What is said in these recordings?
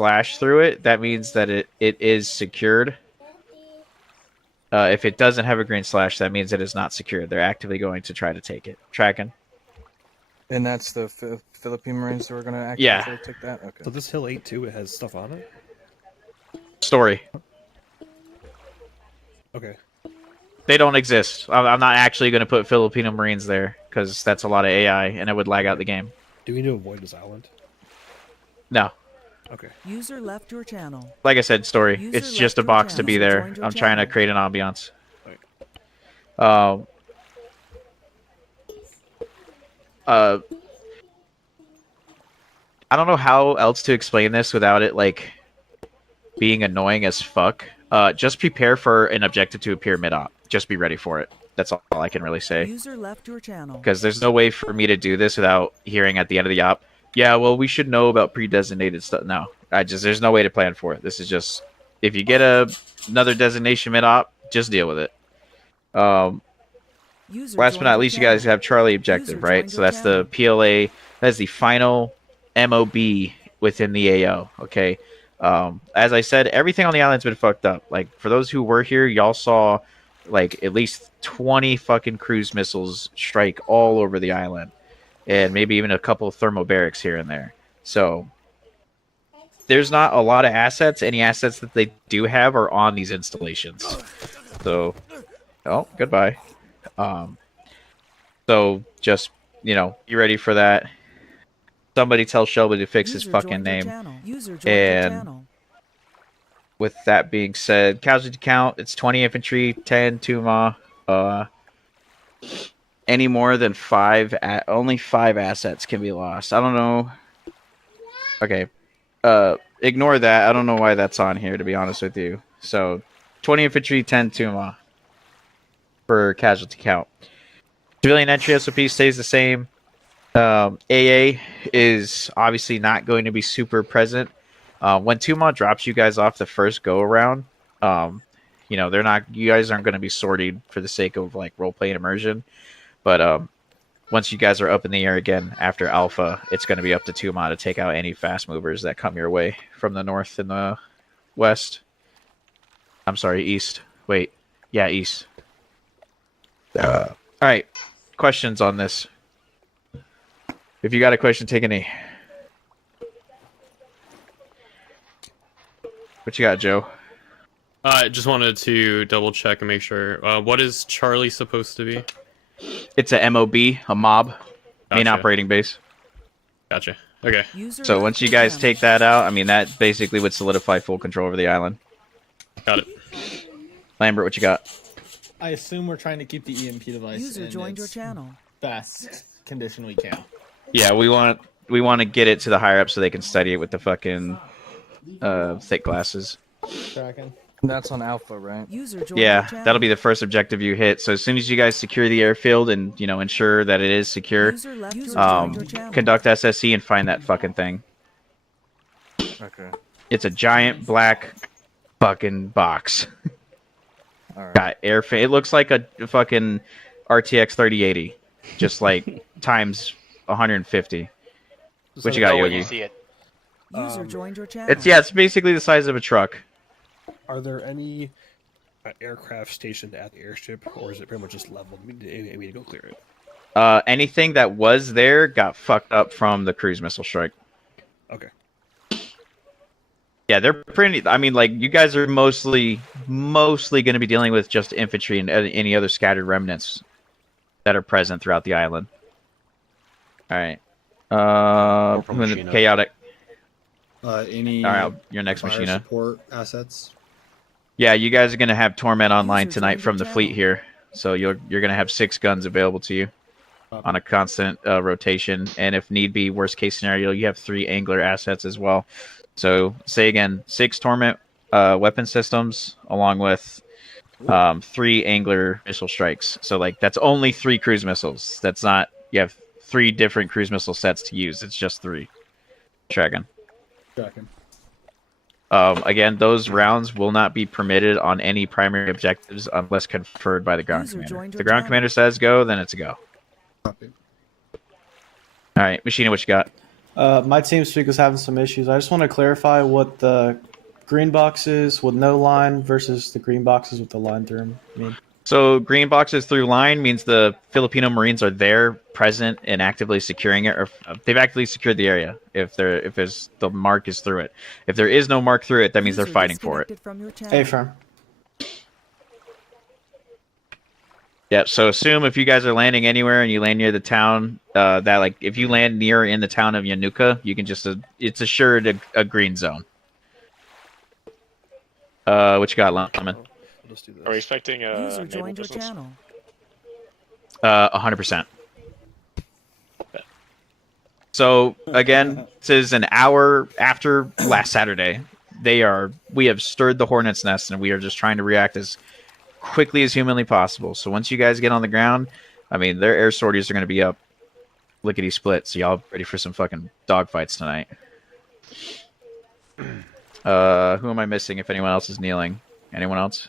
slash through it, that means that it is secured. If it doesn't have a green slash, that means it is not secured. They're actively going to try to take it. Tracking. And that's the Philippine Marines who are going to actually take that? Okay. So this Hill 8 too, it has stuff on it? Story. Okay. They don't exist. I'm not actually going to put Filipino Marines there, because that's a lot of AI, and it would lag out the game. Do we need to avoid this island? No. Okay. User left your channel. Like I said, story. User It's just a left your box to channel. be User there. joined your I'm trying to channel. create an ambiance. I don't know how else to explain this without it, like, being annoying as fuck. Just prepare for an objective to appear mid-op. Just be ready for it. That's all I can really say. User left your channel. Because there's no way for me to do this without hearing at the end of the op, yeah, well, we should know about pre-designated stuff. No, there's no way to plan for it. This is just, if you get another designation mid-op, just deal with it. Last but not least, you guys have Charlie objective, right? So that's the PLA. That's the final MOB within the AO, okay? As I said, everything on the island's been fucked up. Like, for those who were here, y'all saw, like, at least 20 fucking cruise missiles strike all over the island. And maybe even a couple of thermobarics here and there. So, there's not a lot of assets. Any assets that they do have are on these installations. So, oh, goodbye. So, just, you know, be ready for that. Somebody tell Shelby to fix his fucking name. And with that being said, casualty count, it's 20 infantry, 10 Tuma. Any more than 5, only 5 assets can be lost. I don't know. Okay. Ignore that. I don't know why that's on here, to be honest with you. So, 20 infantry, 10 Tuma for casualty count. Civilian entry SOP stays the same. AA is obviously not going to be super present. When Tuma drops you guys off the first go around, you know, you guys aren't going to be sorted for the sake of like role play and immersion. But once you guys are up in the air again after Alpha, it's going to be up to Tuma to take out any fast movers that come your way from the north and the west. I'm sorry, east. Wait, yeah, east. All right, questions on this? If you got a question, take a knee. What you got, Joe? I just wanted to double check and make sure. What is Charlie supposed to be? It's a MOB, a mob, main Gotcha. operating base. Gotcha. Okay. So once you guys take that out, I mean, that basically would solidify full control over the island. Got it. Lambert, what you got? I assume we're trying to keep the EMP device User in joined your its channel. best condition we can. Yeah, we want to get it to the higher up so they can study it with the fucking thick glasses. Tracking. That's on Alpha, right? Yeah, that'll be the first objective you hit. So as soon as you guys secure the airfield and, you know, ensure that it is secure, conduct SSE and find that fucking thing. Okay. It's a giant black fucking box. All right. Got airframe. It looks like a fucking RTX 3080, just like times 150. What you got, Yogi? You see it. User joined your channel. It's basically the size of a truck. Are there any aircraft stationed at the airstrip, or is it pretty much just level? We need to go clear it. Anything that was there got fucked up from the cruise missile strike. Okay. Yeah, they're pretty. I mean, like, you guys are mostly going to be dealing with just infantry and any other scattered remnants that are present throughout the island. All right. Chaotic. Any all right, your next fire machina. Support assets. Yeah, you guys are gonna have Torment online tonight from the fleet here, so you're gonna have 6 guns available to you on a constant rotation, and if need be, worst case scenario, you have 3 angler assets as well. So say again, 6 Torment weapon systems along with 3 angler missile strikes. So like that's only 3 cruise missiles. That's not, you have 3 different cruise missile sets to use. It's just 3. Tracking. Again, those rounds will not be permitted on any primary objectives unless conferred by the ground commander. If the ground commander says go, then it's a go. Copy. All right, Machina, what you got? My team speak was having some issues. I just want to clarify what the green boxes with no line versus the green boxes with the line through them mean. So green boxes through line means the Filipino Marines are there, present, and actively securing it, or they've actively secured the area. If there's the mark is through it. If there is no mark through it, that means they're fighting for it. A-firm. Yeah. So assume if you guys are landing anywhere and you land near the town, that like if you land near in the town of Yanuka, you can just it's assured a green zone. What you got, Lundman? Are we expecting User joined your channel. 100%. So again, this is an hour after last Saturday. We have stirred the hornet's nest, and we are just trying to react as quickly as humanly possible. So once you guys get on the ground, I mean, their air sorties are going to be up lickety split. So y'all ready for some fucking dogfights tonight? Who am I missing? If anyone else is kneeling, anyone else?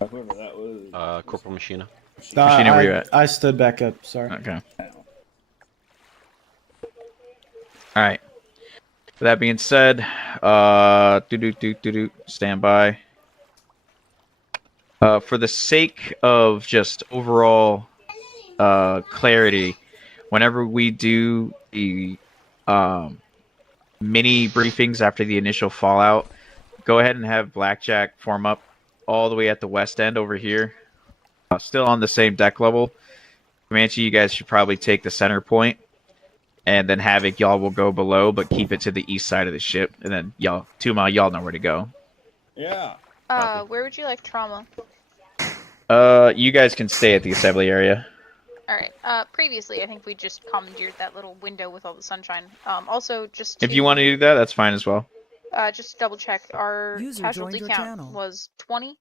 Whoever that was. Corporal Machina. Machina, where you at? I stood back up. Sorry. Okay. All right. With that being said, stand by. For the sake of just overall clarity, whenever we do the mini briefings after the initial fallout, go ahead and have Blackjack form up all the way at the west end over here. Still on the same deck level. Comanche, you guys should probably take the center point. And then Havoc, y'all will go below, but keep it to the east side of the ship. And then y'all, Tuma, y'all know where to go. Yeah. Where would you like trauma? You guys can stay at the assembly area. Alright, previously I think we just commandeered that little window with all the sunshine. Also, just If you want to do that, that's fine as well. Just double check, our User casualty joined your count channel. was 20?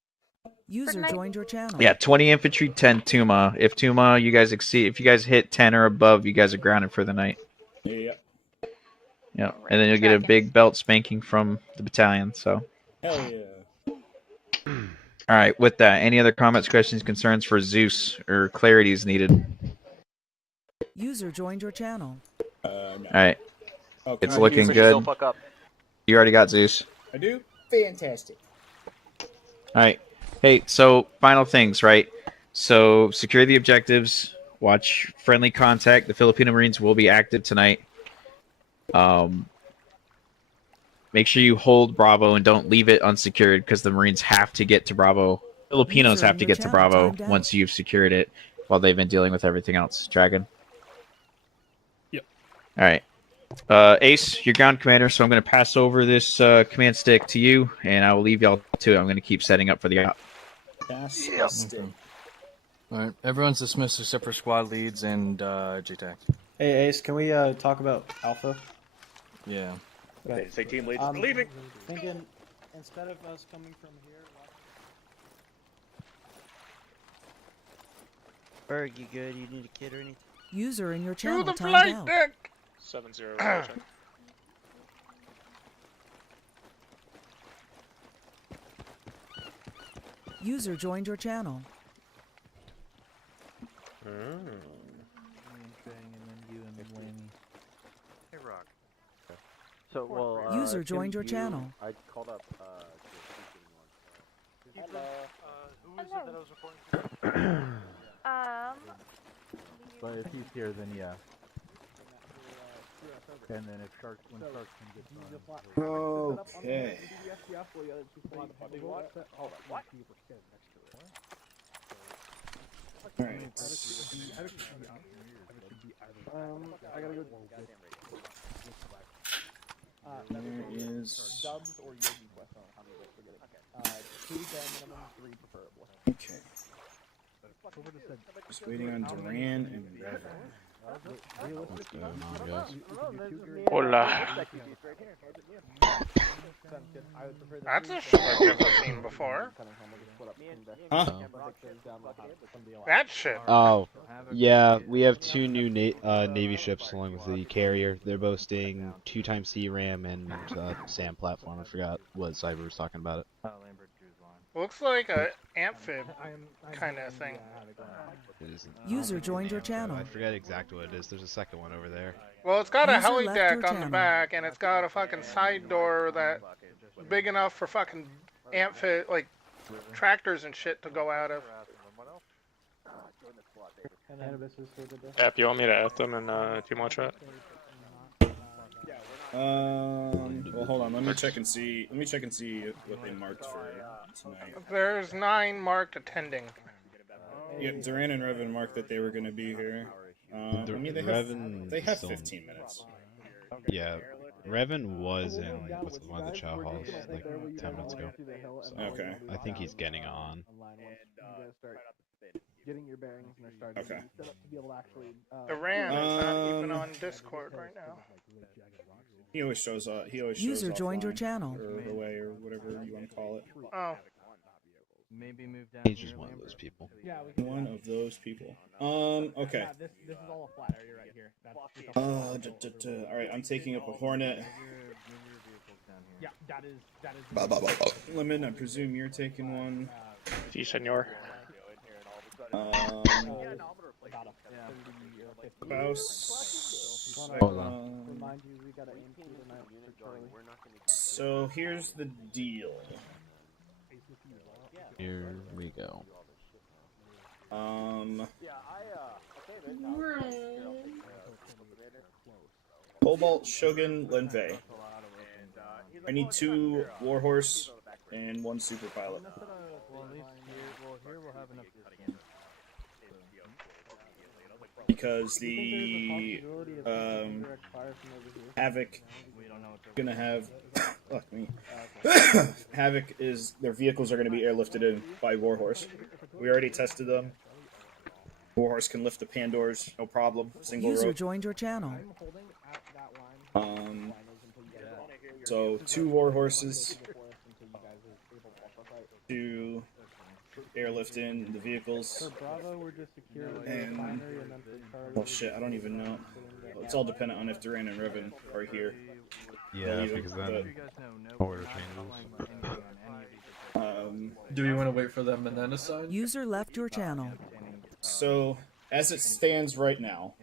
User joined your channel. Yeah, 20 infantry, 10 Tuma. If Tuma, you guys exceed, if you guys hit 10 or above, you guys are grounded for the night. Yeah. Yeah, and then you'll get a big belt spanking from the battalion. So. Hell yeah. All right. With that, any other comments, questions, concerns for Zeus or clarity is needed? User joined your channel. No. All right. Okay. It's looking good. You already got Zeus. I do. Fantastic. All right. Hey, so final things, right? So secure the objectives. Watch friendly contact. The Filipino Marines will be active tonight. Make sure you hold Bravo and don't leave it unsecured because the Marines have to get to Bravo. Filipinos have to get to Bravo once you've secured it while they've been dealing with everything else. Dragon? Yep. All right. Ace, you're ground commander, so I'm going to pass over this command stick to you, and I will leave y'all to it. I'm going to keep setting up for the op. Alright, everyone's dismissed except for squad leads and JTAC. Hey Ace, can we talk about Alpha? Yeah. Okay, say team leads. I'm Leaving. thinking instead of us coming from here. Berg, you good? You need a kid or anything? User in your channel the timed flight out. deck. 7-0. Check. User joined your channel. Hey, Rock. So, well, User joined your channel. I called up, Hello. Who is it that I was reporting to? But if he's here, then yeah. And then if Shark, when Shark can get done. Okay. Alright. I gotta go. There is. Okay. Just waiting on Duran and Revan. Hola. That's a ship I've never seen before. Huh? That ship. Oh, yeah, we have two new Navy ships along with the carrier. They're boasting 2x C RAM and SAM platform. I forgot what Cyber was talking about it. Looks like a amphib kind of thing. It isn't. User joined your channel. I forget exactly what it is. There's a second one over there. Well, it's got a User heli left deck your on the channel. back, and it's got a fucking side door that big enough for fucking amphib, like tractors and shit to go out of. Yeah, if you want me to add them in Team Watch Chat. Well, hold on. Let me check and see. Let me check and see what they marked for tonight. There's 9 marked attending. Yeah, Duran and Revan marked that they were going to be here. I mean, they have 15 minutes. Yeah, Revan was in one of the chow halls like 10 minutes ago. So Okay. I think he's getting on. Getting your bearings and they're starting Okay. set up to be able to actually. Duran is not even on Discord right now. He always shows up. He always shows User joined your offline, channel. or away, or whatever you want to call it. Oh. Maybe move down. He's just one of those people. Yeah, we can. One of those people. Okay. Yeah, this is all a flat area right here. That's All right, I'm taking up a Hornet. Yeah, that is. Lemon, I presume you're taking one. Si, senor. Spouse. Hold on. Remind you, we got an AMP tonight for Charlie. So here's the deal. Here we go. Cobalt, Shogun, Lenvei. I need 2 Warhorse and 1 Super Pilot. Because the Havoc gonna have fuck me. Havoc is their vehicles are gonna be airlifted in by Warhorse. We already tested them. Warhorse can lift the Pandors, no problem. Single User rope. joined your channel. So 2 Warhorses to airlift in the vehicles. And oh shit, I don't even know. It's all dependent on if Duran and Revan are here. Yeah, because then order changes. Do we want to wait for them and then decide? User left your channel. So as it stands right now,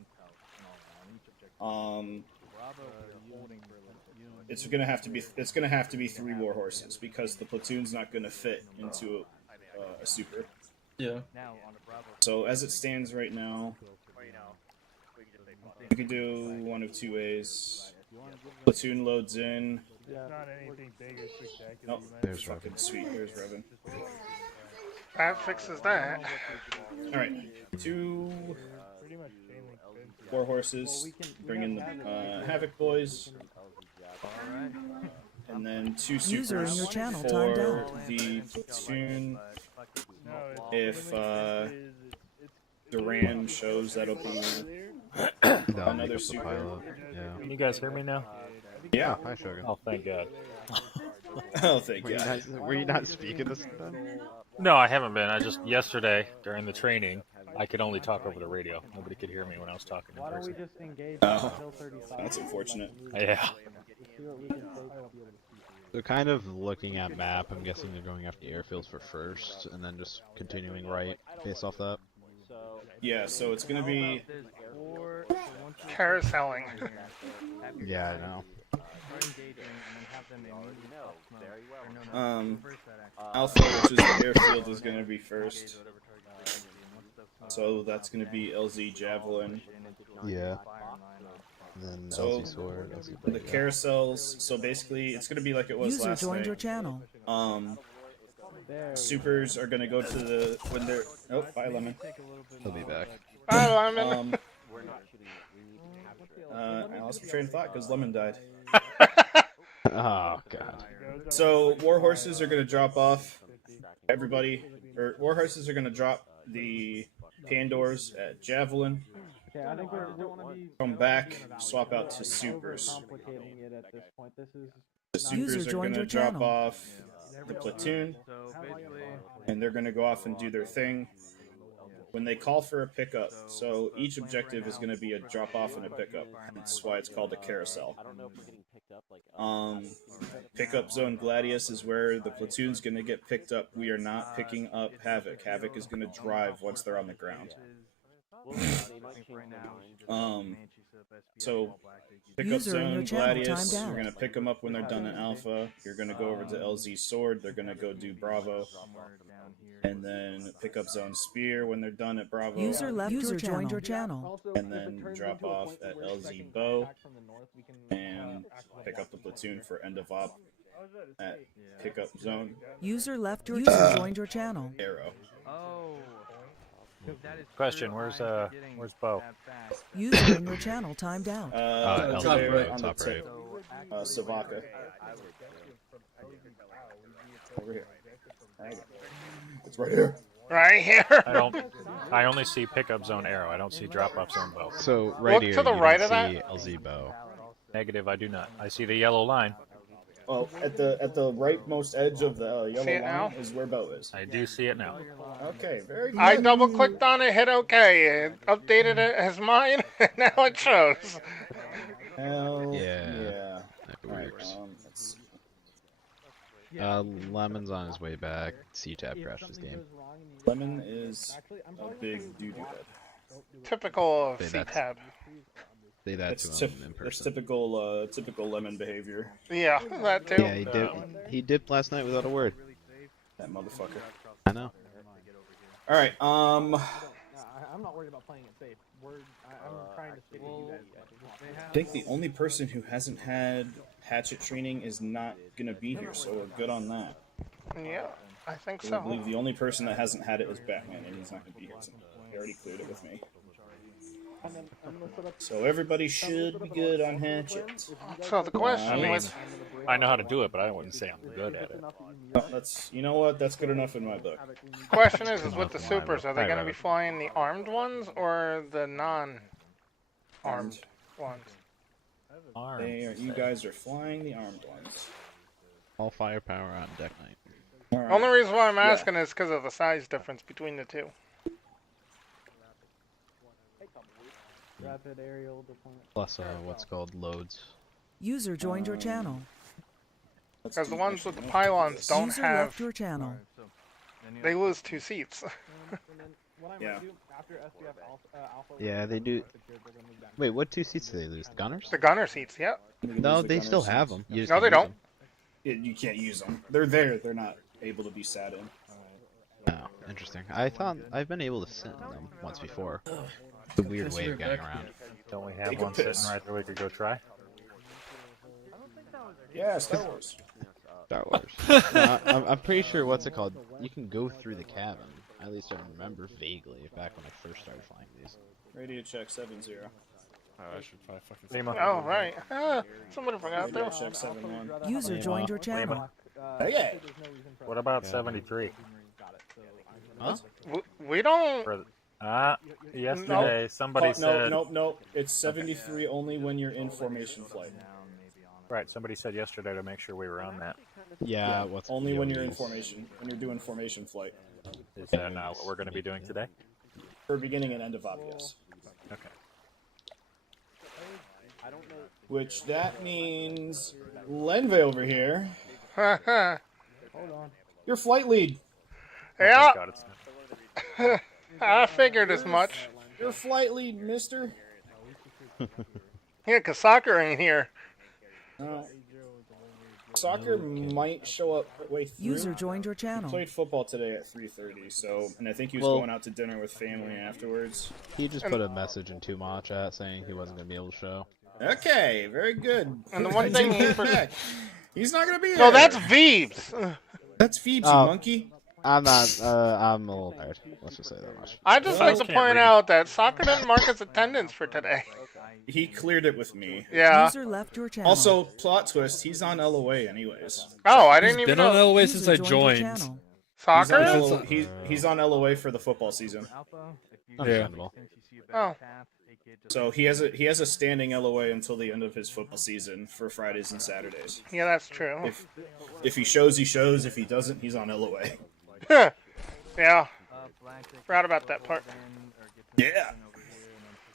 it's gonna have to be 3 Warhorses because the platoon's not gonna fit into a super. Yeah. So as it stands right now, you can do one of 2 ways. Platoon loads in. Not anything big or spectacular. Nope, there's fucking sweet. There's Revan. That fixes that. All right, 2 Warhorses. Bring in the Havoc boys. And then 2 User in supers your channel timed for out. the platoon. If Duran shows, that'll be another super. Pilot. Yeah. Can you guys hear me now? Yeah. Hi, Shogun. Oh, thank God. Oh, thank God. Were you not speaking this then? No, I haven't been. I just yesterday during the training, I could only talk over the radio. Nobody could hear me when I was talking in Why don't we person. just engage Oh, until 35? that's unfortunate. Yeah. See what we can say. So kind of looking at map, I'm guessing they're going after the airfields for first, and then just continuing right based off that. Yeah, so it's gonna be Carouseling. Yeah, I know. Alpha, which is the airfield, is gonna be first. So that's gonna be LZ Javelin. Yeah. And then So LZ Sword, LZ the Blade, yeah. carousels. So basically, it's gonna be like it was User last joined your night. channel. Supers are gonna go to the when they're. Oh, bye, Lemon. He'll be back. Bye, Lemon. I lost my train of thought because Lemon died. Oh god. So Warhorses are gonna drop off everybody, or Warhorses are gonna drop the Pandors at Javelin. Okay, I think we want to be. Come back, swap out to Supers. Complicating it at this point. This is. The Supers User are joined gonna your drop channel. off the platoon, and they're gonna go off and do their thing. When they call for a pickup, so each objective is going to be a drop off and a pickup. That's why it's called a carousel. Pickup zone Gladius is where the platoon's gonna get picked up. We are not picking up Havoc. Havoc is gonna drive once they're on the ground. So pickup User in your zone channel Gladius, timed out. we're gonna pick them up when they're done in Alpha. You're gonna go over to LZ Sword. They're gonna go do Bravo, and then pick up zone Spear when they're done at Bravo. User joined your channel. And then drop off at LZ Bow and pick up the platoon for end of op at pickup zone User joined your channel. Arrow. Question: Where's Bo? User in your channel timed out. Top right, on the tip. Savaka. Over here. It's right here. Right here. I only see pickup zone Arrow. I don't see drop off zone Bo. So right Look here, to the you right don't of see that. LZ Bow. Negative, I do not. I see the yellow line. Well, at the rightmost edge of the yellow See it now? line is where Bo is. I do see it now. Okay, very good. I double clicked on it, hit OK, and updated it as mine, and now it shows. Hell Yeah. That works. Lemon's on his way back. C-Tab crashed his game. Lemon is a big doo-doo head. Typical of Say that's- C-Tab. Say that That's, to him in that's person. typical Lemon behavior. Yeah, that too. Yeah, he dipped last night without a word. That motherfucker. I know. All right. I'm not worried about playing it safe. I'm trying to stick with you guys. I think the only person who hasn't had hatchet training is not gonna be here, so we're good on that. Yeah, I think I so. believe the only person that hasn't had it is Batman, and he's not gonna be here tonight. He already cleared it with me. So everybody should be good on hatchet. So the question was, I know how to do it, but I wouldn't say I'm good at it. Well, that's, you know what? That's good enough in my book. question is with the supers, are they going to be flying the armed ones or the non-armed ones? You guys are flying the armed ones. All firepower on deck night. Right. Only reason why I'm asking is because of the size difference between the two. Rapid aerial deployment. Plus, what's called loads. User joined your channel. Because the ones with the pylons don't User have, left your channel. they lose 2 seats. Yeah. Yeah, they do. Wait, what 2 seats do they lose? The gunners? The gunner seats, yeah. No, they still have them. You just No, they can't use don't. You can't use them. They're there. They're not able to be sat in. them. Oh, interesting. I thought I've been able to sit in them once before. It's a weird way of getting around. Don't we have Take a one sitting piss. right there we could go try? Yeah, Star Wars. Star Wars. No, I'm pretty sure, what's it called? You can go through the cabin. At least I remember vaguely back when I first started flying these. Radio check 7-0. Oh, I should try fucking Oh, right. Somebody forgot Radio there. check 7-1. User joined your channel. Okay. What about 73? Huh? We don't... Yesterday somebody said... No. It's 73 only when you're in formation flight. Right, somebody said yesterday to make sure we were on that. Yeah, what's Only when you're in PODs. formation. When you're doing formation flight. Is that not what we're going to be doing today? For beginning and end of op, yes. Okay. Which that means Lenve over here. Hold on. Your flight lead. Yeah, God, it's not. I figured as much. Your flight lead, mister. Yeah, 'cause soccer ain't here. Soccer might show up way through. User joined your He channel. played football today at 3:30, so, and I think he was Well- going out to dinner with family afterwards. He just put a message in 2 chat saying he wasn't going to be able to show. Okay, very good. And the one thing he he's not gonna be here. No, that's Veebs. That's Phoebe, Oh. monkey. I'm not, I'm a little tired. Let's just say that much. I just like to point out that soccer didn't mark his attendance for today. He cleared it with me. Yeah. User left your channel. Also, plot twist, he's on LOA anyways. Oh, I didn't even Been on know. LOA User since I joined your joined. channel. Soccer? He's on LOA for the football season. Understandable. Oh. So he has a standing LOA until the end of his football season for Fridays and Saturdays. Yeah, that's true. If he shows, he shows. If he doesn't, he's on LOA. Yeah. Forgot about that part. Yeah.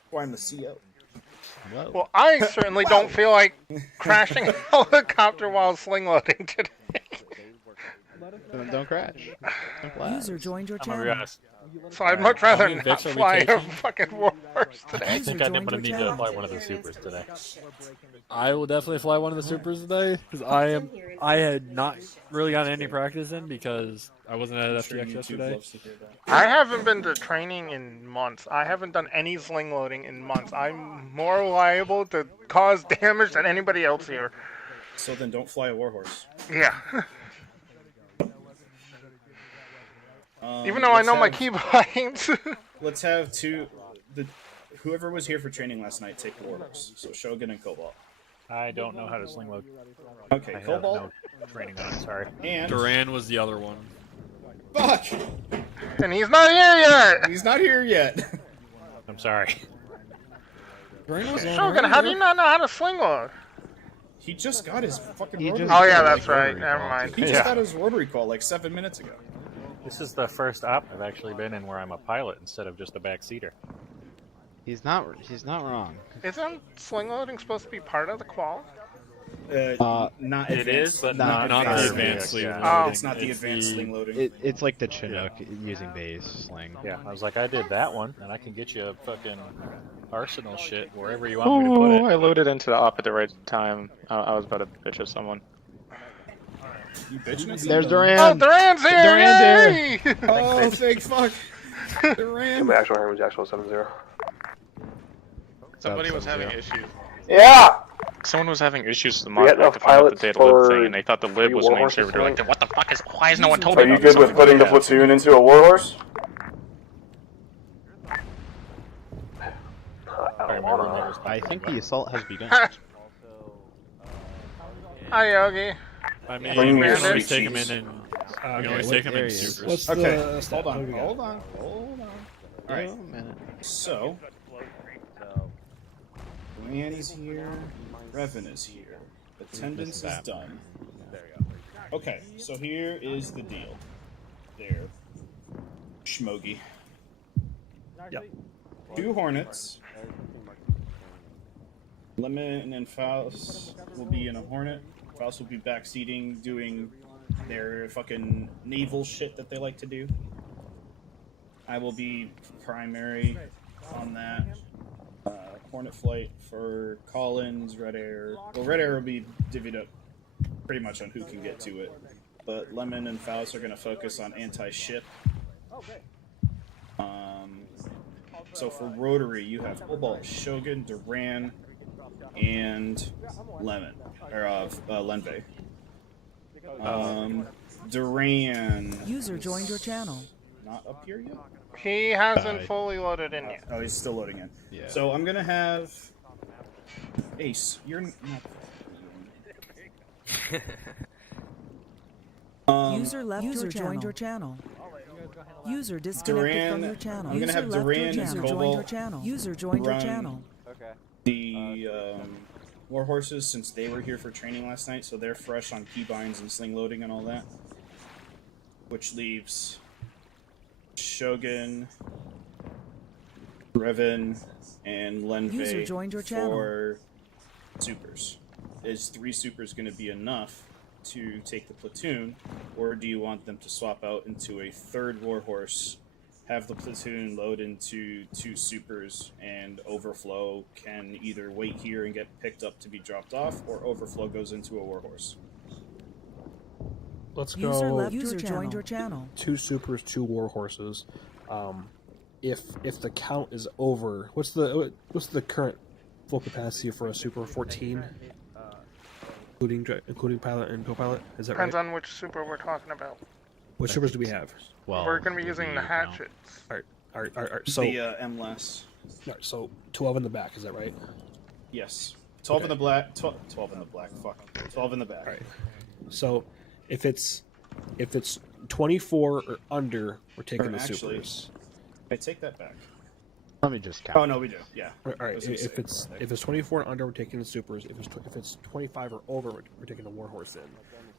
Why I'm the CO. Whoa. Well, I certainly don't feel like crashing a helicopter while sling loading today. Don't crash. User joined your I'm gonna be channel. honest. So I'd much rather many not Vicks are we fly a taking? fucking warhorse today. I think I'm joined gonna your need to channel. fly one of the supers today. I will definitely fly one of the supers today because I had not really gotten any practice in because I wasn't at I'm sure FTX YouTube yesterday. loves to hear that. I haven't been to training in months. I haven't done any sling loading in months. I'm more liable to cause damage than anybody else here. So then don't fly a warhorse. Yeah. Even though I know my keybinds. Let's have whoever was here for training last night take the warhorse. So Shogun and Cobalt. I don't know how to sling load. Okay, I have Cobalt. no training on it. Sorry. And Duran was the other one. fuck! And he's not here yet! He's not here yet. I'm sorry. Shogun, how do you not know how to sling load? He just got his fucking He rotary just Oh call. yeah, got that's like right. rotary Never call. mind. He just Yeah. got his rotary call like 7 minutes ago. This is the first op I've actually been in where I'm a pilot instead of just a backseater. He's not wrong. Isn't sling loading supposed to be part of the qual? Not It advanced. is, but not not advanced. the advanced sling Yeah. Oh. It's not the advanced sling loading. It's like the Chinook using base sling. Yeah, I was like, I did that one, and I can get you a fucking arsenal shit wherever you want me to put it. I loaded into the op at the right time. I was about to bitch at someone. You bitching at There's somebody? Duran. Oh, Duran's here! Duran's Yay! Oh, fake fuck. Duran. My actual name was actual 70. Somebody was having issues. Yeah! Someone was having issues with the mod to find out the data lib thing, and they thought the lib was main server. They're like, what the fuck is? Why has no one told me? Are you good with putting the platoon into a warhorse? I think the assault has begun. Hi, Yogi. I mean, Bring we me your can always sweet take him cheese. in and Okay, we can always what take him in area? supers. What's Okay, the stat? hold What do we got? on. Alright, Wait a minute. so Lanny's here, Revan is here, attendance is done. Okay, so here is the deal. There. Schmogi. Yep. 2 Hornets. Lemon and Faust will be in a Hornet. Faust will be backseating, doing their fucking naval shit that they like to do. I will be primary on that. Hornet flight for Collins, Red Air. Well, Red Air will be divvied up pretty much on who can get to it. But Lemon and Faust are going to focus on anti-ship. So for Rotary, you have Cobalt, Shogun, Duran, and Lemon. Or, Lenve. Duran. User joined your channel. Not up here yet? He hasn't fully loaded in yet. Oh, he's still loading in. Yeah. So I'm gonna have Ace. You're not. User left your channel. Joined your channel. User disconnected Duran, from your channel. I'm gonna User have left Duran your and channel. Joined your Cobalt channel. User joined your run channel. the Warhorses, since they were here for training last night, so they're fresh on keybinds and sling loading and all that. Which leaves Shogun, Revan, and User joined your channel. for supers. Is 3 supers going to be enough to take the platoon, or do you want them to swap out into a 3rd warhorse, have the platoon load into 2 supers, and overflow can either wait here and get picked up to be dropped off, or overflow goes into a warhorse? Let's User go. left User joined your channel. 2 supers, 2 warhorses. If the count is over, what's the current full capacity for a super? 14, including pilot and co-pilot. Is that Depends right? on which super we're talking about. What supers do we have? Well, We're going to be using the hatchets. All right. So The M-less. all right, so 12 in the back. Is that right? Yes. 12 in Okay. the black. 12 in the black. Fuck. 12 in the back. All right. So if it's 24 or under, we're taking the actually, supers. I take that back. Let me just count. Oh no, we do. Yeah. All I right. was gonna If say. it's 24 and under, we're taking the supers. If it's 25 or over, we're taking the warhorse in.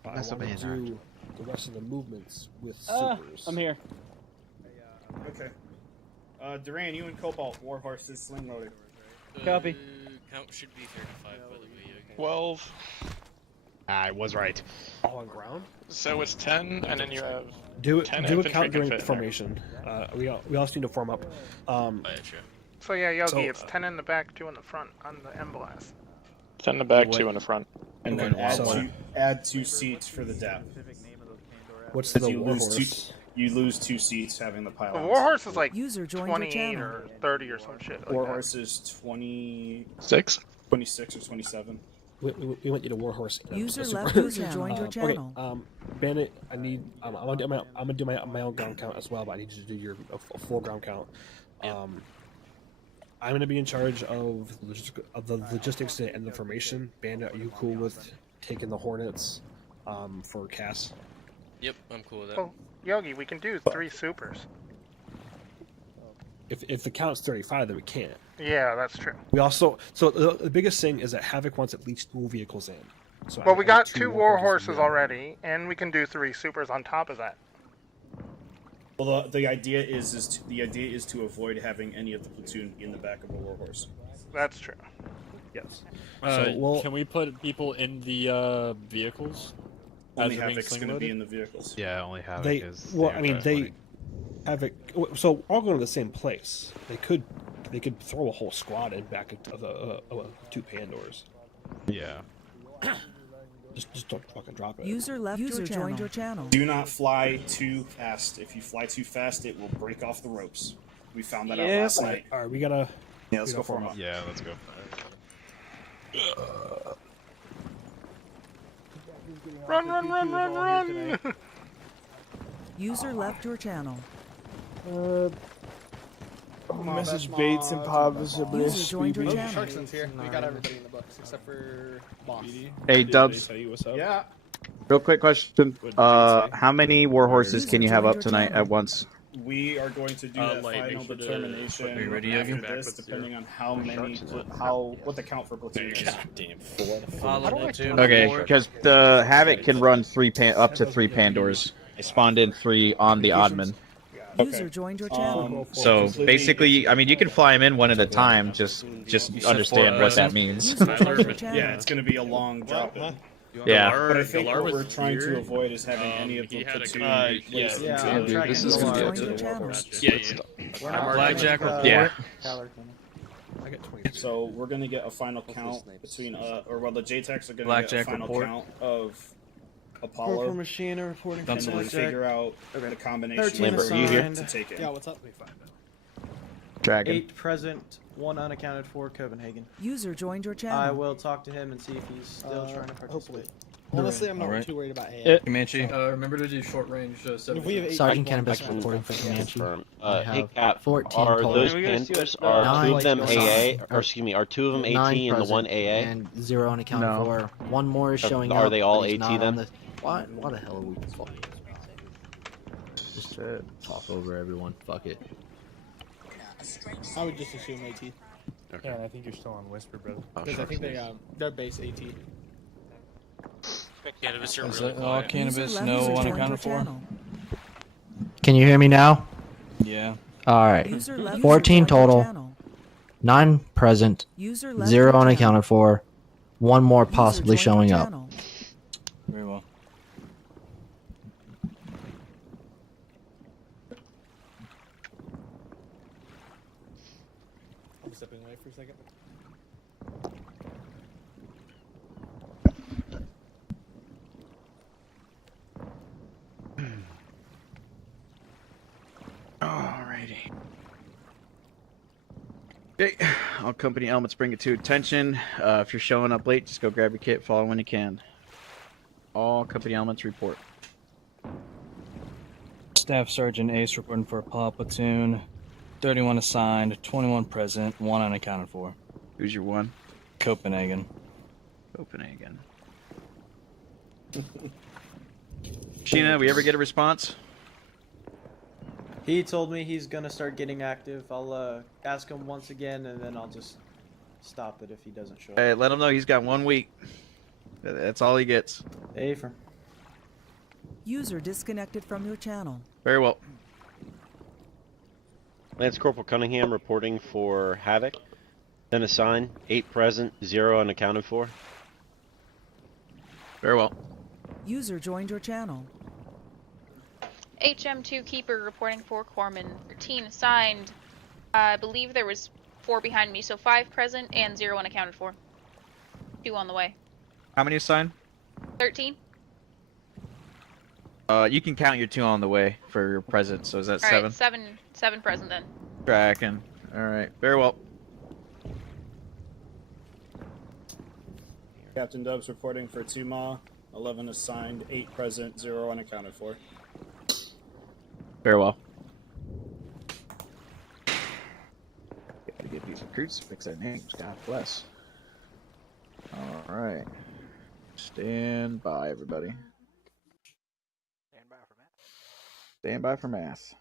I That's want a to man, do the rest of the movements with supers. I'm here. Okay. Duran, you and Cobalt, warhorses, sling loaded. Copy. count should be 35, by the way, Yogi. 12. I was right. All on ground. So it's 10, and then you have Do 10 a infantry count can during fit in there. formation. We also need to form up. So yeah, Yogi, So, it's 10 in the back, 2 in the front on the M blast. 10 in the back, 2 in the front. And then add two seats for the depth. What's the you lose warhorse? you lose 2 seats having the The pylons. Warhorse is like User joined 28 your or 30 or some shit. Like Warhorse is 26 or 27. We want you to warhorse. User left your channel. Joined your Okay, channel. Bandit, I need. I'm gonna do my own ground count as well, but I need you to do your a full ground count. I'm gonna be in charge of the logistics and the formation. Bandit, are you cool with taking the Hornets for Cass? Yep, I'm cool with that. Oh, Yogi, we can do 3 supers. If the count's 35, then we can't. Yeah, that's true. We also the biggest thing is that Havoc wants at least 2 vehicles in. So Well, I we need got 2 2 Warhorses already, and we can do 3 supers on top of that. Well, the idea is to avoid having any of the platoon in the back of a Warhorse. That's true. Yes. Can we put people in the vehicles? Only as they're being Havoc's going to sling-loaded? be in the vehicles. Yeah, only Havoc They is. well, I mean they Havoc. So all going to the same place. They could throw a whole squad in back of 2 Pandors. Yeah. Just don't fucking drop it. User left your channel. Joined your channel. Do not fly too fast. If you fly too fast, it will break off the ropes. We found that out last night. All right, we gotta. Yeah, let's go form up. Yeah, let's go. Run! User left your channel. Message Bates and possibly User joined your channel. Sharkson's here. We got everybody in the books except for Boss. Hey, Dubs. Yeah. Real quick question. How many war horses can you have up tonight at once? We are going to do that final determination after this, depending on how many, what the count for platoon is. Goddamn, 4. Okay, because the Havoc can run up to 3 Pandors. I spawned in 3 on the Oddman. User joined your channel. So basically, I mean, you can fly them in one at a time. Just understand what that means. Yeah, it's going to be a long drop in. Yeah. But I think what we're trying to avoid is having any of the platoon placed into this is into gonna the Warhorse. Blackjack report. Yeah. So we're gonna get a final count between the JTACs are gonna Blackjack get a final report. count of Report Apollo. from Machina reporting from And then Blackjack. figure out the combination 13 of assigned. to take it. Yeah, what's up? Dragon. 8 present, 1 unaccounted for, Copenhagen. User joined your channel. I will talk to him and see if he's still trying to participate. Honestly, I'm not Alright. too worried about AI. Comanche. Remember to do short range. If we have 8 Sergeant people, Cannabis reporting for Comanche. Hey Cap, 14 are total. those Panthers, are 2 of them AA, or excuse me, are 2 of them 9 AT and the present, 1 AA? And 0 unaccounted No. for. 1 more is showing up. Are they all but he's AT not then? on the- Why the hell are we fucking just talk over everyone? Fuck it. I would just assume AT. Yeah, and I think you're still on Whisper, brother. Because I think they're base AT. Cannabis are Is really it all quiet. cannabis? No unaccounted for? Can you hear me now? Yeah. Alright. User left 14 your total. channel. 9 present. User left 0 your unaccounted for. 1 more User possibly joined your showing up. channel. Very well. I'm stepping away for a second. Alrighty. Okay, all company elements bring it to attention. If you're showing up late, just go grab your kit, follow when you can. All company elements report. Staff Sergeant Ace reporting for Apollo Platoon. 31 assigned, 21 present, 1 unaccounted for. Who's your 1? Copenhagen. Copenhagen. Sheena, we ever get a response? He told me he's gonna start getting active. I'll ask him once again, and then I'll just stop it if he doesn't show up. Hey, let him know he's got 1 week. That's all he gets. Hey, from User disconnected from your channel. Very well. Lance Corporal Cunningham reporting for Havoc. 10 assigned, 8 present, 0 unaccounted for. Very well. User joined your channel. HM2 Keeper reporting for Corpsman. 13 assigned. I believe there was 4 behind me, so 5 present and 0 unaccounted for. 2 on the way. How many assigned? 13. You can count your 2 on the way for your present. So is that 7? Alright, 7 present then. Tracking. All right. Very well. Captain Dubs reporting for Tuma. 11 assigned, 8 present, 0 unaccounted for. Very well. Gotta get these recruits to fix their names. God bless. All right. Stand by, everybody. Stand by for math.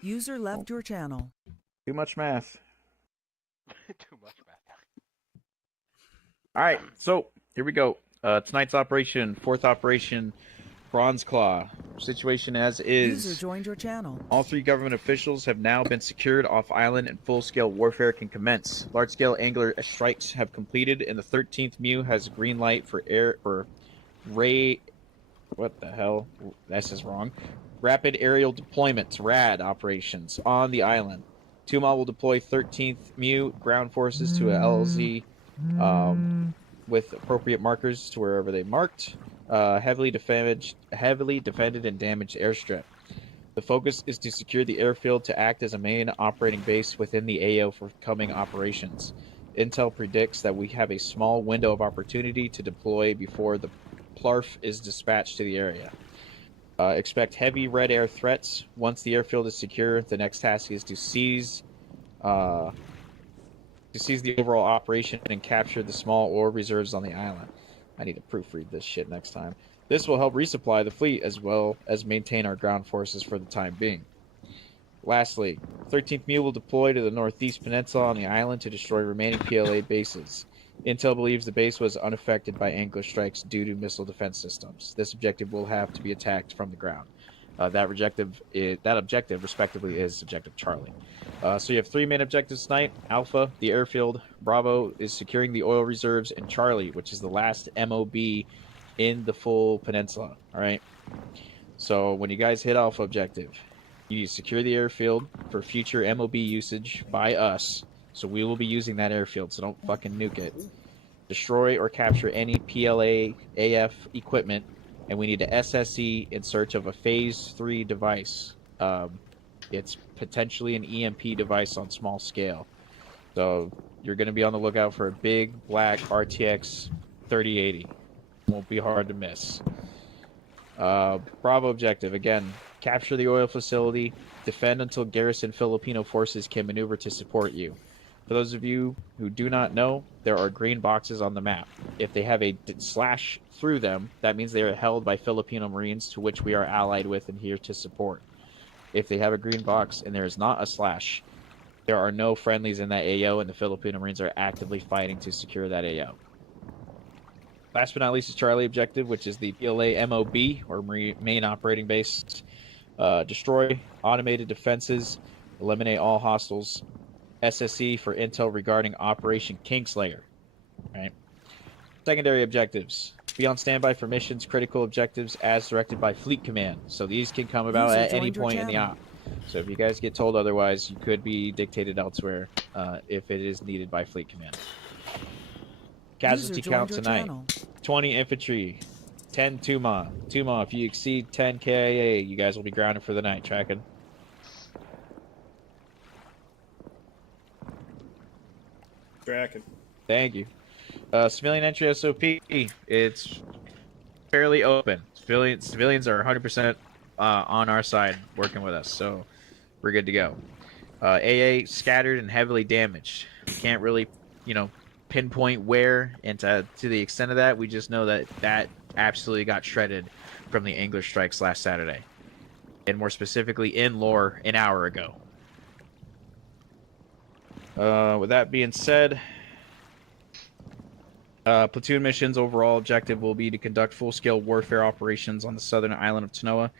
User left your channel. Too much math. Too much math. All right, so here we go. Tonight's operation, 4th operation, Bronze Claw. Situation as is. User joined your channel. All 3 government officials have now been secured off island and full-scale warfare can commence. Large-scale angular strikes have completed, and the 13th MEU has a green light for what the hell? This is wrong. Rapid aerial deployments, RAD operations on the island. Tuma will deploy 13th MEU ground forces to a LZ with appropriate markers to wherever they marked. Heavily defended and damaged airstrip. The focus is to secure the airfield to act as a main operating base within the AO for coming operations. Intel predicts that we have a small window of opportunity to deploy before the PLARF is dispatched to the area. Expect heavy red air threats. Once the airfield is secure, the next task is to seize the overall operation and capture the small ore reserves on the island. I need to proofread this shit next time. This will help resupply the fleet as well as maintain our ground forces for the time being. Lastly, 13th MEU will deploy to the northeast peninsula on the island to destroy remaining PLA bases. Intel believes the base was unaffected by angler strikes due to missile defense systems. This objective will have to be attacked from the ground. That objective, respectively, is Objective Charlie. So you have 3 main objectives tonight. Alpha, the airfield. Bravo is securing the oil reserves. And Charlie, which is the last MOB in the full peninsula. All right? So when you guys hit Alpha objective, you need to secure the airfield for future MOB usage by us. So we will be using that airfield, so don't fucking nuke it. Destroy or capture any PLA AF equipment, and we need to SSE in search of a Phase 3 device. It's potentially an EMP device on small scale. So you're going to be on the lookout for a big black RTX 3080. Won't be hard to miss. Bravo objective, again, capture the oil facility, defend until garrison Filipino forces can maneuver to support you. For those of you who do not know, there are green boxes on the map. If they have a slash through them, that means they are held by Filipino Marines to which we are allied with and here to support. If they have a green box and there is not a slash, there are no friendlies in that AO and the Filipino Marines are actively fighting to secure that AO. Last but not least is Charlie objective, which is the PLA MOB, or main operating base. Destroy automated defenses, eliminate all hostiles, SSE for intel regarding Operation Kingslayer. Right. Secondary objectives. Be on standby for missions, critical objectives as directed by Fleet Command. So these can come about at any point in the op. So if you guys get told otherwise, you could be dictated elsewhere if it is needed by Fleet Command. Casualty count tonight. 20 infantry, 10 Tuma. Tuma, if you exceed 10 KIA, you guys will be grounded for the night. Tracking. Tracking. Thank you. Civilian entry SOP. It's fairly open. Civilians are 100% on our side working with us, so we're good to go. AA scattered and heavily damaged. We can't really, pinpoint where, and to the extent of that, we just know that absolutely got shredded from the English strikes last Saturday, and more specifically in lore an hour ago. With that being said, platoon missions overall objective will be to conduct full-scale warfare operations on the southern island of Tanoa.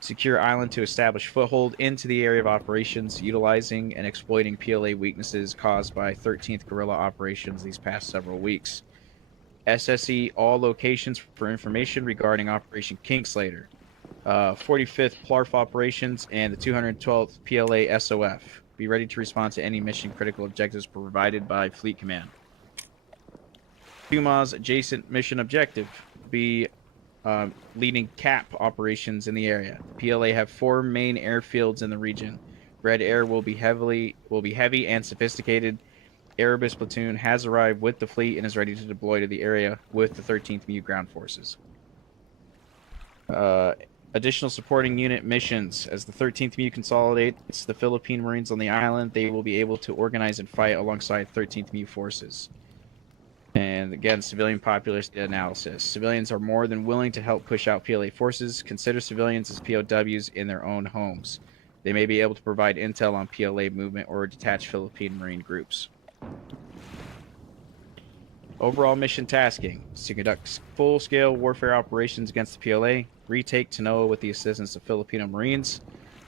Secure island to establish foothold into the area of operations, utilizing and exploiting PLA weaknesses caused by 13th guerrilla operations these past several weeks. SSE all locations for information regarding Operation Kingslayer, 45th PLARF operations, and the 212th PLA SOF. Be ready to respond to any mission critical objectives provided by Fleet Command. PUMA's adjacent mission objective: be leading CAP operations in the area. PLA have 4 main airfields in the region. Red Air will be heavy and sophisticated. Erebus platoon has arrived with the fleet and is ready to deploy to the area with the 13th MEU ground forces. Additional supporting unit missions. As the 13th MEU consolidates the Philippine Marines on the island, they will be able to organize and fight alongside 13th MEU forces. And again, civilian population analysis. Civilians are more than willing to help push out PLA forces. Consider civilians as POWs in their own homes. They may be able to provide intel on PLA movement or detached Philippine Marine groups. Overall mission tasking is to conduct full-scale warfare operations against the PLA, retake Tanoa with the assistance of Filipino Marines,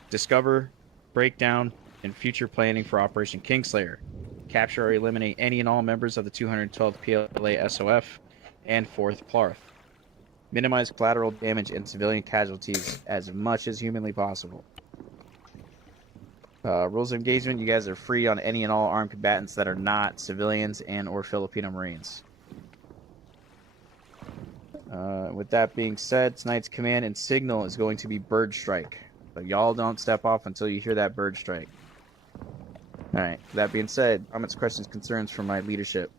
discover, break down, and future planning for Operation Kingslayer, capture or eliminate any and all members of the 212th PLA SOF and 4th PLARF, minimize collateral damage and civilian casualties as much as humanly possible. Rules of engagement: you guys are free on any and all armed combatants that are not civilians and or Filipino Marines. With that being said, tonight's command and signal is going to be bird strike. So y'all don't step off until you hear that bird strike. Alright, that being said, comments, questions, concerns from my leadership.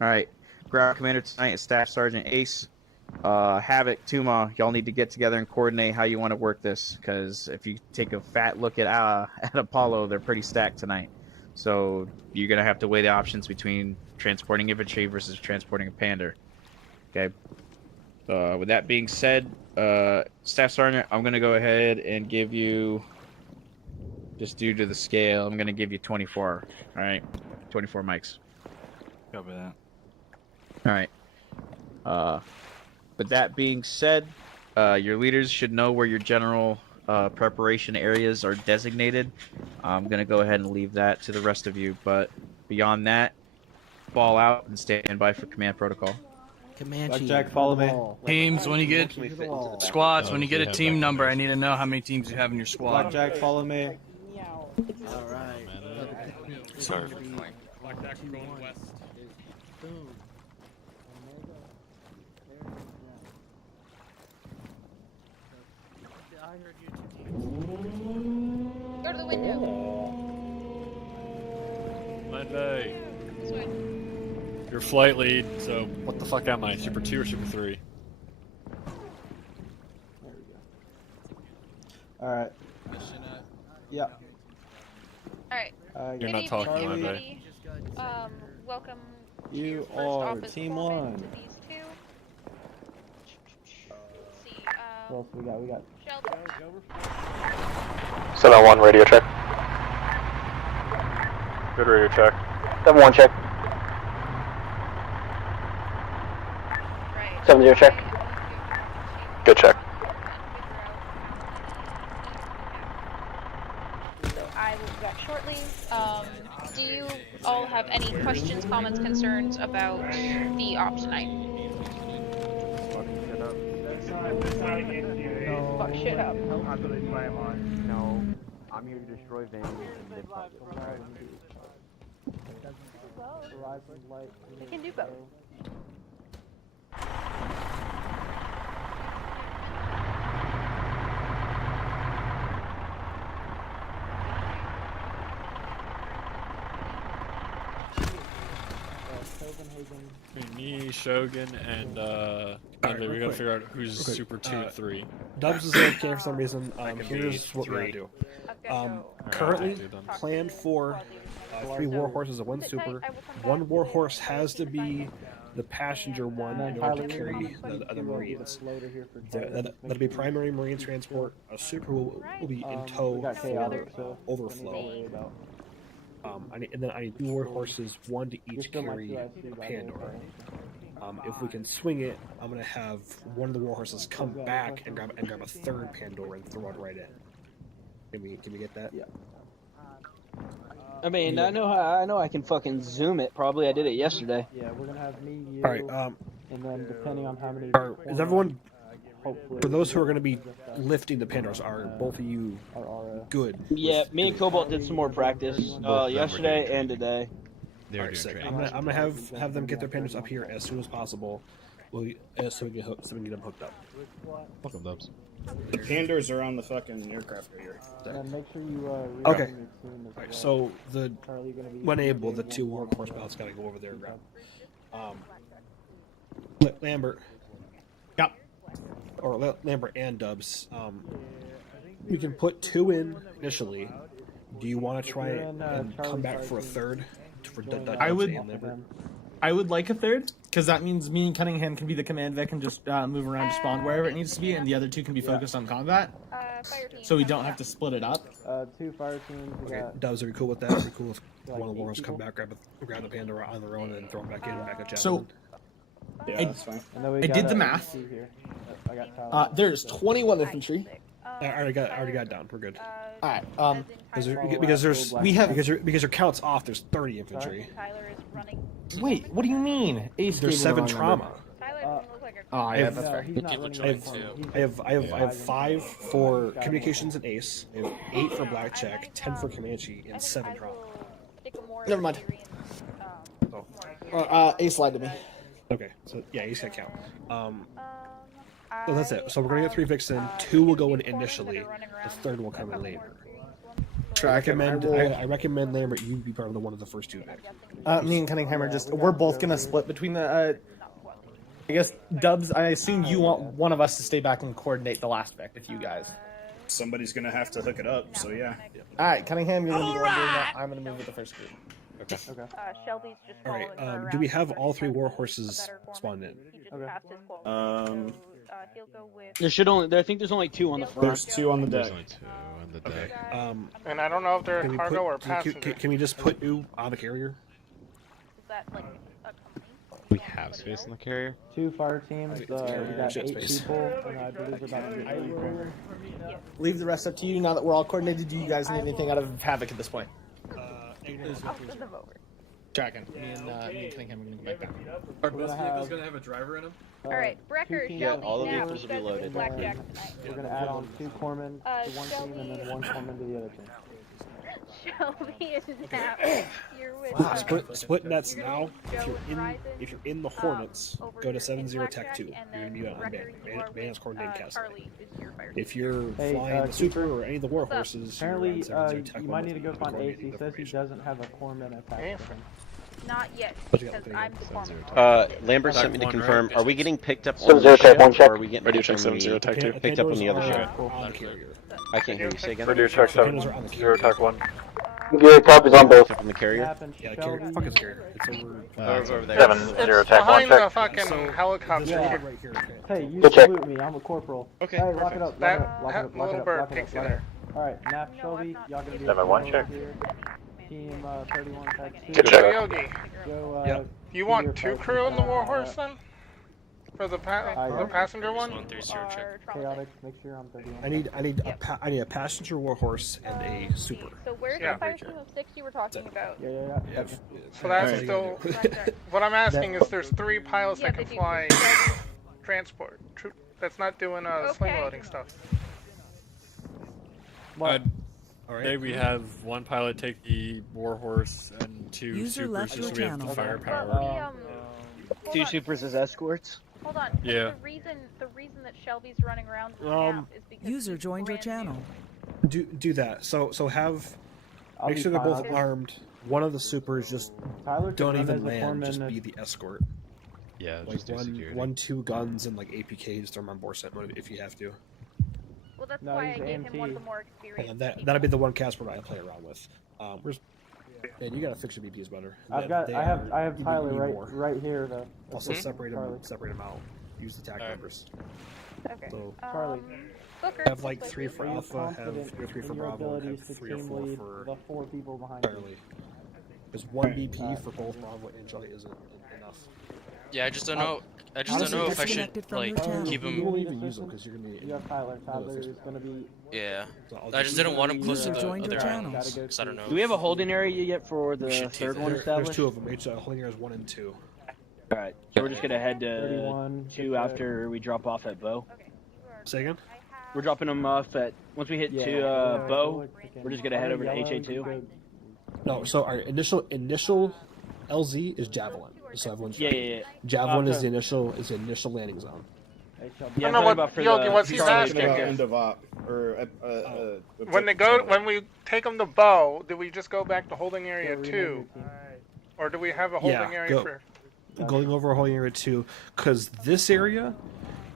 Alright, ground commander tonight is Staff Sergeant Ace. Havoc, Tuma, y'all need to get together and coordinate how you want to work this, because if you take a fat look at Apollo, they're pretty stacked tonight. So you're going to have to weigh the options between transporting infantry versus transporting a Pander. Okay. With that being said, Staff Sergeant, I'm going to go ahead and give you, just due to the scale, I'm going to give you 24. All right, 24 mics. Copy that. All right. With that being said, your leaders should know where your general preparation areas are designated. I'm going to go ahead and leave that to the rest of you, but beyond that, fall out and stand by for command protocol. Comanche, Jack, follow me. Teams, when you get squads, when you get a team number, I need to know how many teams you have in your squad. Jack, follow me. All right. Sorry. Blackjack going west. Go to the window. Monday. This way. Your flight lead, so what the fuck am I? Super 2 or Super 3? Alright. Yeah. Alright. You're Good not evening, talking, everybody. Welcome to You your first are office Team foreman 1. to these two. Let's see, What else we got? We got Sheldon. 7-1 radio check. Good radio check. 7-1 check. Right. 7-0 check. Good check. So I will be back shortly. Do you all have any questions, comments, concerns about the op tonight? no. Fuck shit up. I'm gonna slam on. No. I'm here to destroy veins and live up. We can do both. Between me, Shogun, and Monday, we gotta figure out who's Super 2 and 3. Dubs is AFK for some reason. Here's what we're gonna do. Currently planned for 3 warhorses and 1 super. 1 warhorse has to be the passenger one in order to carry the other marines. That'll be primary marine transport. A super will be in tow for overflow. And then I need 2 war horses, 1 to each carry a Pandora. If we can swing it, I'm gonna have one of the war horses come back and grab a 3rd Pandora and throw it right in. Can we get that? Yeah. I mean, I know I can fucking zoom it. Probably I did it yesterday. Yeah, we're gonna have me, you, All right. and then depending on how many. Is everyone? Hopefully. For those who are going to be lifting the Pandoras, are both of you good? Yeah, me and Cobalt did some more practice yesterday and today. All right, sick. I'm gonna have them get their Pandoras up here as soon as possible. So we can get them hooked up. Welcome, Dubs. The Pandoras are on the fucking aircraft carrier. And make sure you. Okay. Alright, so when able, the 2 horse pilots gotta go over there and grab. Lambert. Yep. Or Lambert and Dubs. We can put 2 in initially. Do you want to try it and come back for a 3rd for Dubs and Lambert? I would like a 3rd, because that means me and Cunningham can be the command vet and just move around to spawn wherever it needs to be, and the other 2 can be focused on combat. So we don't have to split it up. 2 fire teams. Okay, Dubs, are you cool with that? Are you cool if one of the warriors come back, grab the Pandora on their own, and then throw them back in and back at Javelin? So Yeah, that's fine. I did the math. There's 21 infantry. I already got it down. We're good. All right. Because your count's off. There's 30 infantry. Wait, what do you mean? There's 7 trauma. Oh yeah, that's fair. I have 5 for communications and ace. I have 8 for blackjack, 10 for Comanche, and 7 trauma. Never mind. Ace lied to me. Okay, so yeah, ace can count. So that's it. So we're gonna get 3 Vixen. 2 will go in initially. The 3rd will come in later. I recommend Lambert you be part of one of the first 2 Vic. Me and Cunningham are we're both gonna split between the. I guess Dubs. I assume you want one of us to stay back and coordinate the last Vic with you guys. Somebody's gonna have to hook it up, so yeah. All right, Cunningham, you're gonna be the one doing that. I'm gonna move with the first group. Okay. Shelby's just All right. Do we have all 3 war horses spawned in? There should only. I think there's only 2 on the front. There's 2 on the deck. There's only 2 on the deck. Okay. And I don't know if they're cargo or passenger. Can we just put you on the carrier? Is that like a We have space in the carrier. 2 fire teams. We got 8 people, and I believe about 8 people. Leave the rest up to you. Now that we're all coordinated, do you guys need anything out of Havoc at this point? Tracking. Me and Cunningham are gonna go back down. Are both vehicles gonna have a driver in them? Alright, Brecker, Shelby, all the now, vehicles you will be guys are loaded. Blackjack tonight. We're gonna add on 2 corpsmen to one team, and then 1 corpsman to the other team. Shelby is now. You're with Split nets now. If you're in the Hornets, go to 70 Tech 2. You're gonna be on Bandit's coordinated castle. If you're flying the Super or any of the war horses, apparently you might need to go find Ace. He says he doesn't have a corpsman attached to him. Not yet, because I'm the corpsman. Lambert sent me to confirm. Are we getting picked up on 70 the Tech ship, 1 check. or are we getting Radio picked check 70 Tech 2. picked up on the other ship? On the carrier. I can't hear you. Say again. Radio check 70 Tech 1. Yeah, copies on both. Up on the carrier. Yeah, carrier. Fuck his carrier. It's over. It's over there. 70 Tech 1 Behind the check. fucking helicopter. Yeah. Right here. Hey, you Good check. salute me. I'm a corporal. Okay. Hey, lock it up. Lock it up. Little bird takes you there. All right, Nap, Shelby, y'all gonna be 7-1 check. here. Team 31 Tech 2. Good check. Yogi, Go. you want 2 crew in the Warhorse then? For the passenger one? 130 check. Chaotic. Make sure I'm 31. I need a passenger war horse and a super. So where's the fire team of 6 you were talking about? Yeah. So that's still. What I'm asking is there's 3 pilots that can fly transport. That's not doing sling loading stuff. Today we have 1 pilot take the Warhorse and 2 User supers left just so your we have channel. firepower. 2 supers as escorts. Hold on. Yeah. The reason that Shelby's running around the map is because User joined your channel. Do that. So have. I'll Make be sure they're fine. both armed. One of the supers just Tyler don't can run even as a land. foreman. Just be the escort. Yeah, Like just do security. 1-2 guns and like APKs. Throw them on board set mode if you have to. Well, that's No, why I he's gave him AMT. one of the more experienced. And that'll be the one Casper I play around with. Where's? Man, you gotta fix your BPs better. I have you Tyler need more. right here though. Also Charlie. separate them out. Use the tag numbers. Okay. So Charlie. Booker, have like 3 for Are you Alpha, have confident 3 for in your Bravo, and have abilities to 3 or team 4 lead for the 4 people behind you? Charlie. Because 1 BP for both Bravo and Charlie isn't enough. Yeah, I just don't know. I just don't know if I should like keep You won't him. even use them because you're gonna be. You have Tyler. Tyler is gonna be. Yeah, I just didn't want him close to the other channel. islands because I don't know. Do we have a holding area yet for the third one established? There's 2 of them. Each holding areas 1 and 2. All right, so we're just gonna head to 2 after we drop off at Bow. Say again. We're dropping them off at once we hit to Bow. We're just gonna head over to HA2. No, so our initial LZ is Javelin. So everyone's Yeah. Javelin is the initial landing zone. Yeah, I know what Yogi was he's Talking asking. about end of op or When we take them to Bow, do we just go back to holding area 2, or do we have a holding area for? Going over a holding area 2, because this area,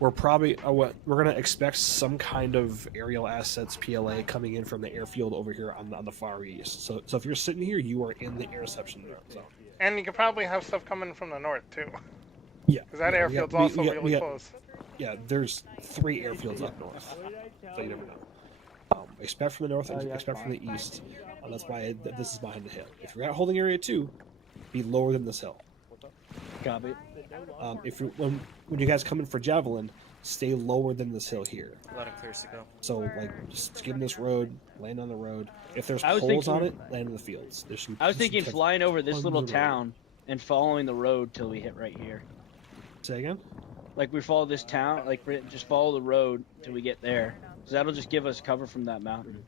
we're probably we're gonna expect some kind of aerial assets PLA coming in from the airfield over here on the far east. So if you're sitting here, you are in the interception zone. And you could probably have stuff coming from the north too. Yeah, because that airfield's also really close. Yeah, there's 3 airfields up north, so you never know. Expect from the north and expect from the east. That's why this is behind the hill. If you're at holding area 2, be lower than this hill. Copy. If you when you guys come in for Javelin, stay lower than this hill here. Let him clear to go. So like, just give them this road, land on the road. If there's I was poles on thinking- it, land in the fields. I was thinking flying over this little town and following the road till we hit right here. Say again? Like we follow this town, like just follow the road till we get there. So that'll just give us cover from that mountain.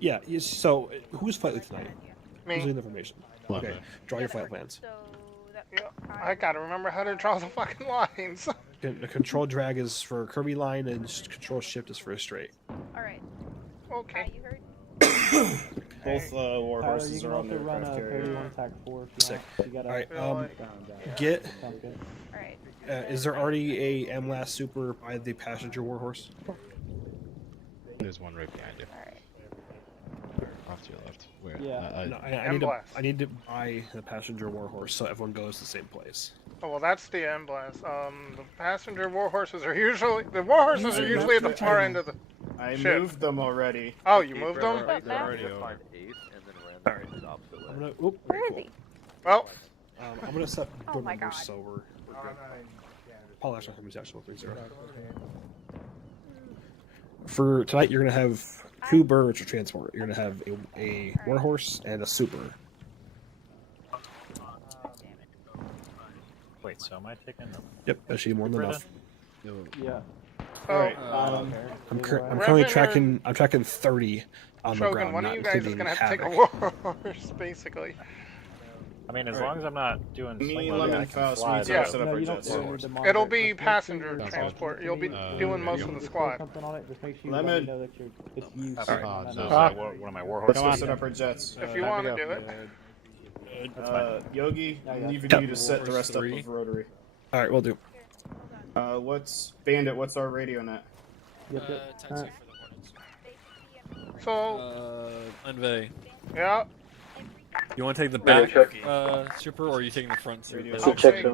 Yeah. So who's flight lead tonight? Me. Who's leading the information? Okay. Draw your flight plans. Yeah, I gotta remember how to draw the fucking lines. The control drag is for a Kirby line, and control shift is for a straight. Alright. Okay. You heard? Both war Tyler, horses you are can on their also run craft a carrier. 31 TAC 4 if you Sick. want. You gotta Alright, get. Sounds good. Alright. Is there already a MLAS Super by the passenger warhorse? There's one right behind you. Off to your left. Where? Yeah. No, I need to buy the passenger warhorse so everyone goes to the same place. Oh well, that's the M-Blast. The passenger warhorses are usually at the far end of the I ship. moved them already. Oh, you moved them? They're already over. Alright. I'm gonna. Oop, Where is he? Well, I'm gonna set Oh good my numbers God. so we're good. Paul actually has actual 3-0. For tonight, you're gonna have 2 birds for transport. You're gonna have a warhorse and a super. Wait, so am I taking them? Yep, that should be more than enough. Yeah. Alright. I'm currently tracking. I'm tracking 30 on the Shogun, ground, one of not you guys is including gonna have to take a Havoc. warhorse, basically. I mean, as long as I'm not doing Me, sling Lemon, loading, I and can Faust, fly we those. set up our jets. It'll be passenger transport. You'll be doing most of the squad. Something on it, just make sure Lemon. you know that it's used. One of my war Let's horses. go set up our jets. If you want to do it. Yogi, I'm leaving you to set the rest up of rotary. All right, we'll do. What's Bandit? What's our radio net? So, Envy. yeah. You want to take the Radio back super, or are you taking the front super? I'll take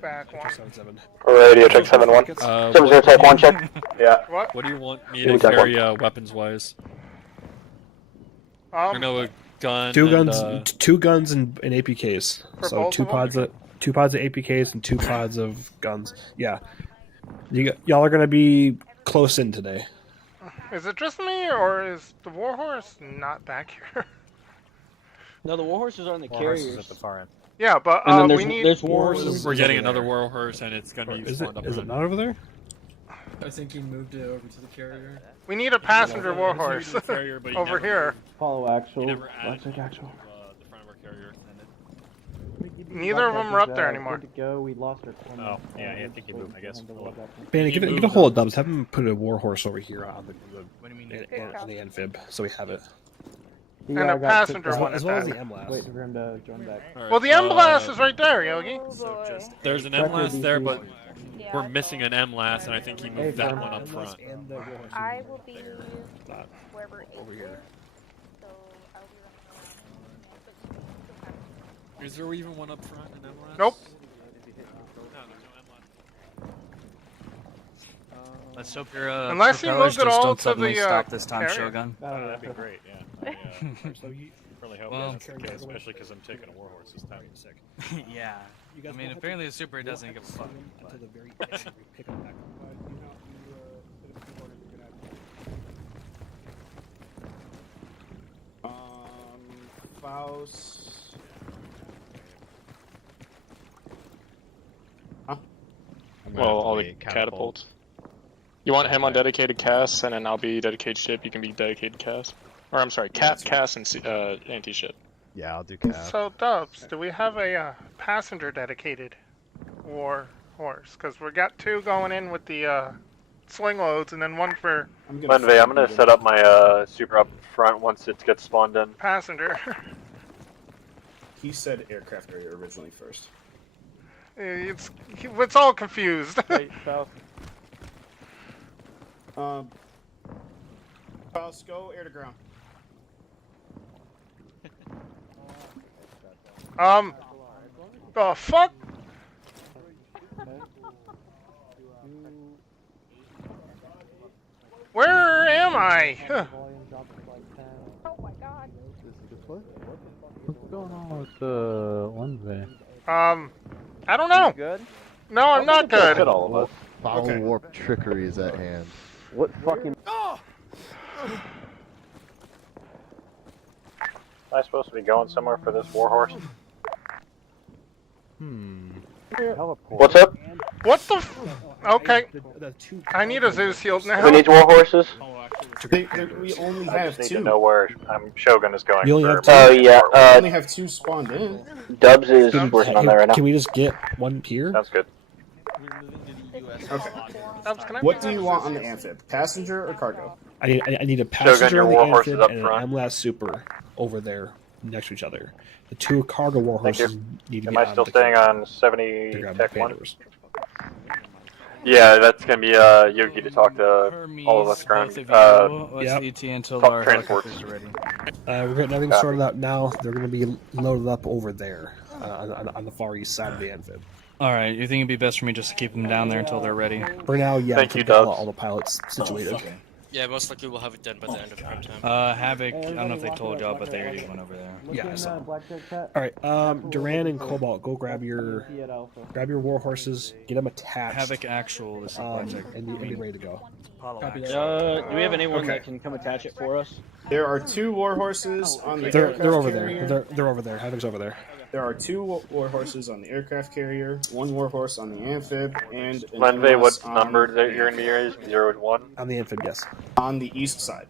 back one. 7. Radio check 7-1. 7-0 tech 1 check. Yeah. What do you want me to carry weapons-wise? I know a gun. 2 and, guns, 2 guns and APKs. For So both 2 of them? pods of 2 pods of APKs and 2 pods of guns. Yeah. Y'all are gonna be close in today. Is it just me, or is the warhorse not back here? No, the warhorses are on the Warhorse carriers. is at the far end. Yeah, but And then we need. there's warhorses. We're getting another warhorse, and it's gonna be Is spawned up. it not over there? I think he moved it over to the carrier. We need a passenger warhorse Carrier, but he over never- here. Follow actual. never added Watch actual. the front of our carrier. Neither of them are up there anymore. Good to go. We lost our corner. Oh, yeah, I think he moved, I guess. Banny, get a hold of Dubs. Have him put a warhorse over here on the amphib, so we have it. He And a got passenger kicked one out. at as well as that. the M-Last. Waiting for him to join back. Well, the M-Blast is right there, Yogi. There's an M-Last there, but we're missing an M-Last, and I think he moved that one up front. I will be wherever over here. Is there even one up front in M-Last? Nope. Let's hope your Unless you propellers moved it just all don't to suddenly the stop this time, carrier. Shogun. That'd be great, yeah. really hope that's the case, especially because I'm taking a warhorse this time. Sick. Yeah. You guys I mean, won't have apparently to- the super you doesn't won't give a have to fuck. swim until the very end. We pick up back. Faust. Huh? Well, all the catapults. You want him on dedicated cast, and then I'll be dedicated ship. You can be dedicated cast. Or I'm sorry, cast and anti-ship. Yeah, I'll do cast. So, Dubs, do we have a passenger dedicated war horse? Because we got 2 going in with the sling loads, and then 1 for Lenvey, I'm gonna set up my super up front once it gets spawned in. passenger. He said aircraft area originally first. It's all confused. Faust, go air to ground. The fuck? Where am I? Huh. What's going on with Lenvey? I don't know. Good? No, I'm not good. All of us. Foul Okay. warp trickery is at hand. What fucking? Am I supposed to be going somewhere for this warhorse? What's up? What the okay. I need a Zeus shield now. Who needs warhorses? We only I have just need 2. to know where Shogun is going. We only for have 2. Oh yeah, We only have 2 spawned in. Dubs is working on that right now. Can we just get 1 here? Sounds good. Okay. Dubs, can I What do you want on the amphib? Passenger or cargo? I need a passenger your on the warhorse is amphib up and front. an MLAS super over there next to each other. The 2 cargo warhorses need to Am be I still staying on 70 grab Tech the 1? Panthers. Yeah, that's gonna be Yogi to talk to all of us Both current. of you. Let's Yep. ET until Talk our transports. helicopters are ready. We're getting everything Copy. sorted out now. They're going to be loaded up over there on the far east side of the amphib. All right, you think it'd be best for me just to keep them down there until they're ready? For now, yeah. Thank until you, we get Dubs. all the pilots situated. Yeah, most likely we'll have it done by the end of prep time. Havoc, I don't know if they told y'all, but they already went over there. Yeah, I saw. All right, Duran and Cobalt, go grab your war horses, get them attached. Havoc actual, this is Blackjack. and be ready to go. Do we have anyone Okay. that can come attach it for us? There are 2 warhorses on the They're aircraft over carrier. there. They're over there. Havoc's over there. There are 2 warhorses on the aircraft carrier, 1 warhorse on the amphib, and an Lenvey, MS what on number that the you're gonna be is 0 to 1? On the amphib, yes. On the east side.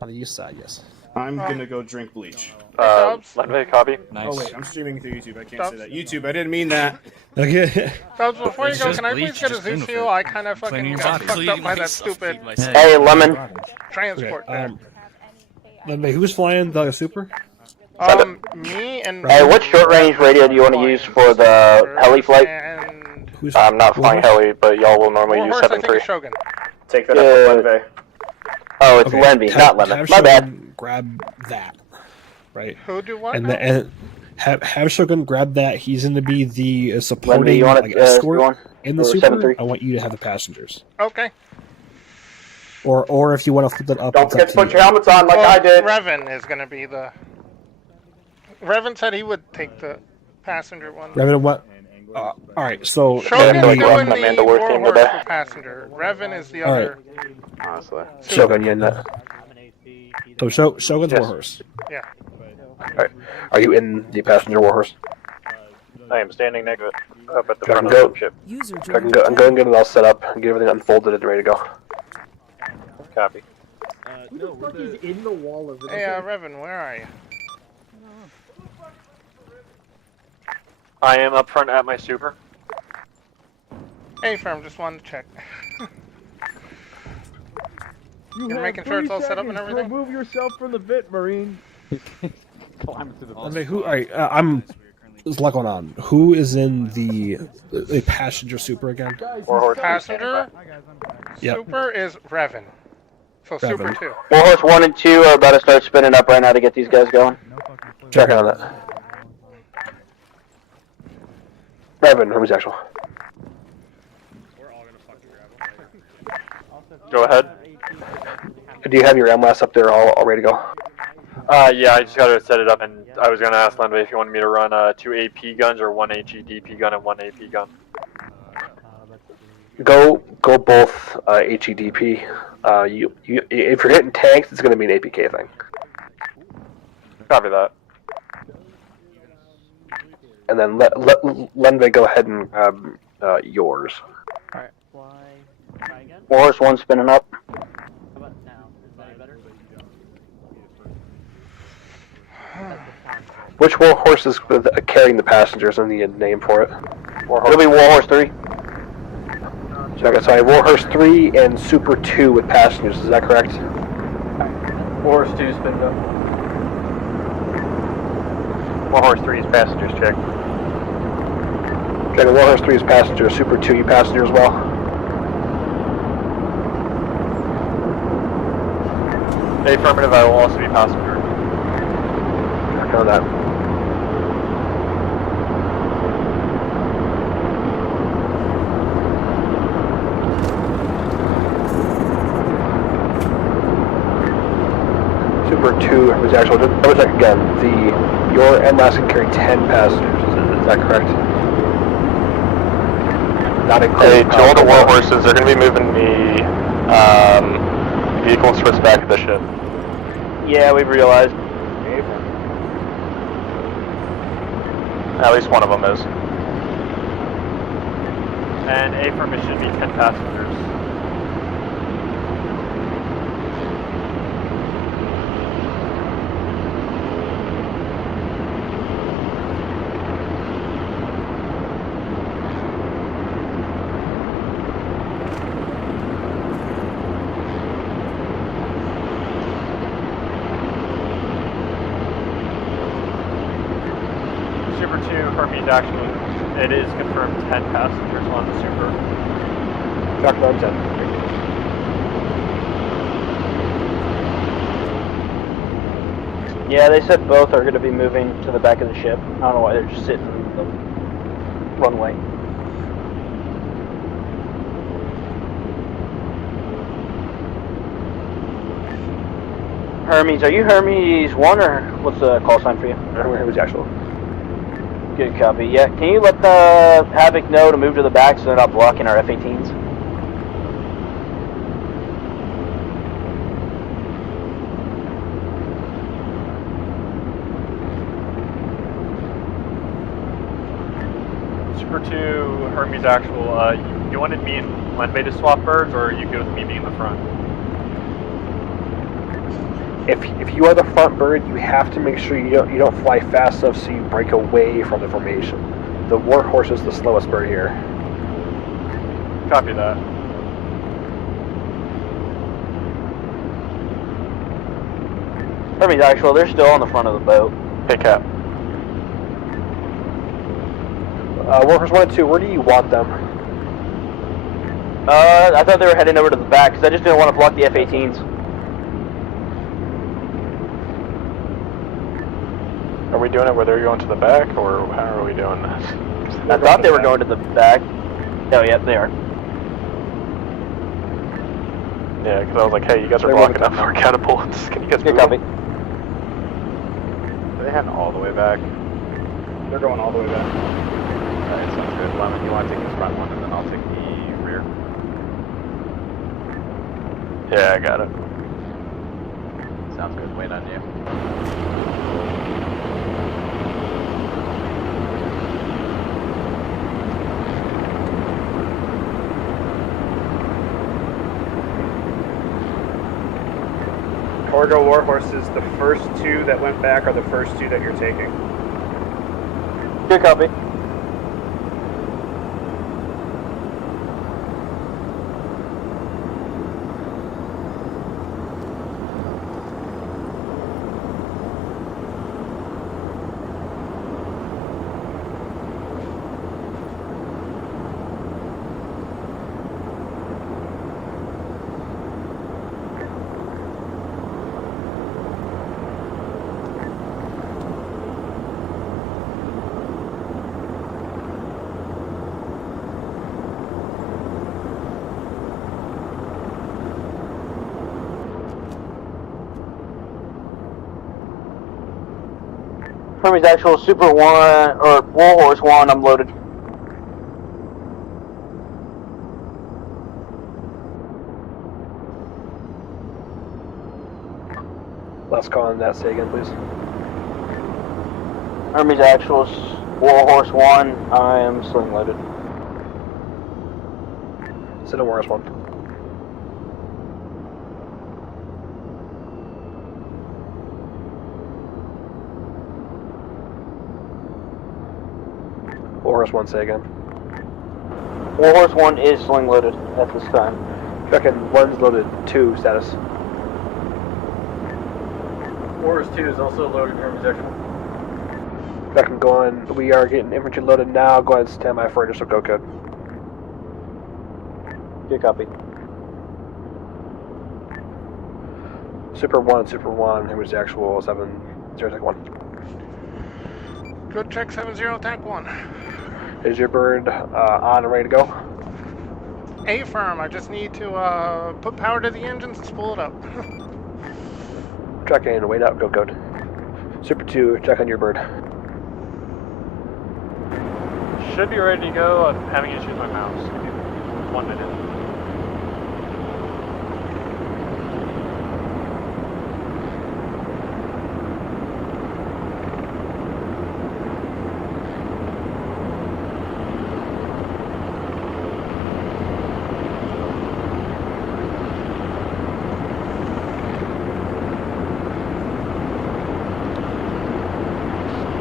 On the east side, yes. I'm gonna go drink bleach. Lenvey, copy. Nice. Oh wait, I'm streaming through YouTube. I can't say that. YouTube, I didn't mean that. Okay. Dubs, before you It's go, just can I bleach, please get a just clean Zeus with shield? it. I kind of fucking your got body. fucked up by that stupid Hey, Lemon. transport there. Lenvey, who's flying the super? Me and... Hey, what short range radio do you want to use for the heli flight? And... I'm not flying heli, but y'all will normally use Warhorse, I think 7-3. it's Shogun. Take that up with Lenvey. Oh, it's Lenvey, not Lemon. My bad. Grab that, right? Who do what? And have Shogun grab that. He's going to be the supporting you want like, it, escort you want- in the or super. 7-3? I want you to have the passengers. Okay. Or if you want to flip that up, Don't it's forget up to to put you. your helmets on like Well, I did. Revan is going to be the... Revan said he would take the passenger one. Revan, what? All right, so Shogun's like doing welcome the Amanda Worth team warhorse today. for passenger. Revan is the All other... Honestly. Shogun, you in that? So Shogun's Yes. warhorse. Yeah. Alright. Are you in the passenger warhorse? I am standing next to it, up at the front of the ship. User I'm joined going your to get it all set up and get everything unfolded and ready to go. Copy. Who the fuck is in the wall of it? Hey, Revan, where are you? I am up front at my super. Hey, firm, just wanted to check. You You're have making sure it's 3 all set up and seconds to everything? Remove yourself from the bit, Marine. Climb to the Lenvey, who? All right, there's a lot going on. Who is in the passenger super again? Warhorse. Passenger Yep. super is Revan. So Super Revan. 2. Warhorse 1 and 2 are about to start spinning up right now to get these guys going. Checking on that. Revan, who's actual? Go ahead. Do you have your MLAS up there all ready to go? Yeah, I just gotta set it up, and I was gonna ask Lenway if you wanted me to run 2 AP guns or 1 HEDP gun and 1 AP gun. Go both HEDP. If you're hitting tanks, it's going to be an APK thing. Copy that. And then let Lenve go ahead and grab yours. Alright, try again. Warhorse 1 spinning up. How about now? Is that any better? Which warhorse is carrying the passengers? I need a name for it. It'll be Warhorse 3. Sorry, Warhorse 3 and Super 2 with passengers, is that correct? Warhorse 2 spinning up. Warhorse 3's passengers check. Okay, the Warhorse 3 is passenger, Super 2, you passenger as well? Affirmative, I will also be passenger. Check on that. Super 2 was actual. Just double check again. Your NMAS can carry 10 passengers. Is that correct? Not including. Hey, to all the warhorses, they're going to be moving the vehicle and Swiss back of the ship. Yeah, we've realized. At least one of them is. And A-firm, it should be 10 passengers. Super 2, Hermes actually, it is confirmed 10 passengers on the Super. Dr. on 10. Yeah, they said both are going to be moving to the back of the ship. I don't know why they're just sitting in the runway. Hermes, are you Hermes 1 or what's the call sign for you? Hermes actual. Good copy. Yeah, can you let the Havoc know to move to the back so they're not blocking our F-18s? Super 2, Hermes actual, you wanted me and Lenway to swap birds, or are you good with me being in the front? If you are the front bird, you have to make sure you don't fly fast enough so you break away from the formation. The Warhorse is the slowest bird here. Copy that. Hermes actual, they're still on the front of the boat. Hey, Cap. Warhorse 1 and 2, where do you want them? I thought they were heading over to the back because I just didn't want to block the F-18s. Are we doing it where they're going to the back, or how are we doing this? I thought they were going to the back. Oh, yeah, they are. Yeah, because I was like, hey, you guys are blocking up our catapults. Can you guys move? Copy. Are they heading all the way back? They're going all the way back. Alright, sounds good. Lemon, you want to take this front one, and then I'll take the rear? Yeah, I got it. Sounds good. Wait on you. Cargo Warhorses, the first two that went back are the first two that you're taking. Good copy. Army's actual Super 1, or Warhorse 1, I'm loaded. Last call on that. Say again, please. Army's actual Warhorse 1, I am sling loaded. Send a Warhorse 1. Warhorse 1, say again. Warhorse 1 is sling loaded at this time. Checking 1's loaded. 2 status. Warhorse 2 is also loaded, Army's actual. Checking going. We are getting infantry loaded now. Go ahead and stand by for initial go code. Good copy. Super 1, who was the actual 7-0 tech 1. Good check 7-0 tech 1. Is your bird on and ready to go? A-firm, I just need to put power to the engines and spool it up. Check in, wait out, go code. Super 2, check on your bird. Should be ready to go. I'm having issues with my mouse. Give me 1 minute.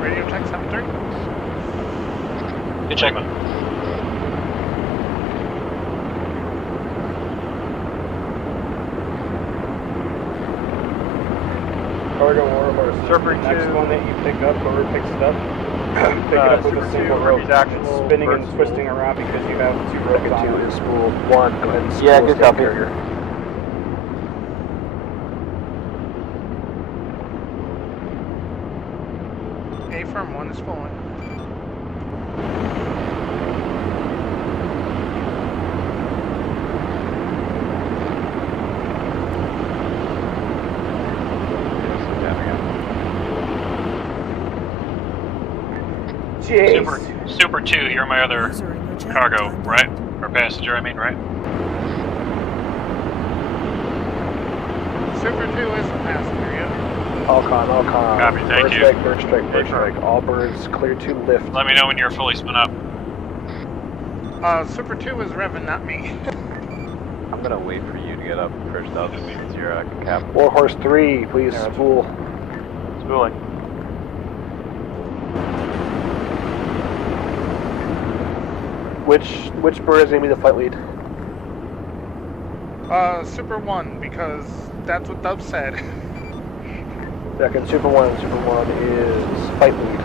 Radio check 7-3. Good check, man. Cargo Warhorse. Serpent Next 2. one that you pick up, whoever picks it up, pick it up with Super a single 2, rope. Army's actual It's spinning and first twisting around because you have 2 ropes Second on 2 it. is spool 1, go ahead and spool Yeah, good stand copy. carrier. A-firm 1 is spooling. Super 2, you're my other cargo, right? Or passenger, I mean, right? Super 2 is the passenger, yeah. All con. Copy, thank you. Bird strike. All birds clear to lift. Let me know when you're fully spun up. Super 2 is revving, not me. I'm gonna wait for you to get up first. That means you're cap. Warhorse 3, please spool. Spooling. Which bird is going to be the flight lead? Super 1, because that's what Dub said. Second, Super 1 is flight lead.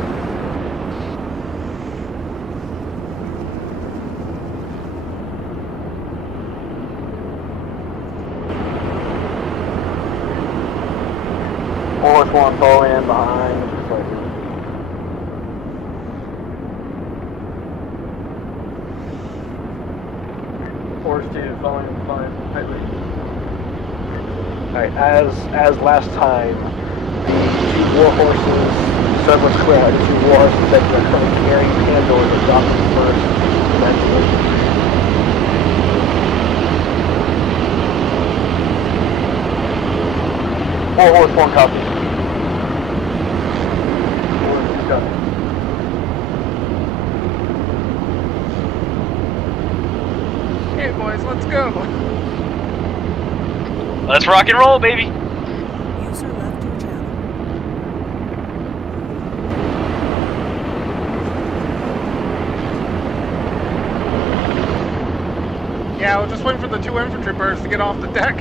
Warhorse 1 falling in behind. Warhorse 2 following behind. Alright, as last time, the 2 warhorses, severance clear, the 2 warhorses that are currently carrying Pandora are dropping first. Congratulations. Warhorse 1 copy. Warhorse 2 copy. Okay, boys, let's go. Let's rock and roll, baby. User left your channel. Yeah, I was just waiting for the 2 infantry birds to get off the deck.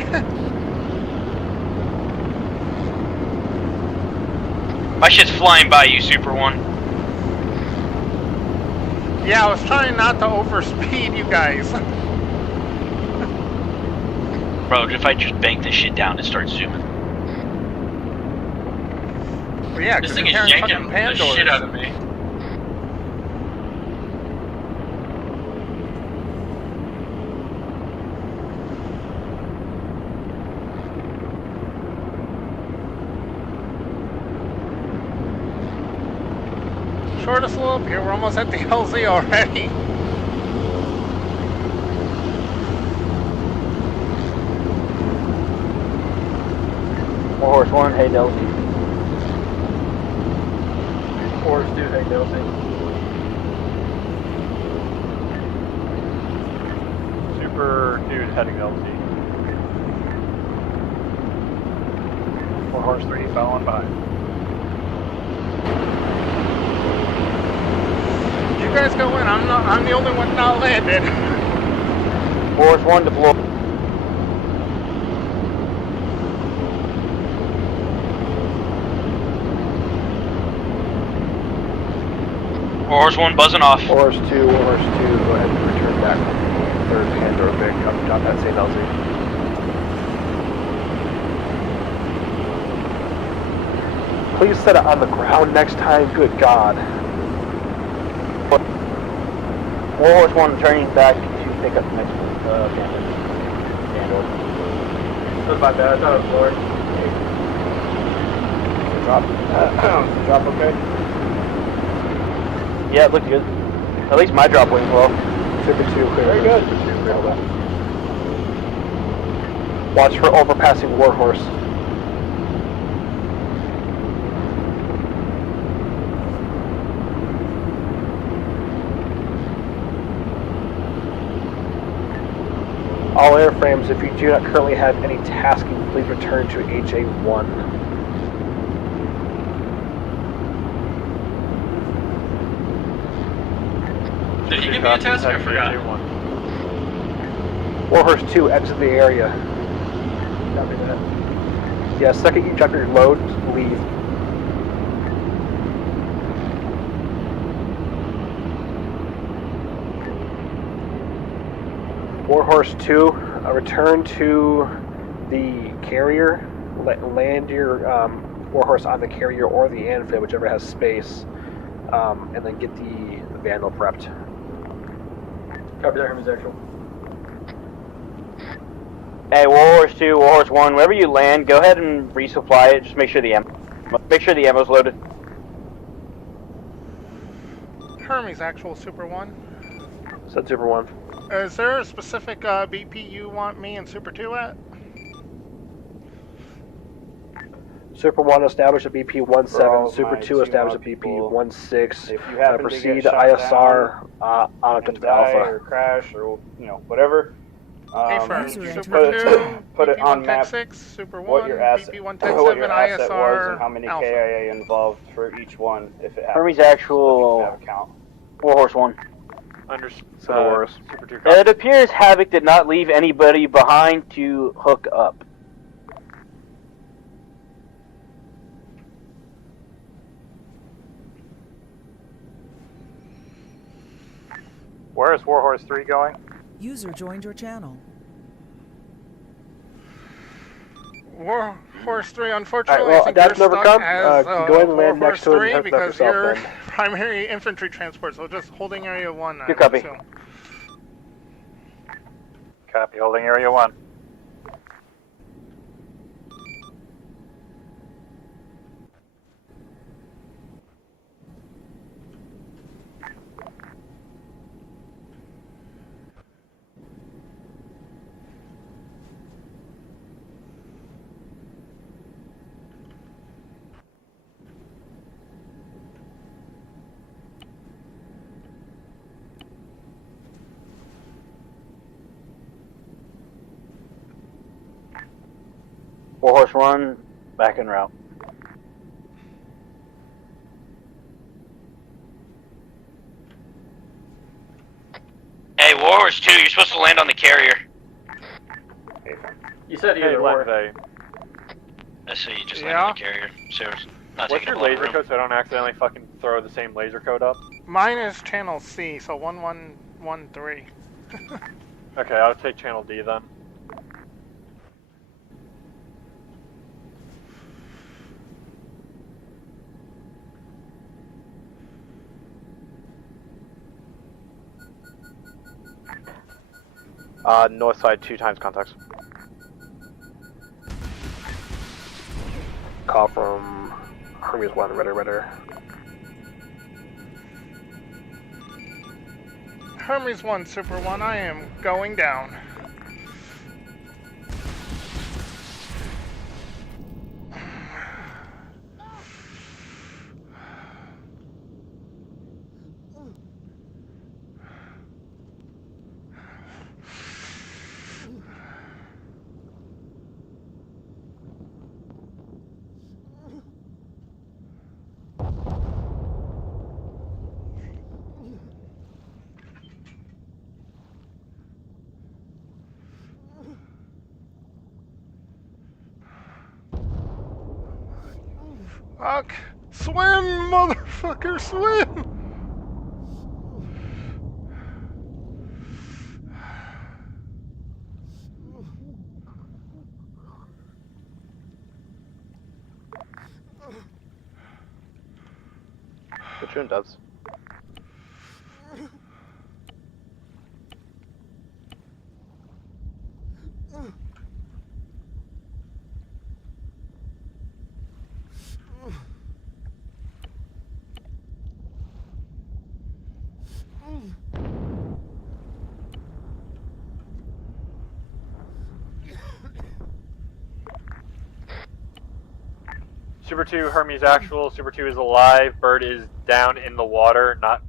My shit's flying by you, Super 1. Yeah, I was trying not to overspeed you guys. Bro, if I just bank this shit down and start zooming. Well, yeah, This because thing you're is carrying yanking fucking the Pandoras. shit out of me. shortest slope here. We're almost at the LZ already. Warhorse 1, hey Delzy. Warhorse 2, hey Delcy. Super dude heading LZ. Warhorse 3 following by. You guys go in. I'm the only one not landed. Warhorse 1 deploy. Warhorse 1 buzzing off. Warhorse 2, go ahead and return back to the third Pandora Vic on that same LZ. Please set it on the ground next time, good God. Warhorse 1 turning back to pick up the next Pandora. That's my bad, I thought it was lower. Drop okay? Yeah, it looked good. At least my drop went well. Super 2 clear. Very good. Super 2 clear. Watch for overpassing Warhorse. All airframes, if you do not currently have any tasking, please return to HA1. Did he give me a task? I forgot. Warhorse 2, exit the area. Copy that. Yeah, second you drop your load, leave. Warhorse 2, return to the carrier. Land your Warhorse on the carrier or the Amphib, whichever has space, and then get the Vandal prepped. Copy that, Hermes Actual. Hey, Warhorse 2, Warhorse 1, wherever you land, go ahead and resupply it. Just make sure the ammo's loaded. Hermes Actual Super 1. Said Super 1. Is there a specific BP you want me and Super 2 at? Super 1 establish a BP 17, Super 2 establish a BP 16. If you happen to proceed get shot ISR down, on and to die Alpha. or crash or whatever. Super put it on map. 6, Super 1, What your asset, BP 1 what your asset ISR, was, and how many Alpha. KIA involved for each one. If it happens. Hermes Actual, Have a count. Warhorse 1. Super 2 It appears Havoc did not leave anybody behind to hook up. Where is Warhorse 3 going? User joined your channel. Warhorse 3, unfortunately, Alright, well, I think that's you're never stuck come. as Go ahead and land Warhorse next to it 3 and hook up because yourself you're then. primary infantry transport, so just holding area 1. Good copy. Copy, holding area 1. Warhorse 1, back en route. Hey, Warhorse 2, you're supposed to land on the carrier. You said either way. So you just land on the carrier. So it's not What's taking your a lot of laser room. code so I don't accidentally fucking throw the same laser code up? Mine is channel C, so 1113. Okay, I'll take channel D then. North side 2 times contacts. Call from Hermes 1, redder. Hermes 1, Super 1, I am going down. Fuck! Swim, motherfucker, swim! Which one does? Super 2, Hermes actual. Super 2 is alive. Bird is down in the water, not.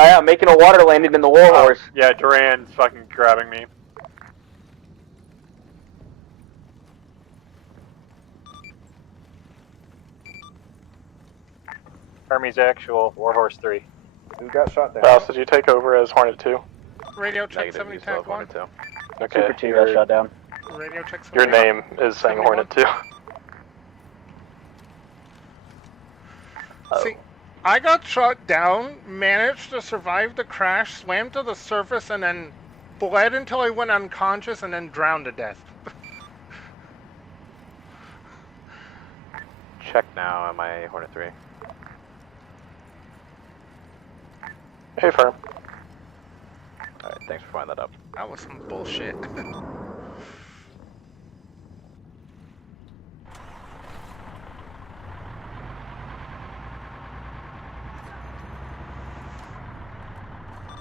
I'm making a water landing in the Warhorse. Yeah, Duran's fucking grabbing me. Hermes actual, Warhorse 3. Who got shot down? Rouse, did you take over as Hornet 2? Radio check Negative, 70 you still have tank 1. Hornet 2. Okay. Super 2 got shot down. Radio check 70. Your name is saying Hornet 2. Oh. See, I got shot down, managed to survive the crash, swam to the surface, and then bled until I went unconscious and then drowned to death. Check now, am I Hornet 3? Hey, firm. Alright, thanks for finding that up. That was some bullshit.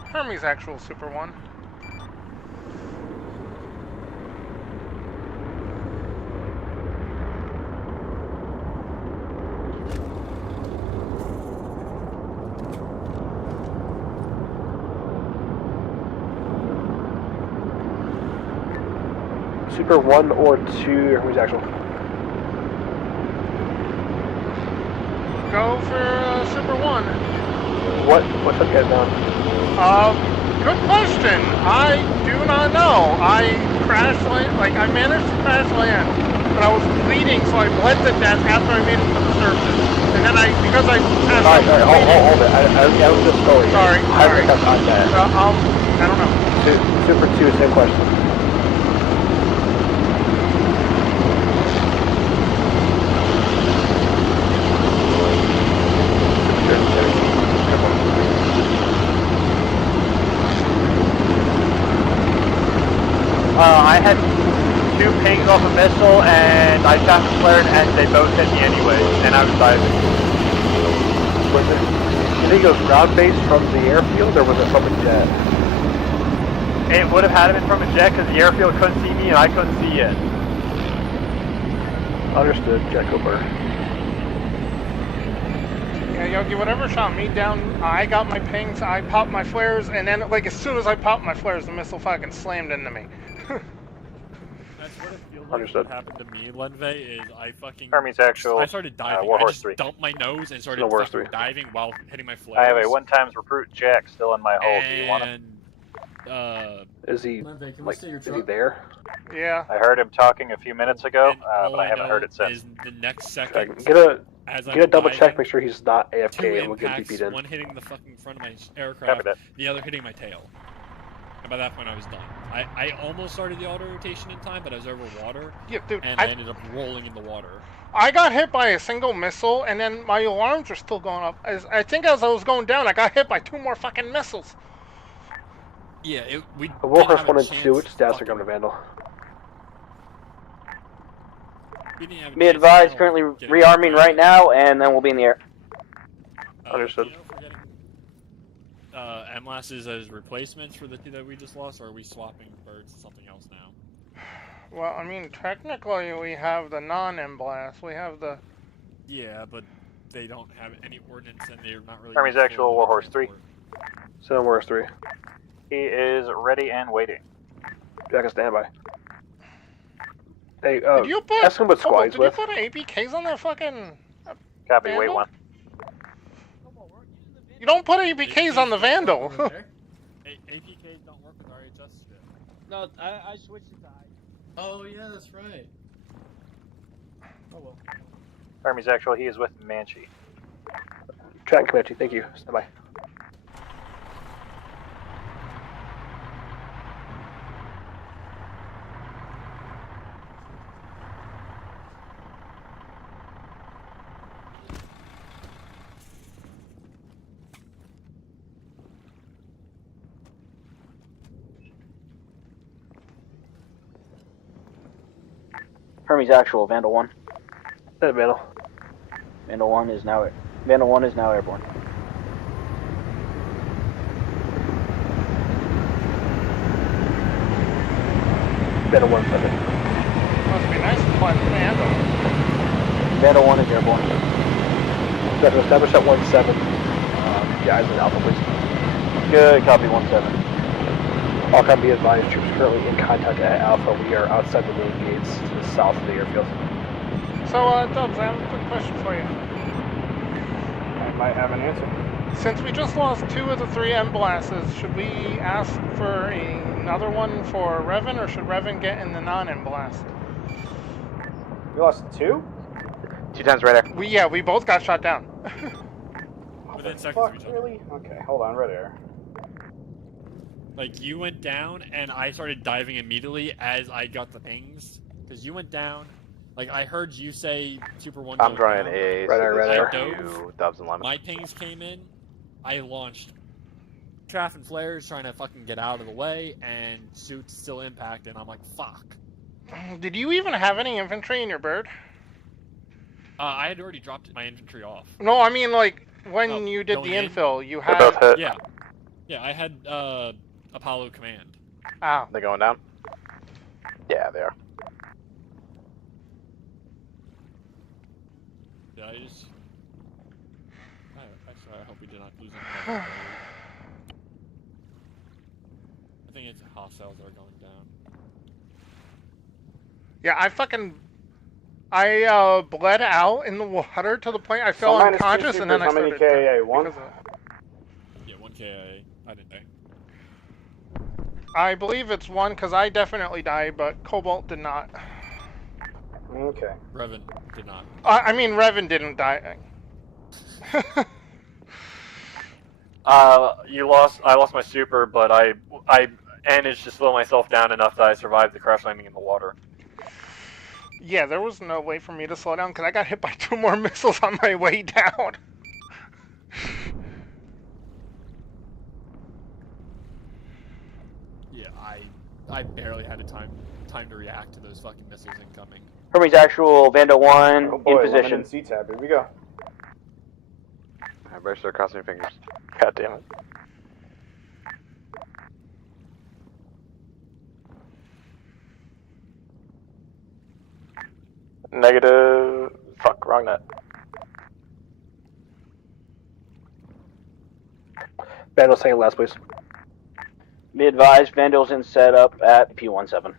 Hermes actual Super 1. Super 1 or 2, who's actual? Go for Super 1. What took you guys down? Good question. I do not know. I crashed land, like I managed to crash land, but I was bleeding, so I bled to death after I made it to the surface. And then because I passed out bleeding. Hold it. I was just going. Sorry. I don't know. Super 2, same question. I had 2 pings off a missile, and I shot the flared, and they both hit me anyway, and I was diving. Was it? You think it was ground-based from the airfield, or was it from a jet? It would have had been from a jet, because the airfield couldn't see me, and I couldn't see it. Understood, Jet Cooper. Yeah, Yogi, whatever shot me down, I got my pings, I popped my flares, and then, like, as soon as I popped my flares, the missile fucking slammed into me. That's what it feels like. Understood. What happened to me, Lenve, is I fucking... Hermes actual. I started diving. I Warhorse just 3. dumped my nose and started Warhorse fucking 3. diving while hitting my flares. I have a 1x recruit Jack still in my hold. Do you want him? Is he, is he there? Yeah. I heard him talking a few minutes ago, but I haven't heard it since. Is the next second, Get a I'm double check, diving, make sure he's not 2 AFK, and we'll get impacts, BP'd in. one hitting the fucking front of my aircraft, the other hitting my tail. And by that point, I was done. I almost started the auto rotation in time, but I was over water, dude, and I ended up rolling in the water. I got hit by a single missile, and then my alarms are still going up. I think as I was going down, I got hit by 2 more fucking missiles. Yeah, we Warhorse 1 and 2, which stats are going to Vandal? Be advised, currently rearming right now, and then we'll be in the air. Understood. MLASs as replacements for the 2 that we just lost, or are we swapping birds to something else now? Well, I mean, technically we have the non-M-blast. We have the... Yeah, but they don't have any ordnance, and they're not really... Hermes actual Warhorse 3. Send Warhorse 3. He is ready and waiting. Jack on standby. Hey, Did you put, ask him what squad he's with. Did you put APKs on that fucking... Copy, Vandal? wait 1. You don't put APKs on the Vandal. APKs don't work with RHS shit. No, I switched it to I. Oh, yeah, that's right. Oh, well. Hermes actual, he is with Manchi. Chat and Comanche, thank you. Stand by. Hermes actual, Vandal 1. That Vandal. Vandal 1 is now airborne. Vandal 1 7. Must be nice to fly the Vandal. Vandal 1 is airborne. Establish at 1-7. Guys in Alpha, please. Good, copy 1-7. All can be advised, troops currently in contact at Alpha. We are outside the main gates to the south of the airfield. So, Dubs, I have a quick question for you. I might have an answer. Since we just lost 2 of the 3 M-blasts, should we ask for another one for Revan, or should Revan get in the non-M-blast? You lost 2? 2 times radar. We both got shot down. Within seconds Fuck, of each other. really? Okay, hold on, right there. Like, you went down, and I started diving immediately as I got the pings. Because you went down. Like, I heard you say Super 1 I'm drawing a radar. to Dubs and Lemon. My pings came in. I launched chaff and flares trying to fucking get out of the way, and suits still impacted, and I'm like, fuck. Did you even have any infantry in your bird? I had already dropped my infantry off. No, I mean, like, when you did the infill, you had... both hit. Yeah. Yeah, I had, Apollo Command. Ow. They going down? Yeah, they are. Did I just... Actually, I hope we did not lose any. I think it's hostiles that are going down. Yeah, I bled out in the water to the point I fell unconscious, and then I started... How many KIA? 1? Yeah, 1 KIA. I didn't die. I believe it's 1 because I definitely died, but Cobalt did not. Okay. Revan did not. I mean, Revan didn't die. I lost my super, but I managed to slow myself down enough that I survived the crash landing in the water. Yeah, there was no way for me to slow down because I got hit by 2 more missiles on my way down. Yeah, I barely had time to react to those fucking missiles incoming. Hermes Actual, Vando 1, Oh boy, in position. lemon and C-tab, here we go. I better start crossing your fingers. God damn it. Negative. Fuck, wrong net. Vandal saying last, please. Be advised, Vandal's in setup at P17.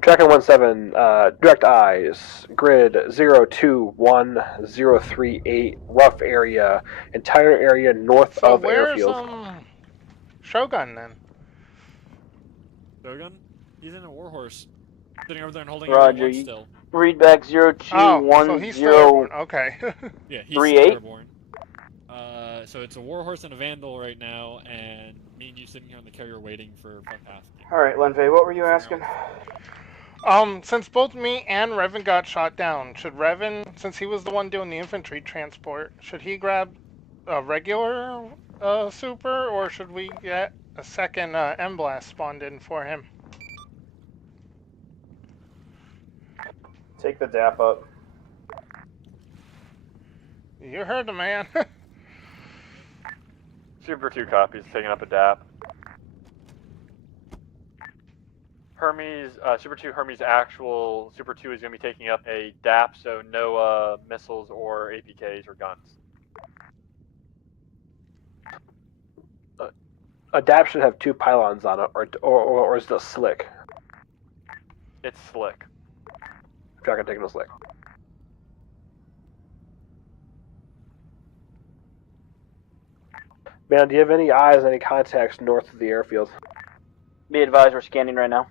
Dragon 17, direct eyes, grid 021038, rough area, entire area north So of where's airfield. Shogun then? Shogun? He's in a warhorse. Sitting over there and holding Roger, everyone you still. read back 021038. So he's still airborne. Okay. Yeah, he's still airborne. So it's a warhorse and a vandal right now, and me and you sitting here on the carrier waiting for half. Alright, Lenvey, what were you asking? Since both me and Revan got shot down, should Revan, since he was the one doing the infantry transport, should he grab a regular super, or should we get a second M-Blast spawned in for him? Take the DAP up. You heard the man. Super 2 copies, taking up a DAP. Hermes, Super 2 Hermes Actual, Super 2 is going to be taking up a DAP, so no missiles or APKs or guns. A DAP should have 2 pylons on it, or is it a slick? It's slick. Dragon taking a slick. Man, do you have any eyes, any contacts north of the airfield? Be advised, we're scanning right now.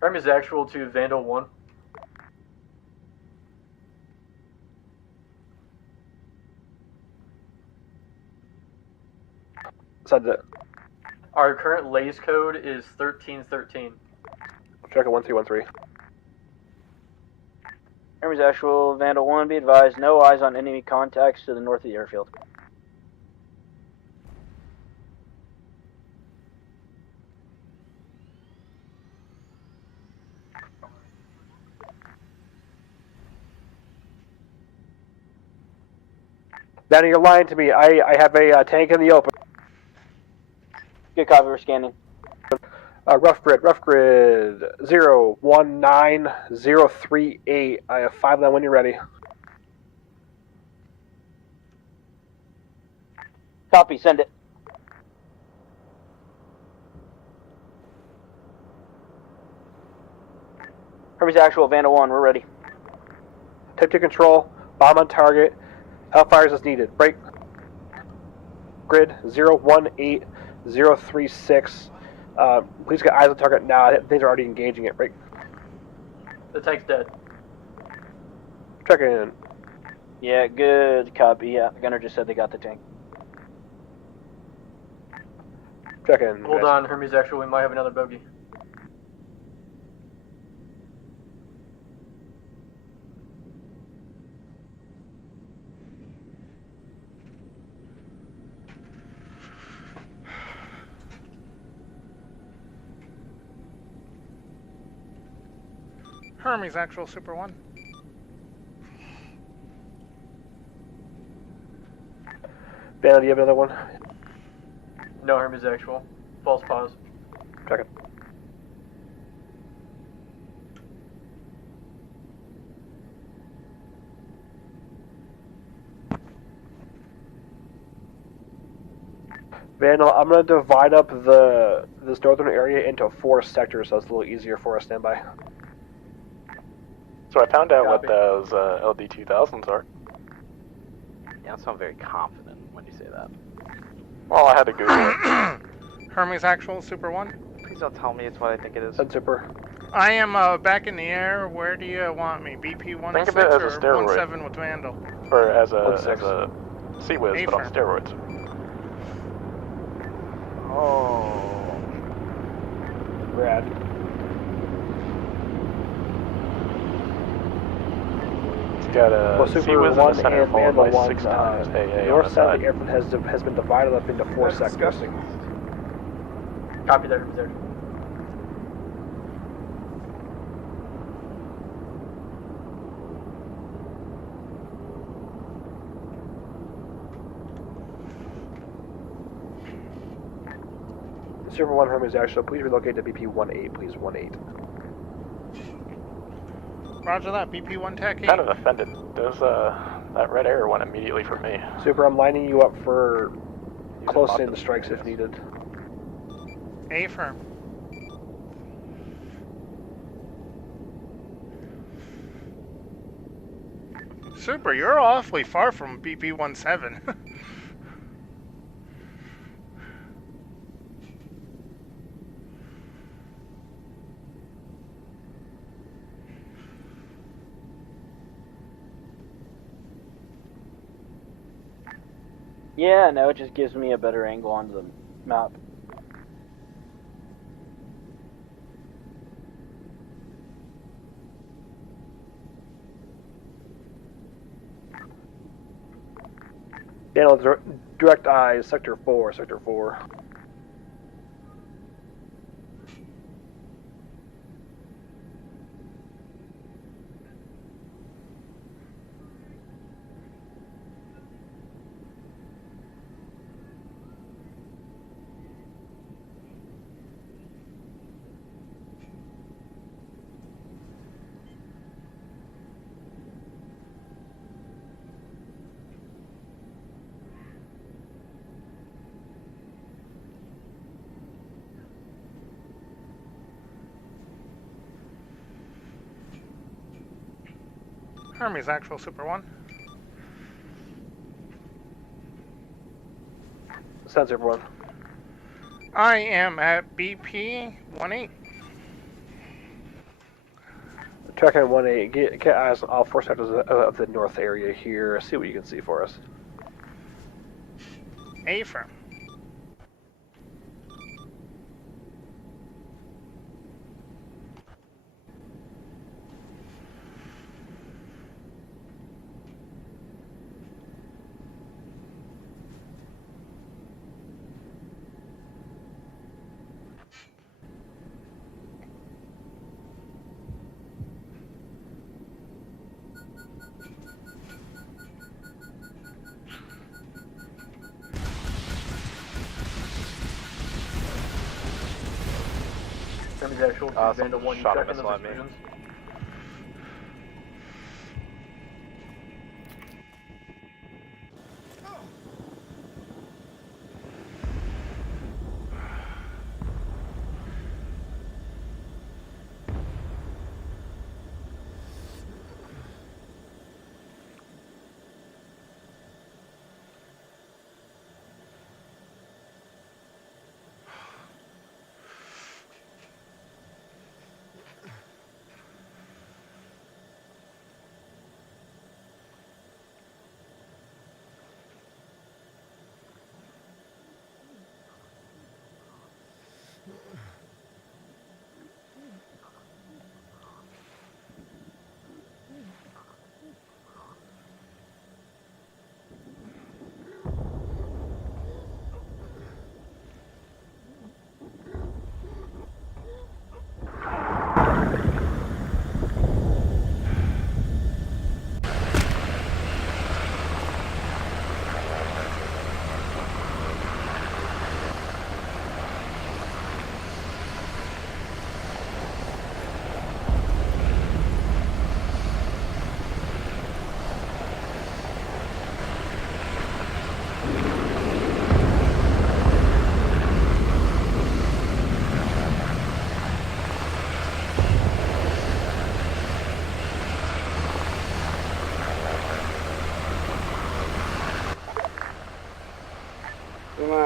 Hermes Actual to Vandal 1. Said that. Our current lace code is 1313. Dragon 1313. Hermes Actual, Vandal 1, be advised, no eyes on enemy contacts to the north of the airfield. Danny, you're lying to me. I have a tank in the open. Good copy, we're scanning. Rough grid 019038. I have 5 line when you're ready. Copy, send it. Hermes Actual, Vandal 1, we're ready. Type to control, bomb on target, hellfires as needed. Break. Grid 018036. Please get eyes on target now. Things are already engaging it. Break. The tank's dead. Check in. Yeah, good copy. Yeah, the gunner just said they got the tank. Check in. Hold on, Hermes Actual, we might have another bogey. Hermes Actual Super 1. Banner, do you have another one? No, Hermes actual. False pause. Check it. Vandal, I'm gonna divide up this northern area into 4 sectors, so it's a little easier for us. Stand by. So I found out what Copy. those LD2000s are. You don't sound very confident when you say that. Well, I had to Google it. Hermes Actual Super 1. Please don't tell me it's what I think it is. Send Super. I am back in the air. Where do you want me? BP 106 Think of it as a or steroid. 17 with Vandal? Or as a 1-6. Sea-Wiz, but on A-firm. steroids. Oh. Rad. It's got a Well, Super Sea-Wiz in 1 the center and followed Vandal by 1, 6 times AA on north the side of side. the airfield has been divided up into 4 That's sectors. disgusting. Copy that, Hermes actual. Super 1 Hermes Actual, please relocate to BP 18, please 18. Roger that. BP 1 Tech 8. Kind of offended. There's that red air went immediately for me. Super, I'm lining you up for close-in strikes if needed. A-firm. Super, you're awfully far from BP 17. Yeah, no, it just gives me a better angle onto the map. Daniel, direct eyes, Sector 4, Sector 4. Hermes Actual Super 1. Send Super 1. I am at BP 18. Track on 18, get eyes on all 4 sectors of the north area here. See what you can see for us. A-firm. Hermes actual. Vandal 1, shot a check in missile those at me. explosions.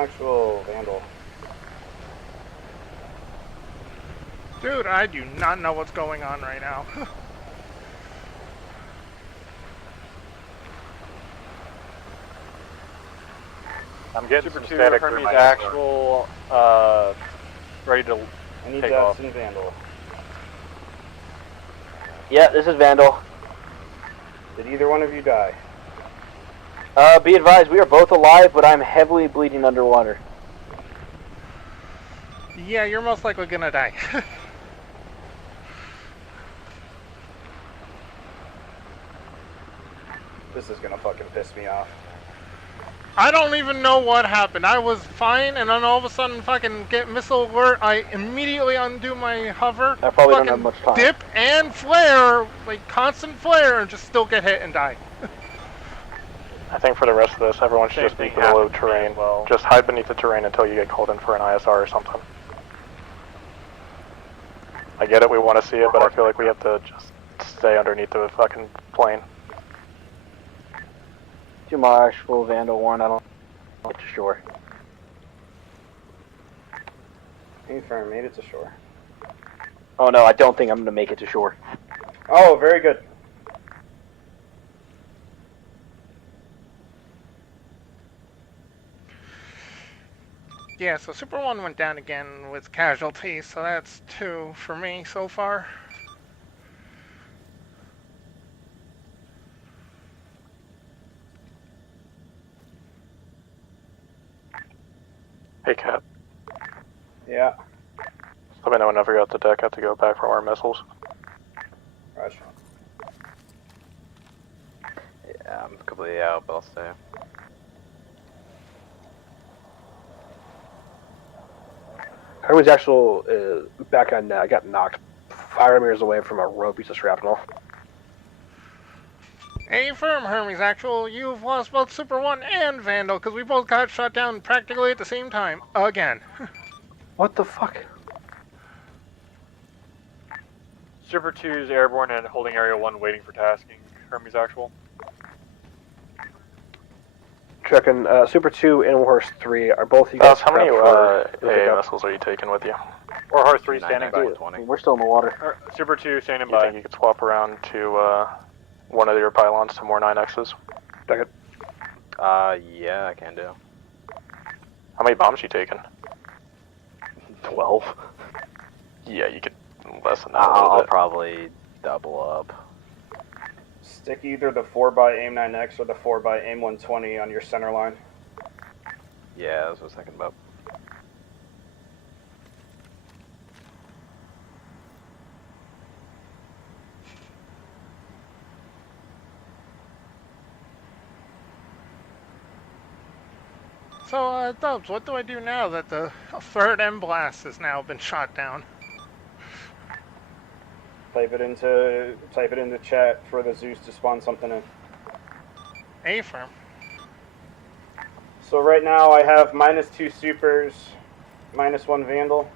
actual Vandal. Dude, I do not know what's going on right now. I'm getting Super some 2 static Hermes through my actual, ready to I need take deaths off. and Vandal. Yeah, this is Vandal. Did either one of you die? Be advised, we are both alive, but I'm heavily bleeding underwater. Yeah, you're most likely gonna die. This is gonna fucking piss me off. I don't even know what happened. I was fine, and then all of a sudden, fucking get missile alert. I immediately undo my hover. I probably don't fucking have much time. dip and flare, like constant flare, and just still get hit and die. I think for the rest of this, everyone should just be below terrain. Just hide beneath the terrain until you get called in for an ISR or something. I get it, we want to see it, but I feel like we have to just stay underneath the fucking plane. To my actual Vandal Warren, I don't get to shore. Hey, firm, made it to shore. Oh no, I don't think I'm gonna make it to shore. Oh, very good. Yeah, so Super 1 went down again with casualties, so that's 2 for me so far. Hey, Cat. Yeah. Let me know whenever you're at the deck. I have to go back from our missiles. Roger. Yeah, I'm completely out, but I'll stay. Hermes actual back on. I got knocked 5 meters away from a rope piece of shrapnel. Hey, firm, Hermes Actual, you've lost both Super 1 and Vandal, because we both got shot down practically at the same time. Again. What the fuck? Super 2's airborne and holding Area 1 waiting for tasking. Hermes Actual. Checking Super 2 and Warhorse 3 are both you guys. How many prepped for AA pickup? vessels are you taking with you? Warhorse 3 standing by. 20. We're still in the water. Super 2 standing You by. think you could swap around to one of your pylons to more 9Xs? Second. Yeah, I can do. How many bombs you taking? 12. Yeah, you could lessen that a little I'll bit. probably double up. Stick either the 4x AIM-9X or the 4x AIM-120 on your center line. Yeah, that's what I was thinking about. So, Dubs, what do I do now that the third M-Blast has now been shot down? Type it into chat for the Zeus to spawn something in. A-firm. So right now I have -2 supers, -1 Vandal.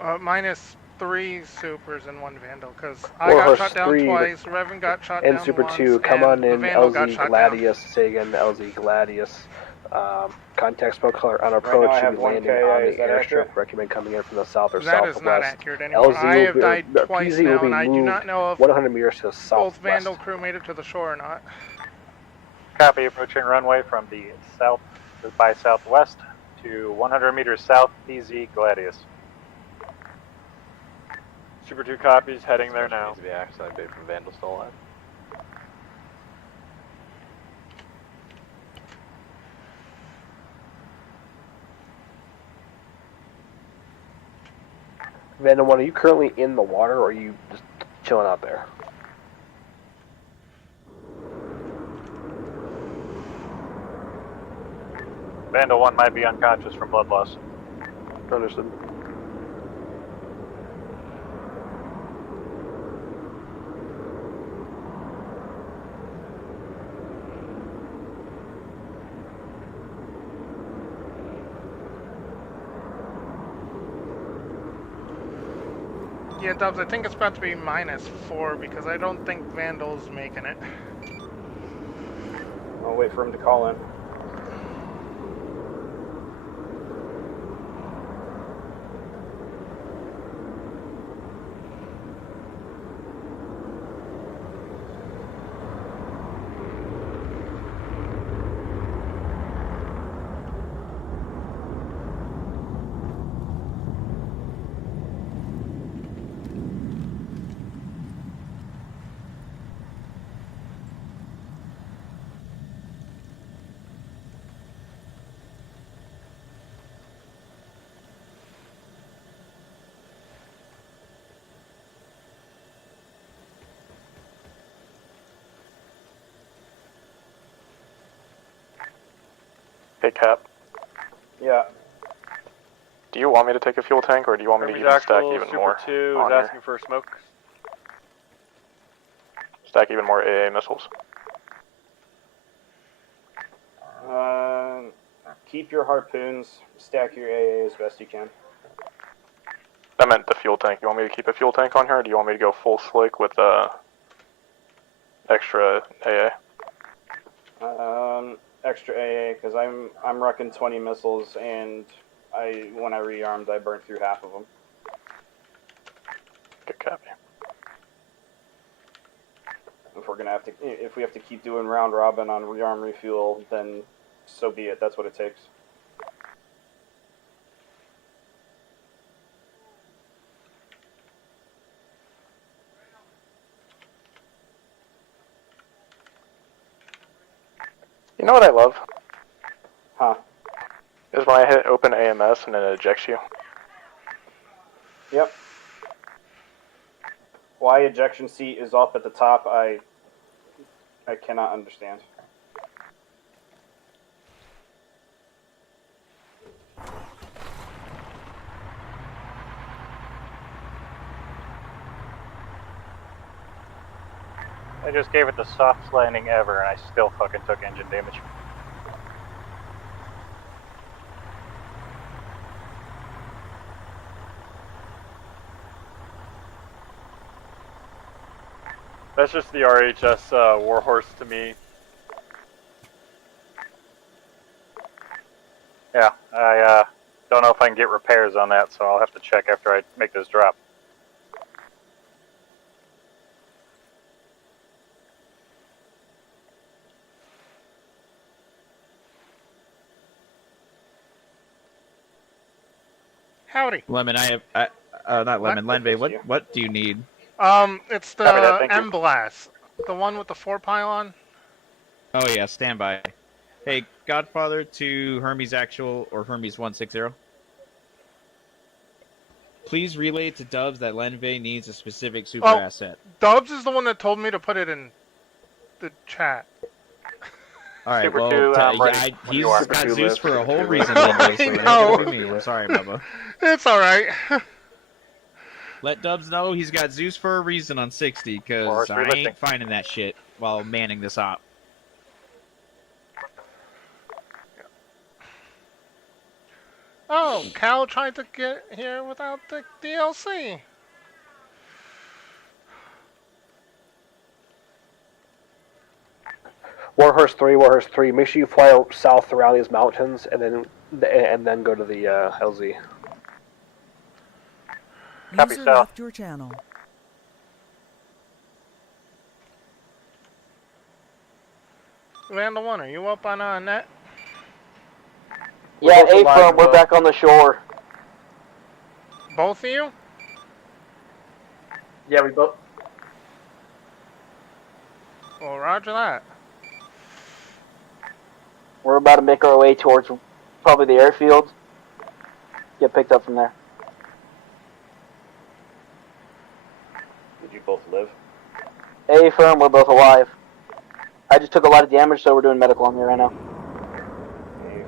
-3 supers and 1 Vandal, because I got Warhorse shot down 3 twice, Revan got shot and down Super once, 2, come and on the in, Vandal got LZ shot Gladius, Sagan, LZ Gladius. Contact smoke color on approach I should have be 1 landing KA, on is the that airstrip. accurate? Recommend coming in from the south or down. That southwest. is not accurate anymore. I have died twice PZ now, will be and I do moved not know if 100 meters to the both southwest. Vandal crew made it to the shore or not. Copy, approaching runway from the south by southwest to 100 meters south, PZ Gladius. Super 2 copies, heading there now. Needs to be accident bait from Vandal still alive. Vandal 1, are you currently in the water or are you just chilling out there? Vandal 1 might be unconscious from blood loss. Understood. Yeah, Dubs, I think it's about to be -4 because I don't think Vandal's making it. I'll wait for him to call in. Hey, Cap. Yeah. Do you want me to take a fuel tank, or do you want me to Hermes even stack actual even Super more 2 on is here? asking for smoke. Stack even more AA missiles. Keep your harpoons, stack your AA as best you can. I meant the fuel tank. You want me to keep a fuel tank on here, or do you want me to go full slick with extra AA? Extra AA, because I'm rocking 20 missiles, and when I rearmed, I burnt through half of them. Good copy. If we have to keep doing round robin on rearm refuel, then so be it. That's what it takes. You know what I love? Huh? Is when I hit open AMS and it ejects you. Yep. Why ejection seat is up at the top, I cannot understand. I just gave it the soft landing ever, and I still fucking took engine damage. That's just the RHS Warhorse to me. Yeah, I don't know if I can get repairs on that, so I'll have to check after I make this drop. Howdy. Lemon, not Lemon, Lenbay, what do you need? It's the M-Blast. The one with the 4 pylon. Oh yeah, standby. Hey, Godfather to Hermes Actual or Hermes 160. Please relay to Dubs that Lenvey needs a specific super asset. Dubs is the one that told me to put it in the chat. All right, Super well, 2, I'm ready when you are. he's got Zeus for a whole Super 2 reason, left. Lenvey, so I it ain't know. gonna be me. I'm sorry, Bubba. It's alright. Let Dubs know he's got Zeus for a reason on 60, because I ain't finding that shit while manning this op. Oh, Cal tried to get here without the DLC. Warhorse 3, make sure you fly south around these mountains and then go to the LZ. Copy, User south. left your channel. Vandal 1, are you up on net? Yeah, A firm, we're back on the shore. Both of you? Yeah, we both. Well, roger that. We're about to make our way towards probably the airfield. Get picked up from there. Did you both live? A firm, we're both alive. I just took a lot of damage, so we're doing medical on me right now. A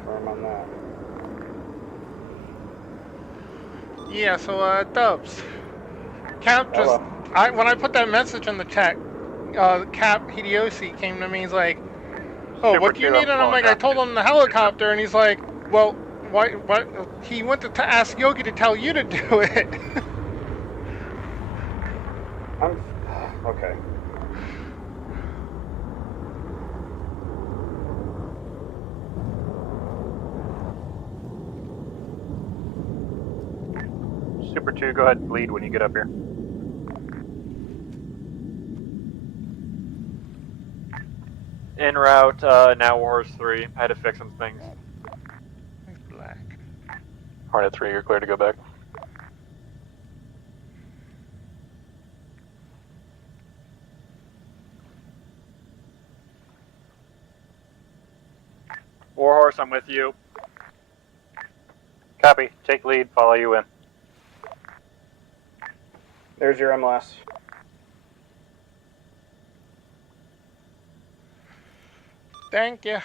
firm on that. Yeah, so Dubs. Cap just when I put that message in the chat, Cap Hidiosi came to me. He's like, "Oh, what do you need?" And I'm like, "I told him the helicopter," and he's like, "Well, why? What?" He went to ask Yogi to tell you to do it. Okay. Super 2, go ahead and bleed when you get up here. En route, now Warhorse 3. I had to fix some things. Black. Hornet 3, you're clear to go back. Warhorse, I'm with you. Copy. Take lead, follow you in. There's your MLS. Thank you.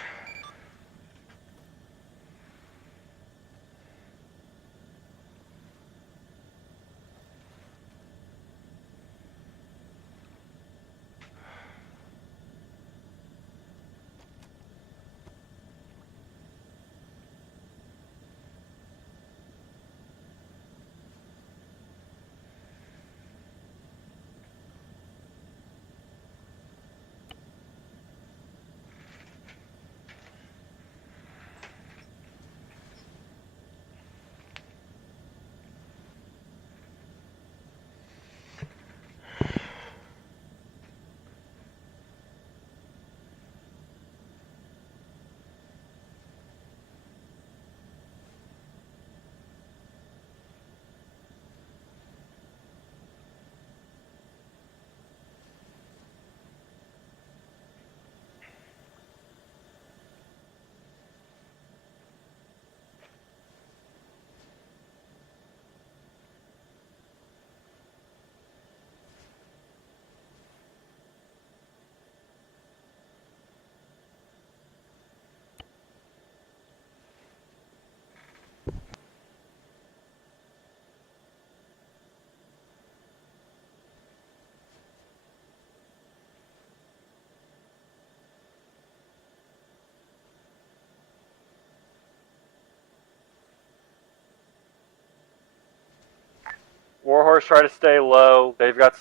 Warhorse, try to stay low. They've got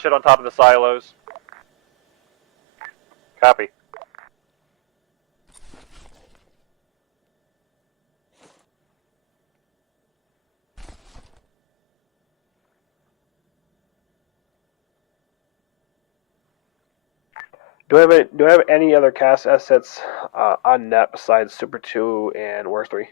shit on top of the silos. Copy. Do I have any other cast assets on net besides Super 2 and Warriors 3?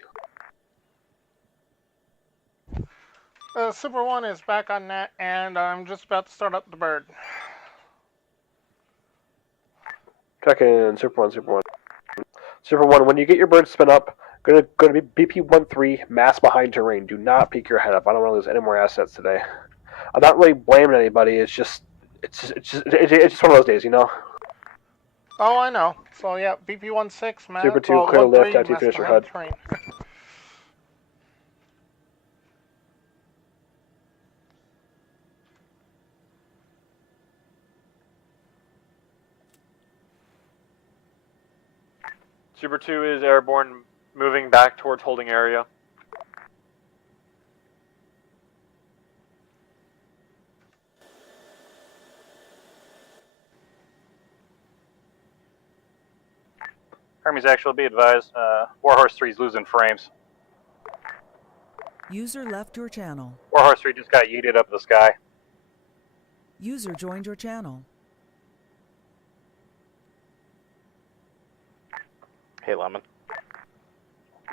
Super 1 is back on net, and I'm just about to start up the bird. Checking Super 1, Super 1. Super 1, when you get your bird spin up, go to be BP-13, mass behind terrain. Do not peek your head up. I don't want to lose any more assets today. I'm not really blaming anybody. It's just one of those days, you know? Oh, I know. So, yeah, BP-16, mass. Super 2, clear lift after you finish your HUD. Terrain. Super 2 is airborne, moving back towards holding area. Hermes actual, be advised, Warhorse 3 is losing frames. User left your channel. Warhorse 3 just got yeeted up the sky. User joined your channel. Hey, Lemon.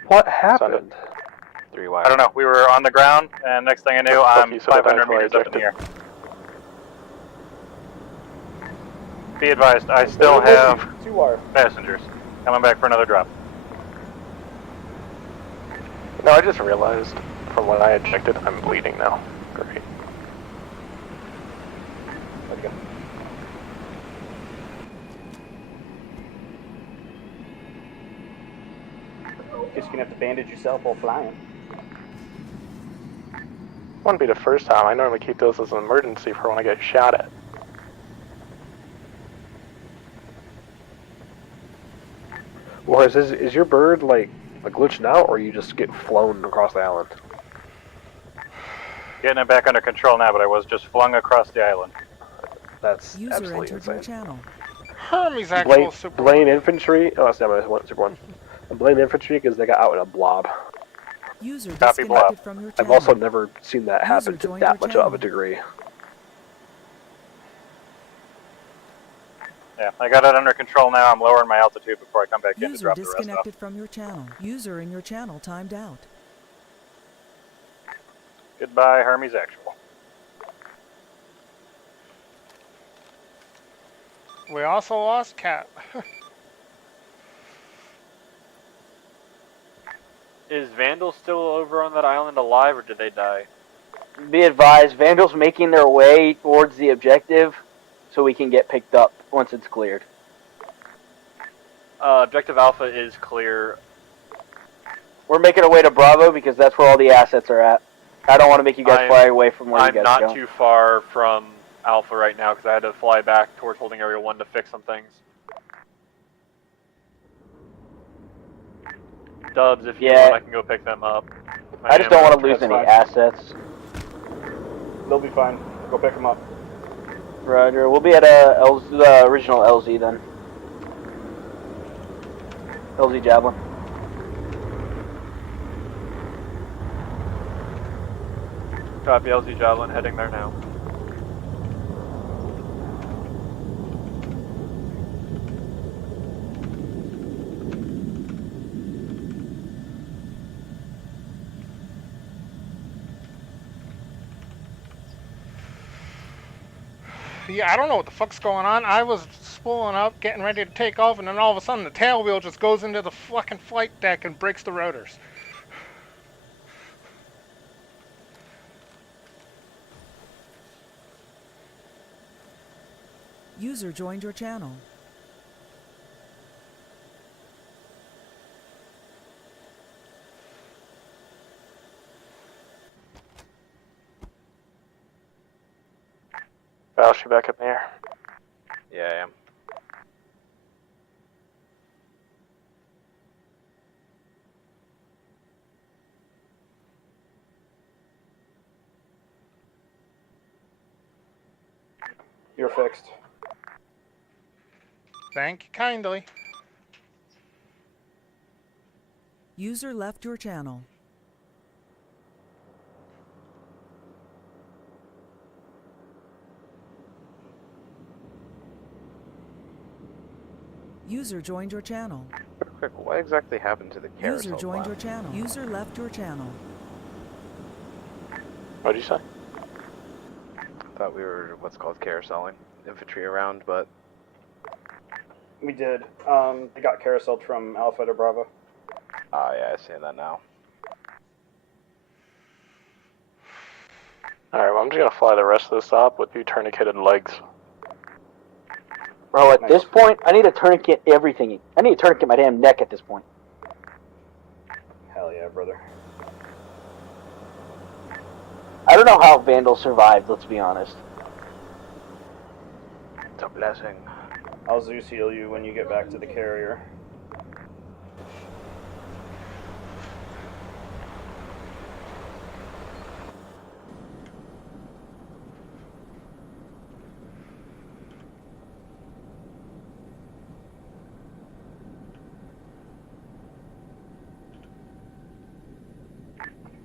What happened? 3 wire. I don't know. We were on the ground, and next thing I knew, I'm 500 meters up in the air. Be advised, I still have 2 wire passengers coming back for another drop. No, I just realized from when I ejected, I'm bleeding now. Great. Okay. Guess you're gonna have to bandage yourself while flying. Wouldn't be the first time. I normally keep those as an emergency for when I get shot at. Warhorse, is your bird like glitching out, or you just get flown across the island? Getting it back under control now, but I was just flung across the island. That's User absolutely entered insane. your channel. Hermes actual Super Blame Infantry. Oh, that's not my Super 1. Blame Infantry because they got out in a blob. User Copy disconnected blob. from your I've channel. also never seen that happen to joined that your much channel. of a degree. Yeah, I got it under control now. I'm lowering my altitude before I come back in to User drop the rest off. disconnected from your channel. User in your channel timed out. Goodbye, Hermes actual. We also lost Cat. Is Vandal still over on that island alive, or did they die? Be advised, Vandals making their way towards the objective so we can get picked up once it's cleared. Objective Alpha is clear. We're making our way to Bravo because that's where all the assets are at. I don't want to make you guys fly away from where you guys I'm go. not too far from Alpha right now because I had to fly back towards holding area 1 to fix some things. Dubs, if you want, I can go pick them up. I just don't want to lose any assets. They'll be fine. Go pick them up. Roger. We'll be at original LZ then. LZ Javelin. Copy, LZ Javelin, heading there now. Yeah, I don't know what the fuck's going on. I was spooling up, getting ready to take off, and then all of a sudden the tail wheel just goes into the fucking flight deck and breaks the rotors. User joined your channel. Val, she back up in the air? Yeah, I am. You're fixed. Thank you kindly. User left your channel. User joined your channel. Quick, what exactly happened to the carousel? User joined your channel. User left your channel. What did you say? I thought we were what's called carouseling infantry around, but We did. They got carouseled from Alpha to Bravo. oh yeah, I see that now. Alright, well, I'm just gonna fly the rest of the stop with you tourniqueted legs. Bro, at this point, I need to tourniquet everything. I need to tourniquet my damn neck at this point. Hell yeah, brother. I don't know how Vandal survived, let's be honest. It's a blessing. I'll Zeus heal you when you get back to the carrier.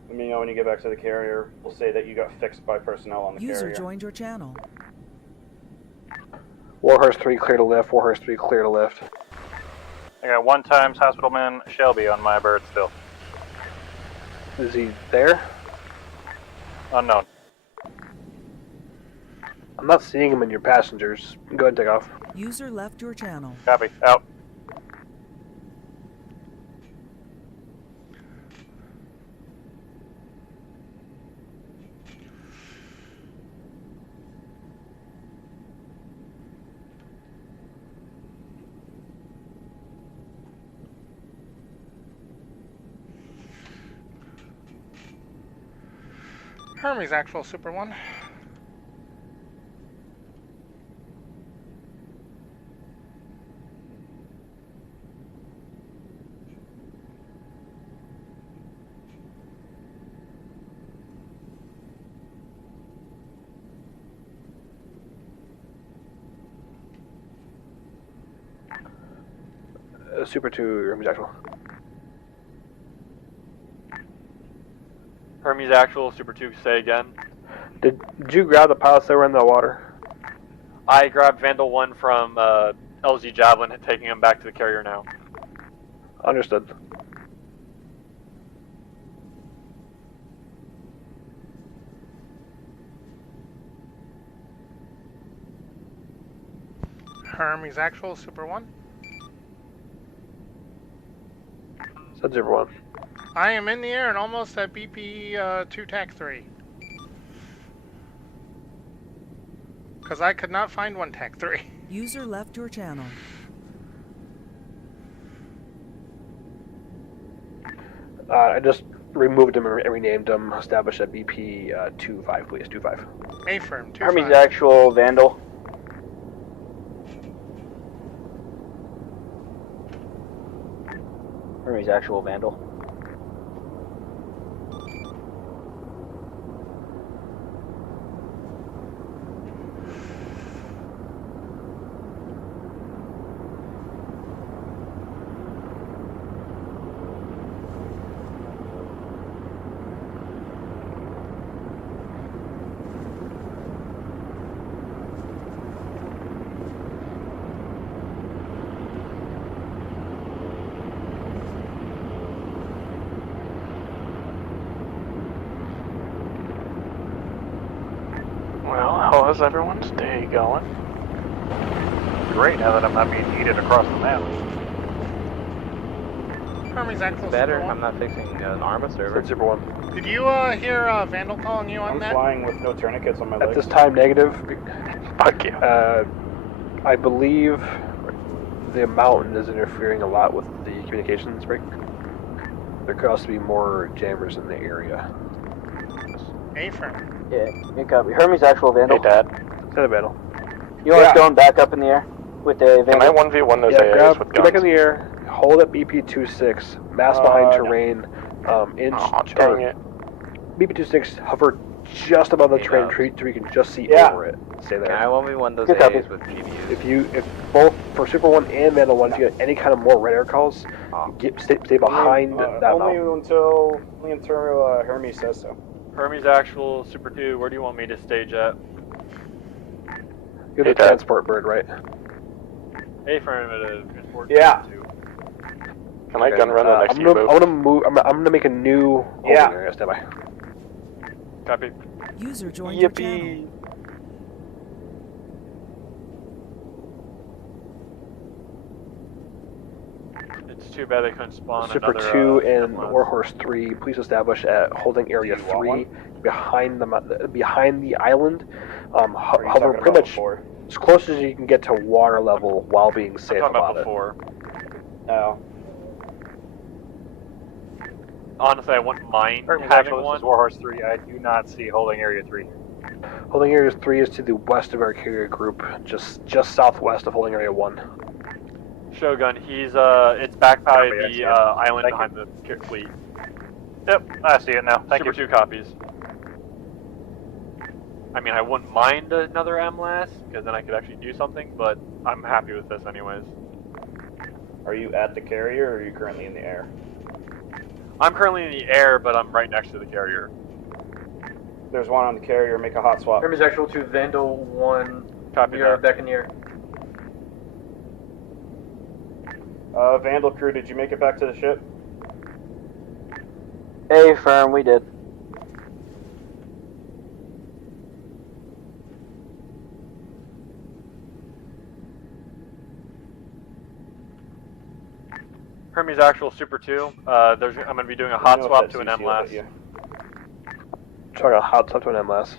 Let me know when you get back to the carrier. We'll say that you got fixed by personnel on the User carrier. joined your channel. Warhorse 3 clear to lift. Warhorse 3 clear to lift. I got 1 times hospitalman Shelby on my bird still. Is he there? Unknown. I'm not seeing him in your passengers. Go ahead and take off. User left your channel. Copy. Out. Hermes actual Super 1. Super 2, Hermes actual. Hermes actual, Super 2, say again. Did you grab the pilots that were in the water? I grabbed Vandal 1 from LG Javelin and taking him back to the carrier now. Understood. Hermes actual Super 1. Said Super 1. I am in the air and almost at BP 2 TAC 3. Because I could not find 1 TAC 3. User left your channel. I just removed him and renamed him. Established at BP 2-5, please. 2-5. A-firm, 2-5. Hermes actual Vandal. Hermes actual Vandal. Well, how's everyone's day going? Great, now that I'm not being eaten across the map. Hermes actual Better Super if I'm 1. not fixing an Arma server. Said Super 1. Did you hear Vandal calling you on I'm that? flying with no tourniquets on my At legs. this time, negative. Fuck you. I believe the mountain is interfering a lot with the communications break. There could also be more jammers in the area. A-firm. Yeah, good copy. Hermes actual Vandal. Hey, Dad. Said a battle. You want us going back up in the air with the Can I Vandal? 1v1 those Yeah, AAs with get back in guns? the air. Hold at BP-26. Mass behind no. terrain. Aw, dang it. BP-26. Hover just above the train tree, so we can just see over it. Stay there. I want me one of those Good copy. A's with GBUs. If both for Super 1 and Vandal 1, if you get any kind of more red air calls, stay behind that only mountain. until Hermes says so. Hermes actual Super 2, where do you want me to stage at? You're the transport bird, right? Affirmative. Transport Yeah. 2. Can I gun run the next I'm gonna move. I'm gonna make a new holding area. Stand by. Copy. User joined your channel. It's too bad they couldn't spawn Super another 2 and Warhorse 3, please establish at holding area 3 behind the island. Hover pretty much as close as you can get to water level while being safe about it. No. Honestly, I wouldn't mind Hermes having actual, this one. is Warhorse 3. I do not see holding area 3. Holding area 3 is to the west of our carrier group, just southwest of holding area 1. Shogun, it's back by Copy, I see the it. island Thank behind the fleet. Yep, I see it now. Thank Super you. 2 copies. I mean, I wouldn't mind another MLAS, because then I could actually do something, but I'm happy with this anyways. Are you at the carrier, or are you currently in the air? I'm currently in the air, but I'm right next to the carrier. There's one on the carrier. Make a hot swap. Hermes actual to Vandal 1. Copy that. Buccaneer. Vandal crew, did you make it back to the ship? Hey, firm, we did. Hermes actual Super 2. I'm going to be doing a hot swap to an MLAS. Talking about hot swap to an MLAS.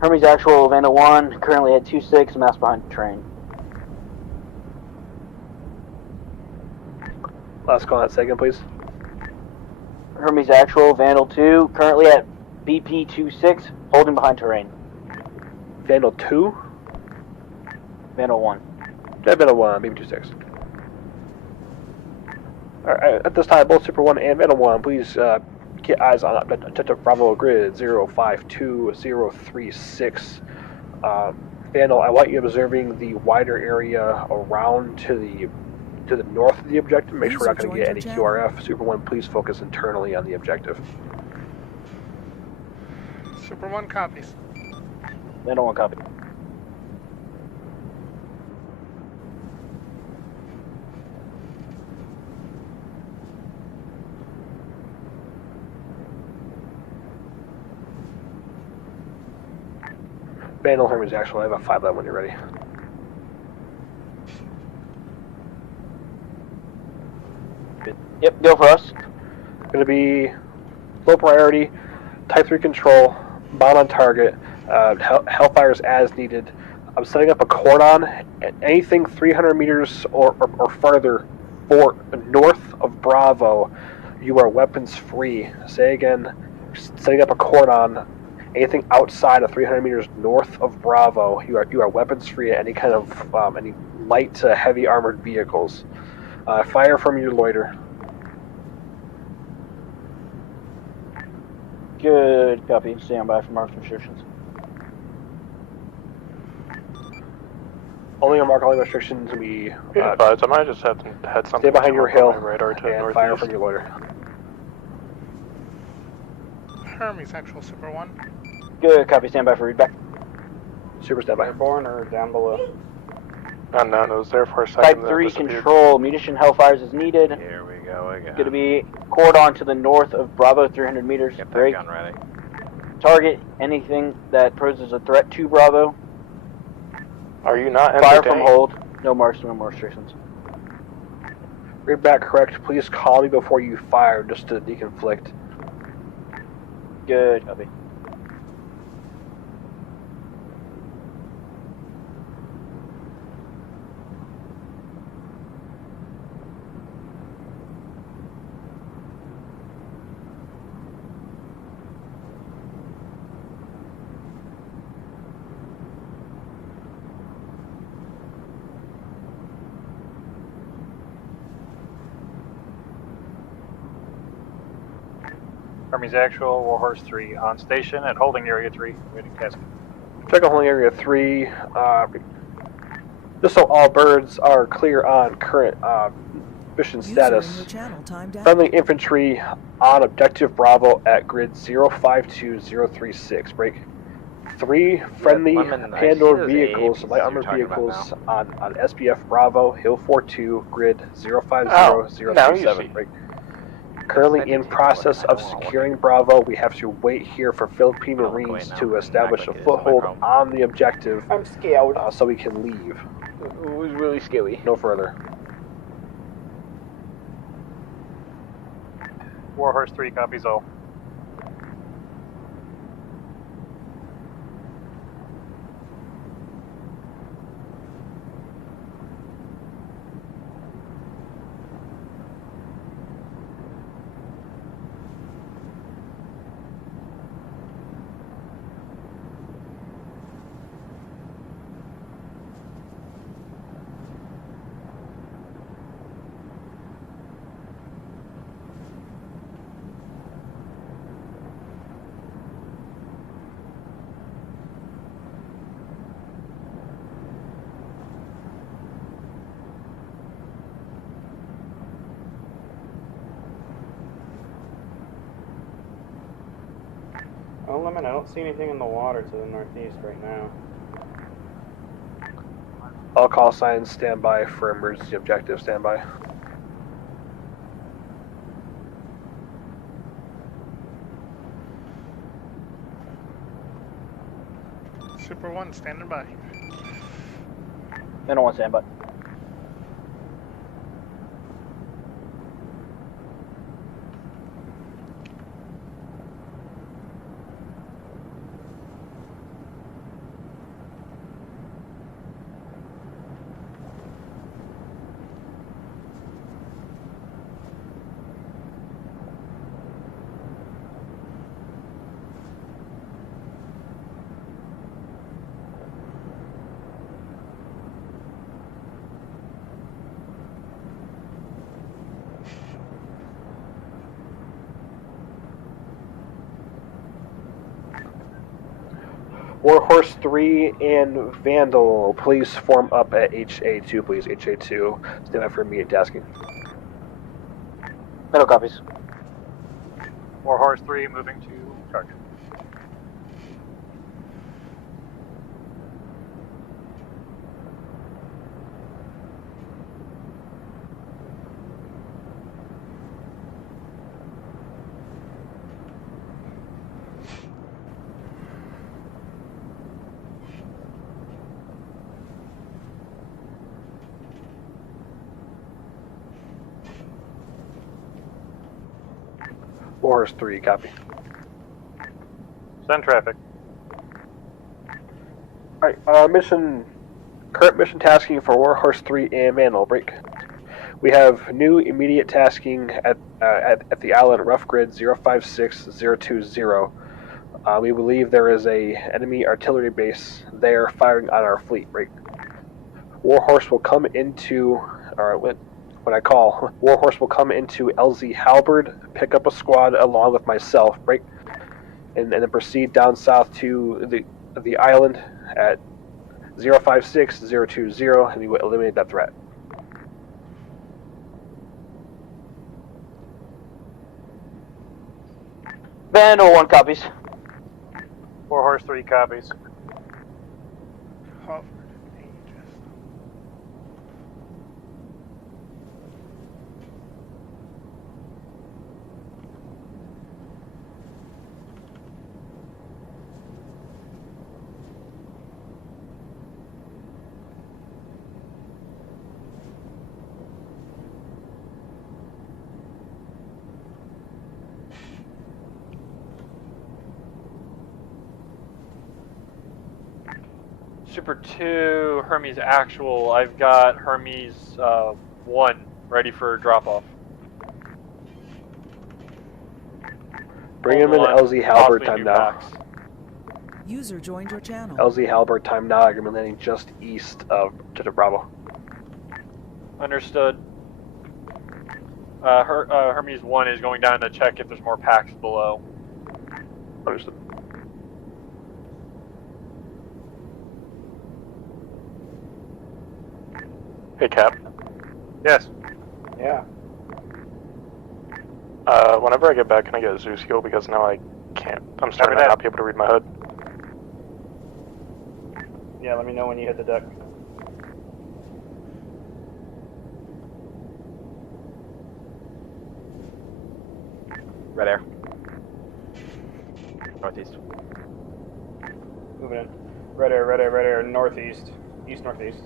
Hermes actual, Vandal 1, currently at 2-6, mass behind the train. Last call on that second, please. Hermes actual, Vandal 2, currently at BP 2-6, holding behind terrain. Vandal 2? Vandal 1. Yeah, Vandal 1, maybe 2-6. Alright, at this time, both Super 1 and Vandal 1, please get eyes on Objective Bravo Grid 052036. Vandal, I want you observing the wider area around to the north of the objective. Make sure we're not going to get any QRF. Super 1, please focus internally on the objective. Super 1 copies. Vandal 1 copy. Vandal Hermes actual, I have a 5-11 when you're ready. Yep, go for us. Going to be low priority, Type 3 control, bomb on target, hellfires as needed. I'm setting up a cordon, anything 300 meters or further north of Bravo, you are weapons free. Say again, setting up a cordon, anything outside of 300 meters north of Bravo, you are weapons free at any kind of any light to heavy armored vehicles. Fire from your loiter. Good copy. Stand by for marked restrictions. Only on mark all restrictions we. I might just have to head something. Stay behind your hill radar to and northeast. fire from your loiter. Hermes actual, Super 1. Good copy. Stand by for readback. Super stand by. Airborne or down below? Unknown. It was there for a second. Type then 3 disappeared. control. Munition hellfires is needed. Here we go again. Going to be cordon to the north of Bravo, 300 meters. Get that Break. gun ready. Target anything that poses a threat to Bravo. Are you not Fire from entertained? hold. No marks, no more restrictions. Read back correct. Please call me before you fire just to deconflict. Good copy. Hermes Actual, Warhorse 3 on station at holding area 3, waiting tasking. Check on holding area 3. Just so all birds are clear on current mission status. Friendly infantry on objective Bravo at grid 052036. Break. 3 friendly Pandora vehicles, light armored vehicles on SBF Bravo, Hill 42, grid 050037. Break. Currently in process of securing Bravo. We have to wait here for Philippine Marines to establish a foothold on the objective. I'm scared. So we can leave. It was really scary. No further. Warhorse 3 copies all. Oh, Lemon, I don't see anything in the water to the northeast right now. All call signs standby for emergency objective standby. Super 1 standing by. I don't want standby. Warhorse 3 and Vandal, please form up at HA2, please. HA2, stand up for immediate tasking. Middle copies. Warhorse 3 moving to charge. Warhorse 3, copy. Send traffic. Alright, current mission tasking for Warhorse 3 and Vandal, break. We have new immediate tasking at the island rough grid 056020. We believe there is a enemy artillery base there firing on our fleet, break. Warhorse will come into, when I call, Warhorse will come into LZ Halberd, pick up a squad along with myself, break, and then proceed down south to the island at 056020, and we will eliminate that threat. Vandal 1 copies. Warhorse 3 copies. Super 2, Hermes Actual. I've got Hermes 1 ready for drop-off. Bring him in LZ Halberd time now. User joined your channel. LZ Halberd time now. I'm landing just east of Bravo. Understood. Hermes 1 is going down to check if there's more packs below. Understood. Hey, Cap. Yes. Yeah. Whenever I get back, can I get a Zeus heal? Because now I can't. I'm starting to not be able to read my HUD. Yeah, let me know when you hit the deck. Red air. Northeast. Moving in. Red air, red air, red air, northeast. East-northeast.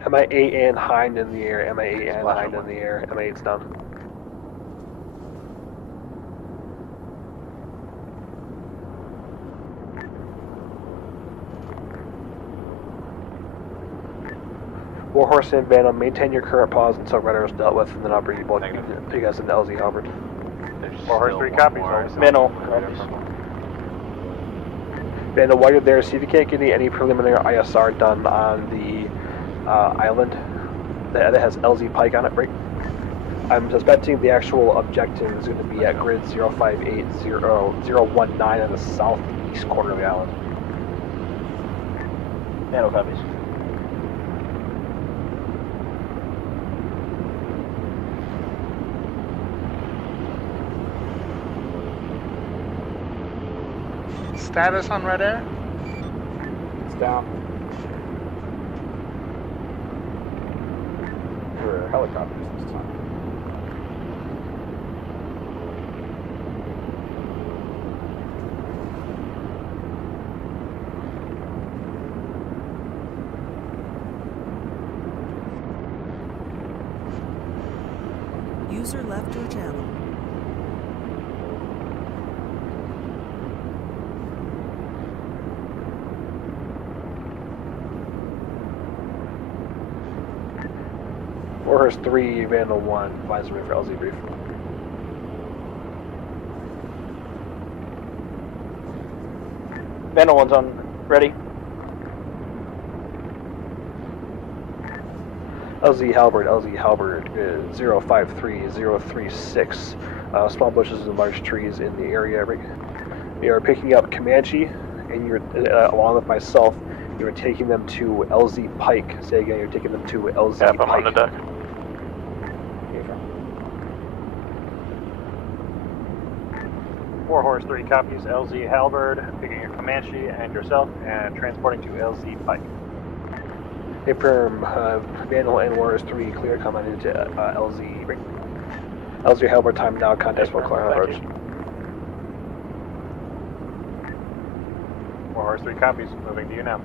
MI8 and Hind in the air. MI8 and Hind in the air. MI8's down. Warhorse and Vandal, maintain your current pause until Red Arrow is dealt with, and then I'll bring you both. You guys into LZ Halberd. Warhorse 3 copies. Vandal. Vandal, while you're there, see if you can't get any preliminary ISR done on the island that has LZ Pike on it, right? I'm suspecting the actual objective is going to be at grid 058019 on the southeast corner of the island. Vandal copies. Status on red air? It's down. For helicopters this time. User left your channel. Warhorse 3, Vandal 1, advisory for LZ brief. Vandal 1's on. Ready? LZ Halberd, 053036. Small bushes and large trees in the area. We are picking up Comanche, and you're along with myself. You're taking them to LZ Pike. Say again, you're taking them to LZ Pike. I'm on the deck. Warhorse 3 copies. LZ Halberd, picking your Comanche and yourself, and transporting to LZ Pike. Confirm, Vandal and Warhorse 3 clear coming into LZ. LZ Halberd, time now. Contact will clear on approach. Warhorse 3 copies. Moving to you now.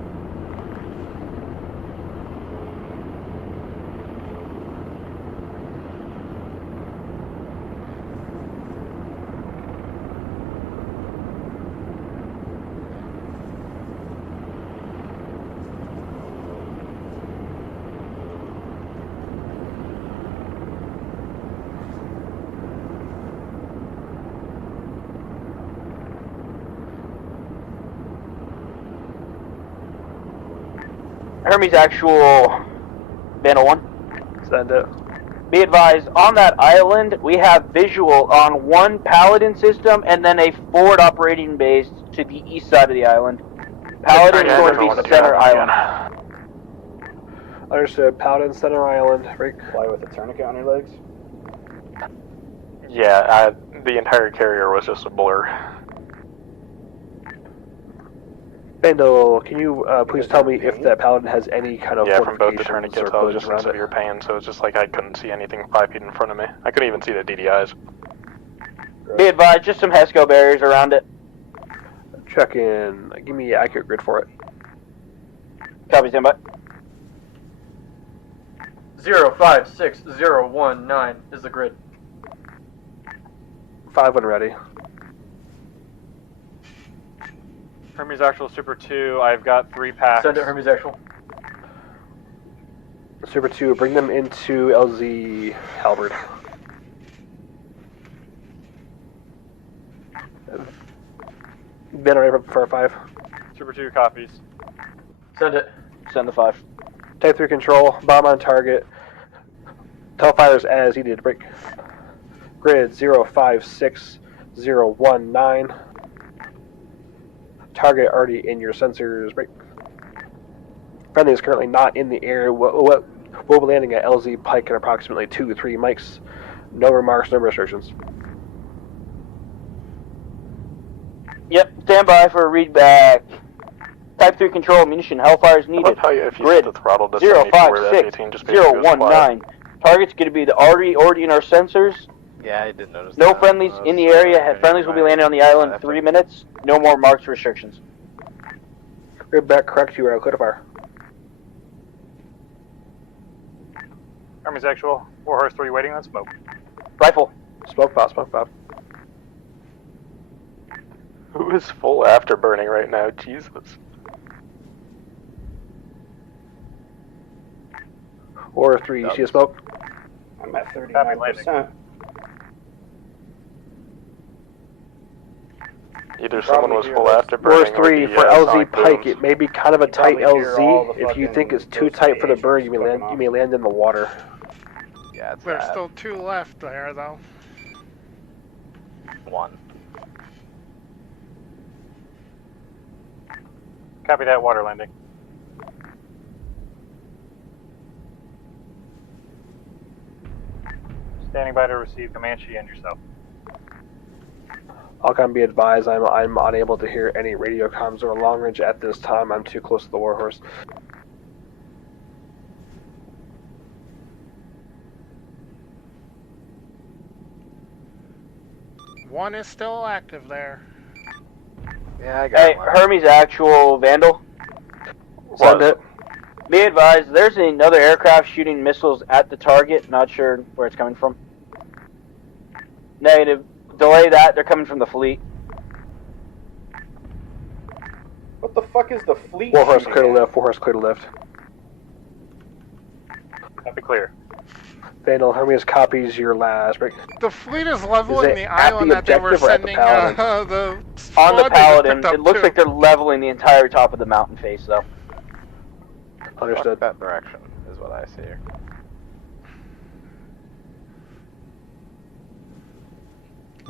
Hermes actual Vandal 1. Send it. Be advised, on that island, we have visual on one Paladin system and then a forward operating base to the east side of the island. Paladin is going to be center island. Understood. Paladin, center island. Fly with a tourniquet on your legs? Yeah, the entire carrier was just a blur. Vandal, can you please tell me if that Paladin has any kind of from both the fortifications tourniquets, or I was just in around it? severe pain, so it's just like I couldn't see anything 5 feet in front of me. I couldn't even see the DDIs. Be advised, just some HESCO barriers around it. Check in. Give me an accurate grid for it. Copy, standby. 056019 is the grid. 5 when ready. Hermes Actual Super 2, I've got 3 packs. Send it, Hermes Actual. Super 2, bring them into LZ Halberd. Been ready for 5. Super 2 copies. Send it. Send the 5. Type 3 control, bomb on target. Tell fighters as needed. Break. Grid 056019. Target already in your sensors. Break. Friendly is currently not in the area. We'll be landing at LZ Pike in approximately 2-3 mics. No remarks, no restrictions. Yep, stand by for a readback. Type 3 control, munition, Hellfires needed. If you Grid set the throttle to 056019. Target's going to be already in our sensors. Yeah, I did notice No that. friendlies in the area. Friendlies will be landing on the island in 3 minutes. No more marks restrictions. Grid back, correct, you are clear to fire. Army's actual. Warhorse 3 waiting on smoke. Rifle. Smoke pop, smoke pop. Who is full afterburning right now? Jesus. Or 3, you see a smoke? I'm at 39%. Either someone was full Wars afterburning 3 or for LZ sonic Pike. booms. It may be kind of a tight probably hear all LZ. the If you fucking think it's too tight for the bird, you may land in the water. Yeah, it's There's bad. still 2 left there, though. 1. Copy that, water landing. Standing by to receive Comanche and yourself. Alcon, be advised, I'm unable to hear any radio comms or long range at this time. I'm too close to the Warhorse. One is still active there. Yeah, I got Hey, one. Hermes actual, Vandal. Send it. Be advised, there's another aircraft shooting missiles at the target. Not sure where it's coming from. Negative. Delay that. They're coming from the fleet. What the fuck is the fleet? Warhorse shooting clear to at? lift, Warhorse clear to lift. Copy clear. Vandal, Hermes copies your last break. The fleet is leveling Is it the at island the that they were objective or at the sending Paladin? the On the squad they just Paladin, picked up it looks too. like they're leveling the entire top of the mountain face, though. Understood. That direction is what I see here.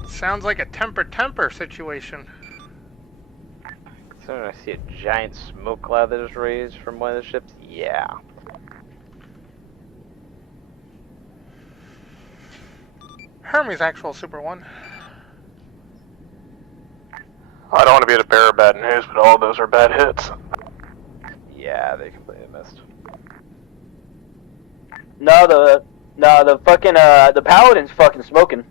Sounds like a temper situation. So I see a giant smoke cloud that is raised from one of the ships. Yeah. Hermes actual Super 1. I don't want to be the bearer of bad news, but all of those are bad hits. Yeah, they completely missed. No, the fucking, the Paladin's fucking smoking.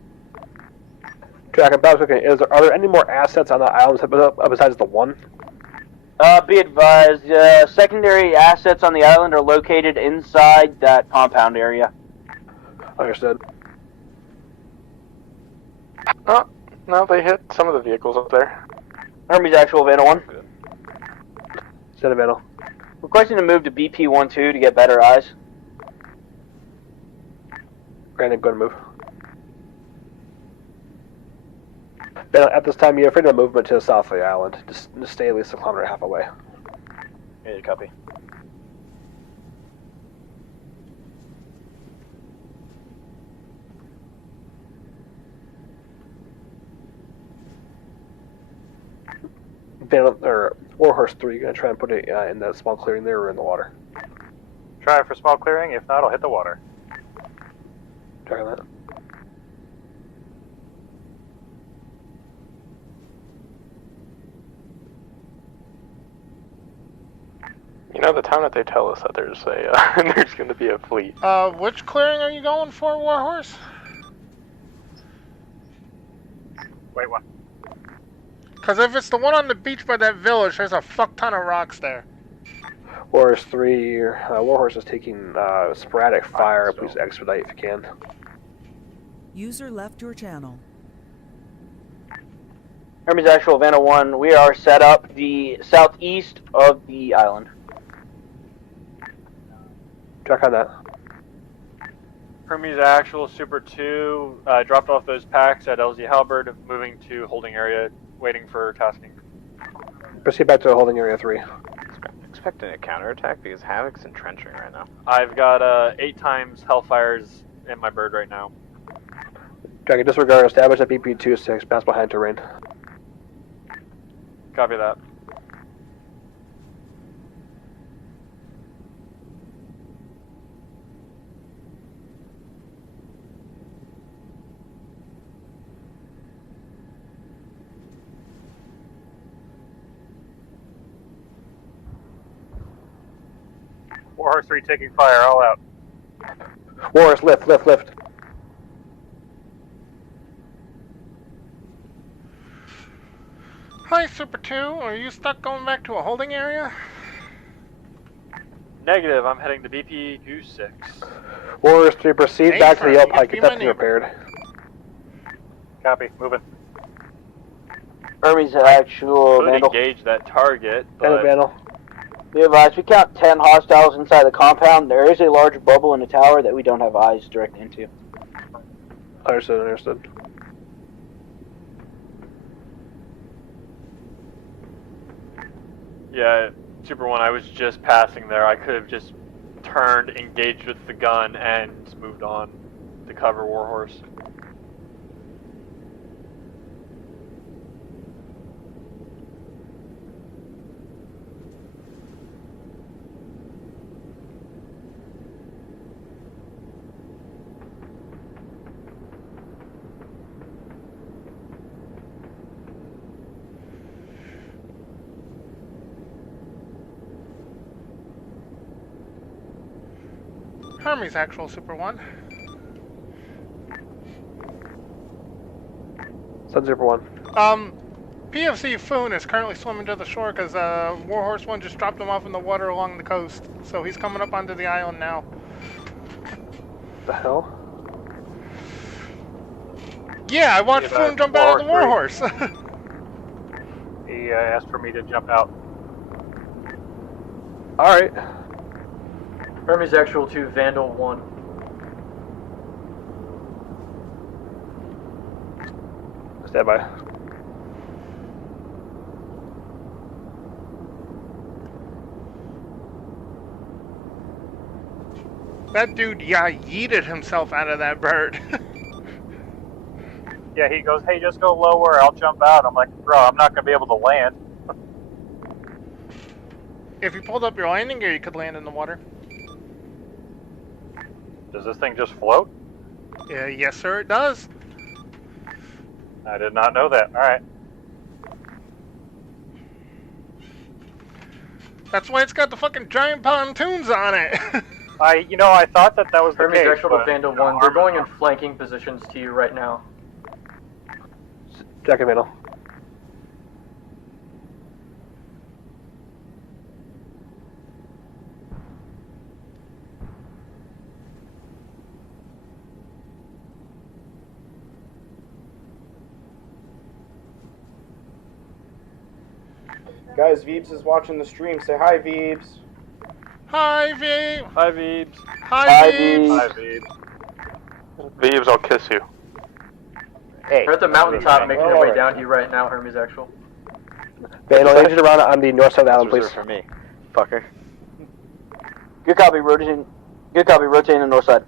Track and bounce. Okay, are there any more assets on the island besides the one? Be advised, secondary assets on the island are located inside that compound area. Understood. Oh, no, they hit some of the vehicles up there. Hermes actual, Vandal 1. Send a Vandal. Requesting to move to BP-12 to get better eyes. Granted, go to move. Vandal, at this time, you have freedom of movement to the south of the island. Just stay at least a kilometer and a half away. Yeah, copy. Vandal, or Warhorse 3, you're going to try and put it in that small clearing there or in the water? Try for small clearing. If not, I'll hit the water. Try on that. You know, the time that they tell us that there's a there's going to be a fleet. Which clearing are you going for, Warhorse? Wait, one. Because if it's the one on the beach by that village, there's a fuck ton of rocks there. Warhorse 3, Warhorse is taking sporadic fire. Please expedite if you can. User left your channel. Hermes actual, Vandal 1, we are set up the southeast of the island. Check on that. Hermes actual, Super 2, dropped off those packs at LZ Halberd, moving to holding area, waiting for tasking. Proceed back to holding area 3. expecting a counterattack because Havoc's entrenching right now. I've got 8 times Hellfires in my bird right now. Dragon, disregard. Establish at BP-26. Pass behind terrain. Copy that. Warhorse 3 taking fire, all out. Warhorse, lift. Hi, Super 2. Are you stuck going back to a holding area? Negative, I'm heading to BP-26. Warhorse 3, proceed back to the Yelp Pike. be Get my that thing repaired. Copy, moving. Hermes actual Could Vandal. engage that target, but... Vandal. Be advised, we count 10 hostiles inside the compound. There is a large bubble in the tower that we don't have eyes direct into. Understood. Yeah, Super 1, I was just passing there. I could have just turned, engaged with the gun, and moved on to cover Warhorse. Hermes actual Super 1. Sun Super 1. PFC Foon is currently swimming to the shore because Warhorse 1 just dropped him off in the water along the coast. So he's coming up onto the island now. The hell? Yeah, I watched Foon jump out of the Warhorse. He asked for me to jump out. Alright. Hermes actual 2, Vandal 1. Stand by. That dude, yeeted himself out of that bird. Yeah, he goes, hey, just go lower, I'll jump out. I'm like, bro, I'm not going to be able to land. If you pulled up your landing gear, you could land in the water. Does this thing just float? Yeah, yes, sir, it does. I did not know that. All right. That's why it's got the fucking giant pontoons on it. I thought that was the Hermes case. actual to Vandal 1. They're going in flanking positions to you right now. Jack and Vandal. Guys, Veebs is watching the stream. Say hi, Veebs. Hi, Veebs. Hi, Veebs. Hi, Veebs. Hi, Veebs. Veebs, I'll kiss you. Hey. They're at the mountaintop making their way down to you right now, Hermes actual. Vandal, engine around on the north side of the island, please. For me, fucker. Good copy, rotating. Good copy, rotating the north side.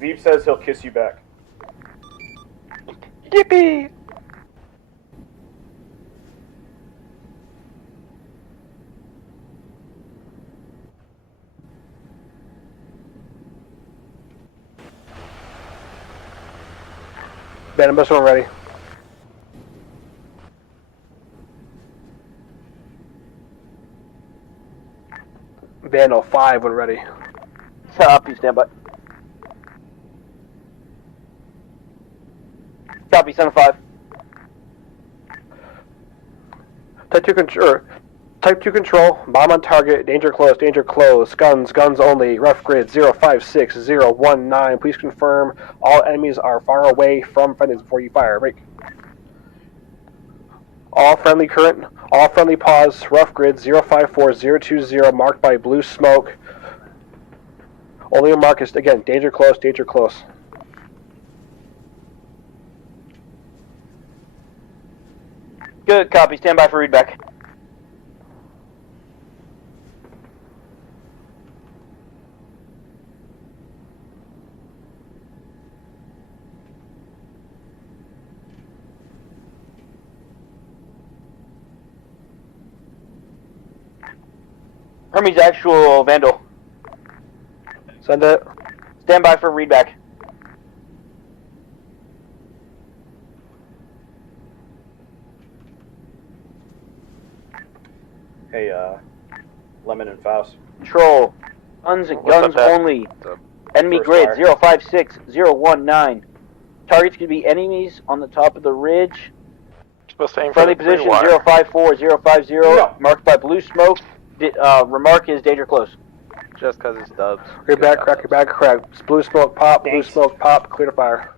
Veeb says he'll kiss you back. Yippee! Venom, best one ready. Vandal 5 when ready. Copy, stand by. Copy, 7-5. Type 2 control, bomb on target, danger close, guns only, rough grid 056019. Please confirm all enemies are far away from friendlies before you fire. Break. All friendly current All friendly pause, rough grid 054020 marked by blue smoke. Only a mark is, again, danger close, danger close. Good, copy. Stand by for readback. Hermes actual Vandal. Send it. Stand by for readback. Hey, Lemon and Faust. Control. Guns only. Enemy grid 056019. Targets could be enemies on the top of the ridge. Supposed to aim Friendly for the position wire. 054050 marked by blue smoke. Remark is danger close. Just because it's dubs. Crack back, crack, back, crack. Blue smoke pop, blue smoke pop, clear to fire.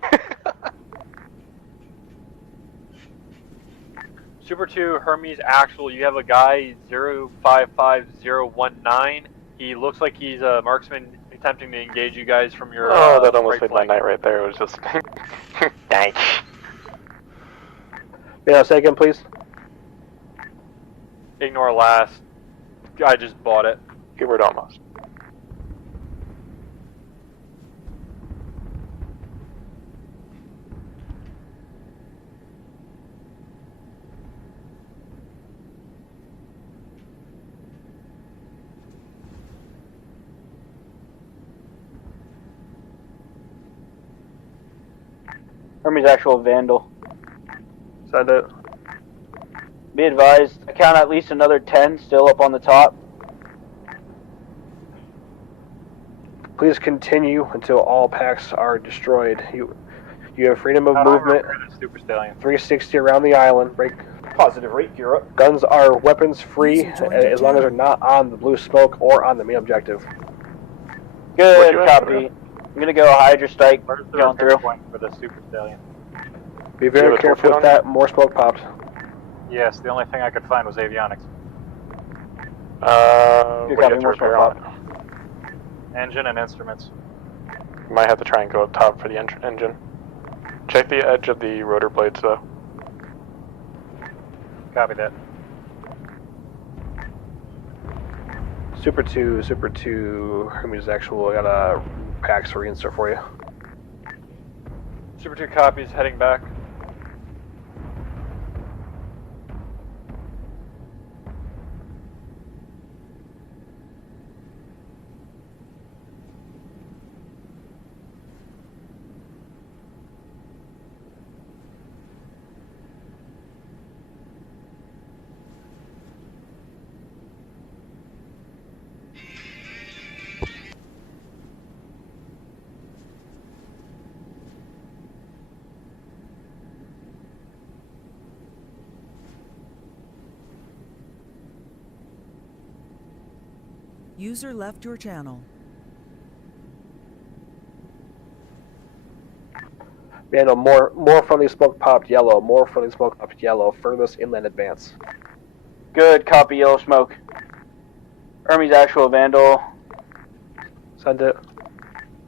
Super 2, Hermes actual, you have a guy 055019. He looks like he's a marksman attempting to engage you guys from your Oh, that almost right made my flank. night right there. It was just... Dang. Yeah, say again, please. Ignore last. I just bought it. Keyword almost. Hermes actual Vandal. Send it. Be advised, I count at least another 10 still up on the top. Please continue until all packs are destroyed. You have freedom of movement. Super Stallion. 360 around the island. Break. Positive rate, you're up. Guns are weapons free as long as they're not on the blue smoke or on the main objective. Good copy. I'm gonna go Hydra strike. Where's the Going repair through. point for the Super Stallion? Be very careful with that. More smoke popped. Yes, the only thing I could find was avionics. Good copy. More smoke pop. Engine and instruments. You might have to try and go up top for the engine. Check the edge of the rotor blades, though. Copy that. Super 2, Hermes actual. I got a packs for reinsert for you. Super 2 copies, heading back. User left your channel. Man, more friendly smoke popped yellow. More friendly smoke popped yellow. Furthest inland advance. Good copy. Yellow smoke. Hermes actual Vandal. Send it.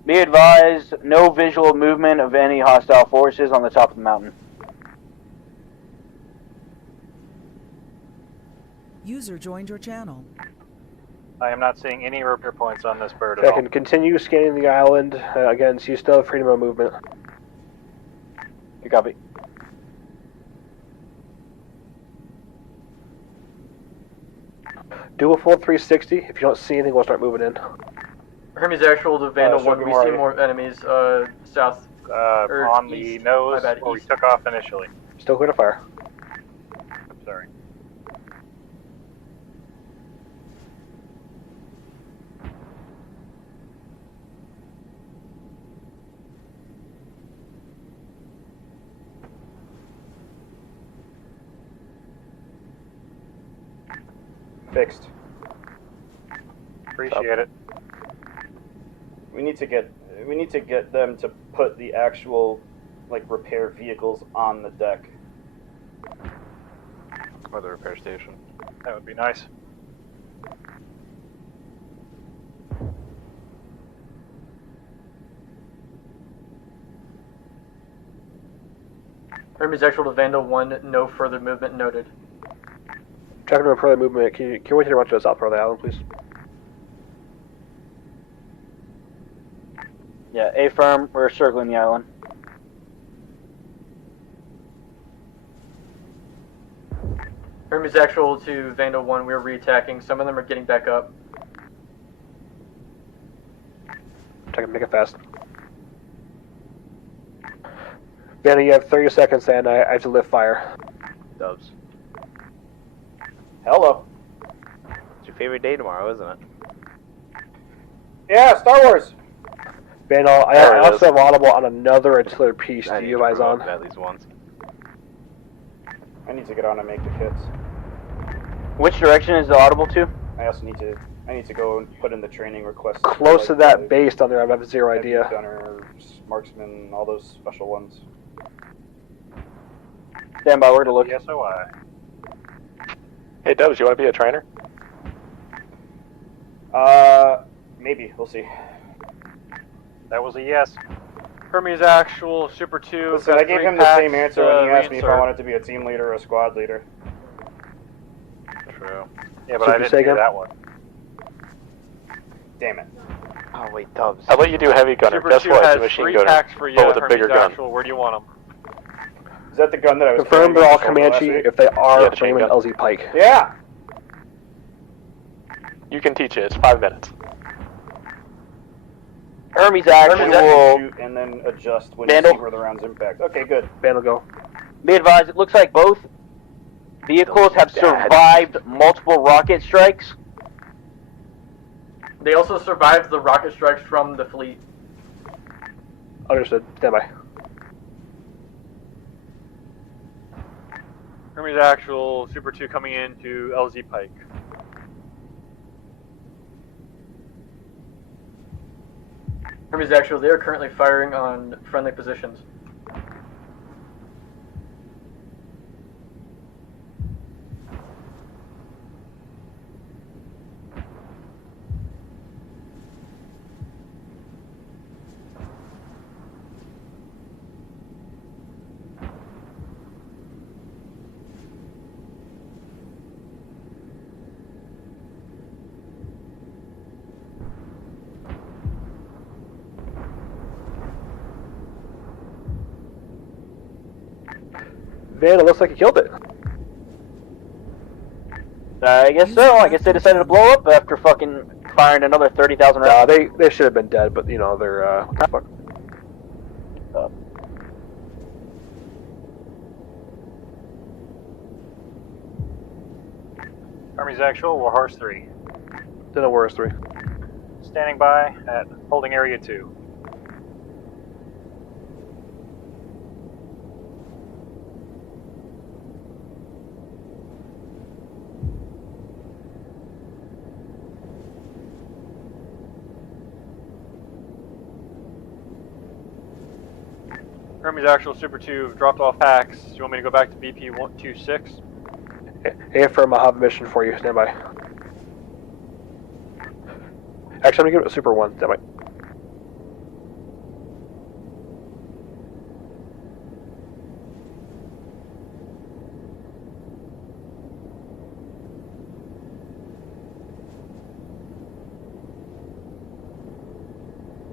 Be advised, no visual movement of any hostile forces on the top of the mountain. User joined your channel. I am not seeing any repair points on this bird at I all. can continue scanning the island. Again, so you still have freedom of movement. Good copy. Do a full 360. If you don't see anything, we'll start moving in. Hermes actual to Vandal 1. We see Morty. more enemies south. On the east. nose, My bad, where we east. took off initially. Still clear to fire. Sorry. Fixed. Appreciate it. We need to get them to put the actual repair vehicles on the deck. Or the repair station. That would be nice. Hermes actual to Vandal 1, no further movement noted. Tracking to further movement. Can you wait to run to the south part of the island, please? Yeah, A-firm, we're circling the island. Hermes actual to Vandal 1, we're re-attacking. Some of them are getting back up. Make it fast. Vandal, you have 30 seconds and I have to lift fire. Dubs. Hello. It's your favorite day tomorrow, isn't it? Yeah, Star Wars. Vandal, I also have audible on another artillery piece. Do you guys on? At least once. I need to get on and make the kits. Which direction is the audible to? I also need to go and put in the training request. Close to that base down there. I have zero idea. Gunners, marksmen, all those special ones. Stand by, we're gonna look. SOI. Hey Dubs, you want to be a trainer? Maybe. We'll see. That was a yes. Hermes actual, Super 2. Listen, I gave him the same answer when he asked me if I wanted to be a team leader or a squad leader. True. Yeah, but I didn't hear that one. Damn it. Oh wait, Dubs. I'll let you do heavy gunner. Super Guess 2 what? It's has a machine 3 gunner, packs for you, but with a Hermes bigger gun. actual. Where do you want them? Is that the gun that I was Confirm they're all carrying on the shoulder Comanche. last If they are, Yeah, bring them in LZ Pike. Yeah! You can teach it. It's 5 minutes. Hermes actual. Shoot and then adjust when Vandal. you see where the rounds impact. Okay, good. Vandal, go. Be advised, it looks like both vehicles have survived multiple rocket strikes. They also survived the rocket strikes from the fleet. Understood. Stand by. Hermes actual, Super 2 coming in to LZ Pike. Hermes actual, they are currently firing on friendly positions. Vandal, looks like you killed it. I guess so. I guess they decided to blow up after fucking firing another 30,000 rounds. They should have been dead, but you know they're fuck. Army's actual, Warhorse 3. Then a Warhorse 3. Standing by at holding area 2. Hermes actual, Super 2 dropped off packs. Do you want me to go back to BP 126? Hey, firm, I'll have a mission for you. Stand by. Actually, I'm gonna give it a Super 1. Stand by.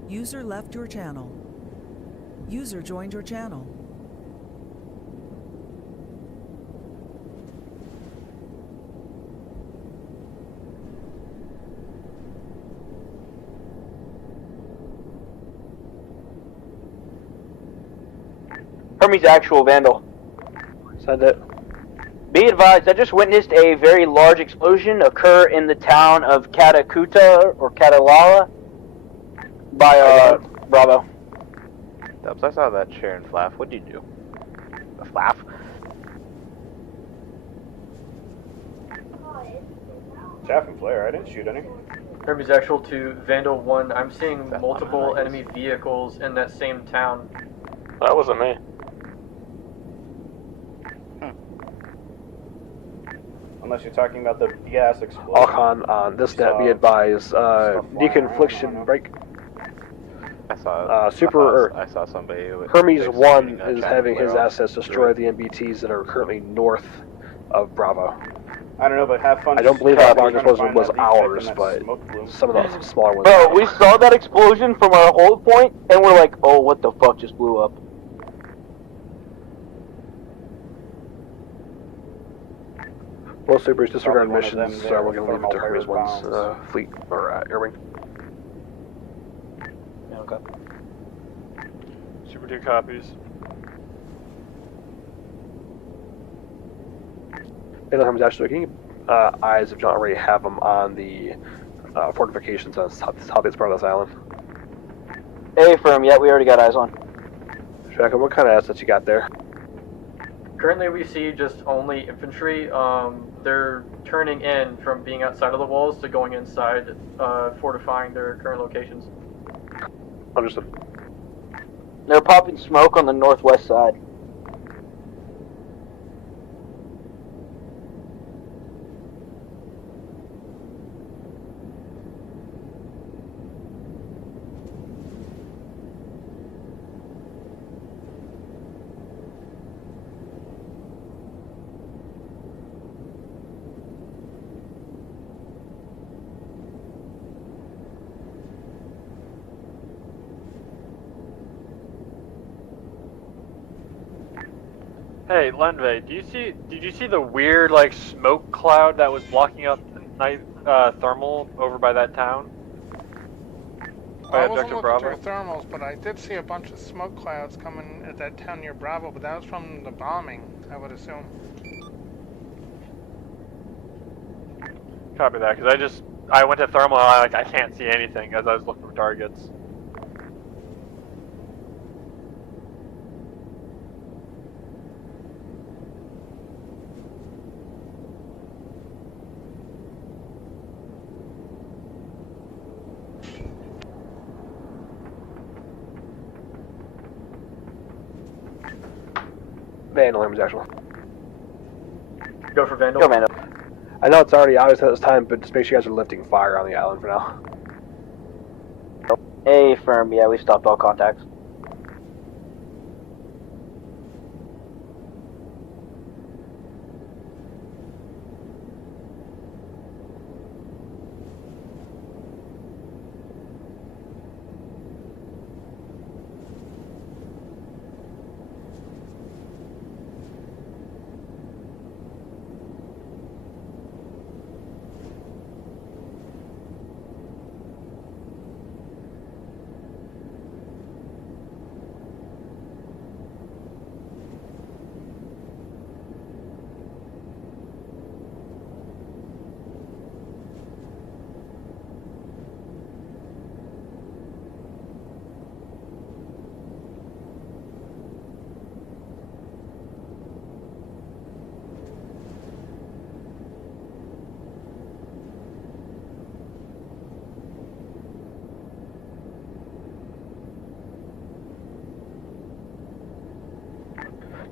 User left your channel. User joined your channel. Hermes actual, Vandal. Send it. Be advised, I just witnessed a very large explosion occur in the town of Katakuta or Katalala by Bravo. Dubs, I saw that chair and Flaff. What'd you do? A Flaff? Chaff and flare, I didn't shoot any. Hermes actual to Vandal 1. I'm seeing multiple enemy vehicles in that same town. That wasn't me. unless you're talking about the gas explosion. Alcon, on this net, be advised, deconfliction break. I saw. I saw somebody. Hermes 1 is having his assets destroy the MBTs that are currently north of Bravo. I don't know, but have fun. I don't believe that largest was ours, but some of the smaller ones. Bro, we saw that explosion from our hold point, and we're like, oh, what the fuck just blew up? Well, Supers, disregard missions, we're going to leave it to Hermes 1's fleet, or air wing. Yeah, okay. Super 2 copies. Vandal Hermes, actually, can you eyes, if you don't already have them, on the fortifications on southeast part of this island? A firm, yeah, we already got eyes on. Shaka, what kind of assets you got there? Currently we see just only infantry. They're turning in from being outside of the walls to going inside, fortifying their current locations. Understood. They're popping smoke on the northwest side. Hey, Lenve, did you see the weird, like, smoke cloud that was blocking up night thermal over by that town? I wasn't looking through thermals, but I did see a bunch of smoke clouds coming at that town near Bravo, but that was from the bombing, I would assume. Copy that, because I went to thermal and I can't see anything as I was looking for targets. Vandal Hermes, actually. Go for Vandal. Go, Vandal. I know it's already obvious at this time, but just make sure you guys are lifting fire on the island for now. A firm, yeah, we stopped all contacts.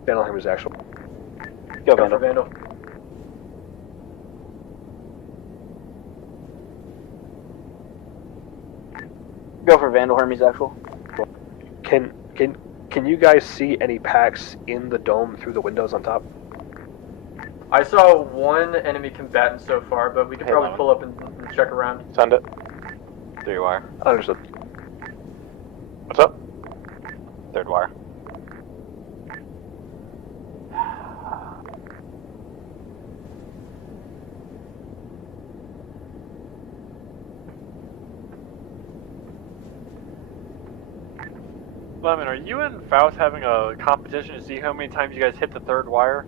Vandal Hermes, actual. Go, Go Vandal. for Vandal. Go for Vandal Hermes, actual. Can you guys see any packs in the dome through the windows on top? I saw one enemy combatant so far, but we could probably 11. pull up and check around. Send it. 3 wire. Understood. What's up? 3rd wire. Lemon, are you and Faust having a competition to see how many times you guys hit the 3rd wire?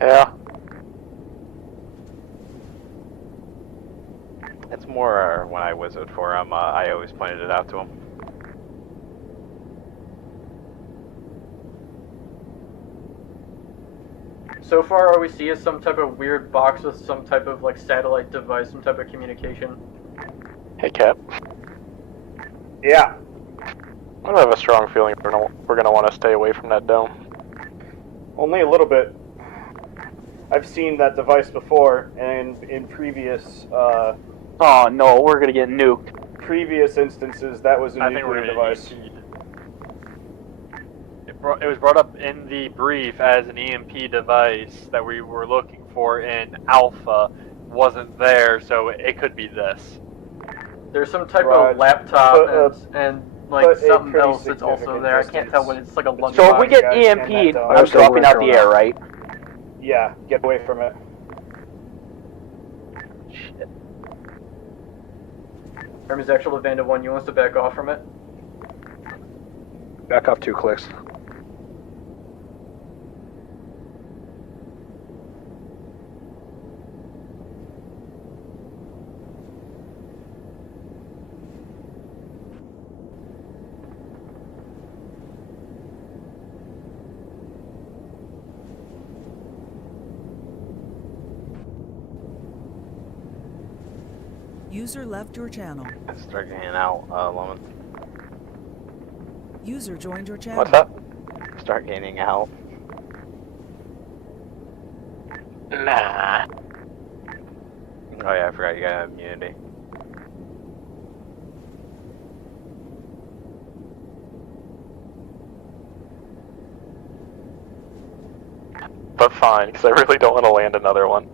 Yeah. It's more when I wizard for him, I always pointed it out to him. So far, all we see is some type of weird box with some type of like satellite device, some type of communication. Hey, Cap. Yeah. I don't have a strong feeling we're gonna want to stay away from that dome. Only a little bit. I've seen that device before, and in previous Oh no, we're gonna get nuked. previous instances, that was a I think we're nuclear gonna device. It was brought up in the brief as an EMP device that we were looking for in Alpha. Wasn't there, so it could be this. There's some type Raj, of laptop and like but a something pretty else that's also significant there. I can't tell what it's like a lunchbox. So if we get guys and EMP'd, that I'm dome. dropping out the air, right? Yeah, get away from it. Shit. Hermes Actual Vanda 1, you want us to back off from it? Back off 2 clicks. User left your channel. Start getting out, Loman. User joined your channel. What's up? Start gaining out. Nah. Oh yeah, I forgot you gotta have immunity. But fine, because I really don't want to land another one.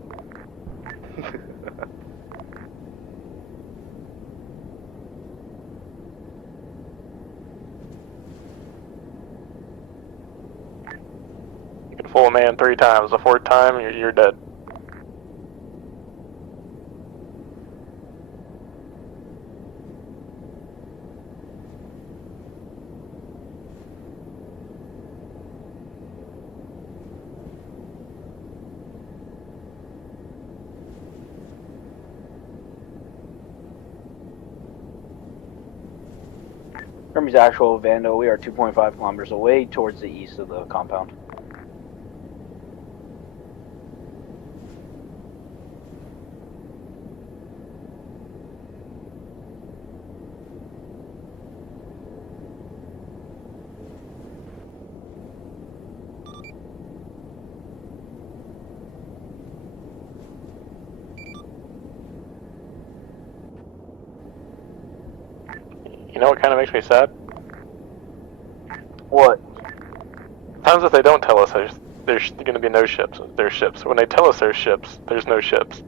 You can fool a man 3 times. The 4th time, you're dead. Hermes Actual Vando, we are 2.5 kilometers away towards the east of the compound. You know what kind of makes me sad? What? Times that they don't tell us there's going to be no ships. There's ships. When they tell us there's ships, there's no ships.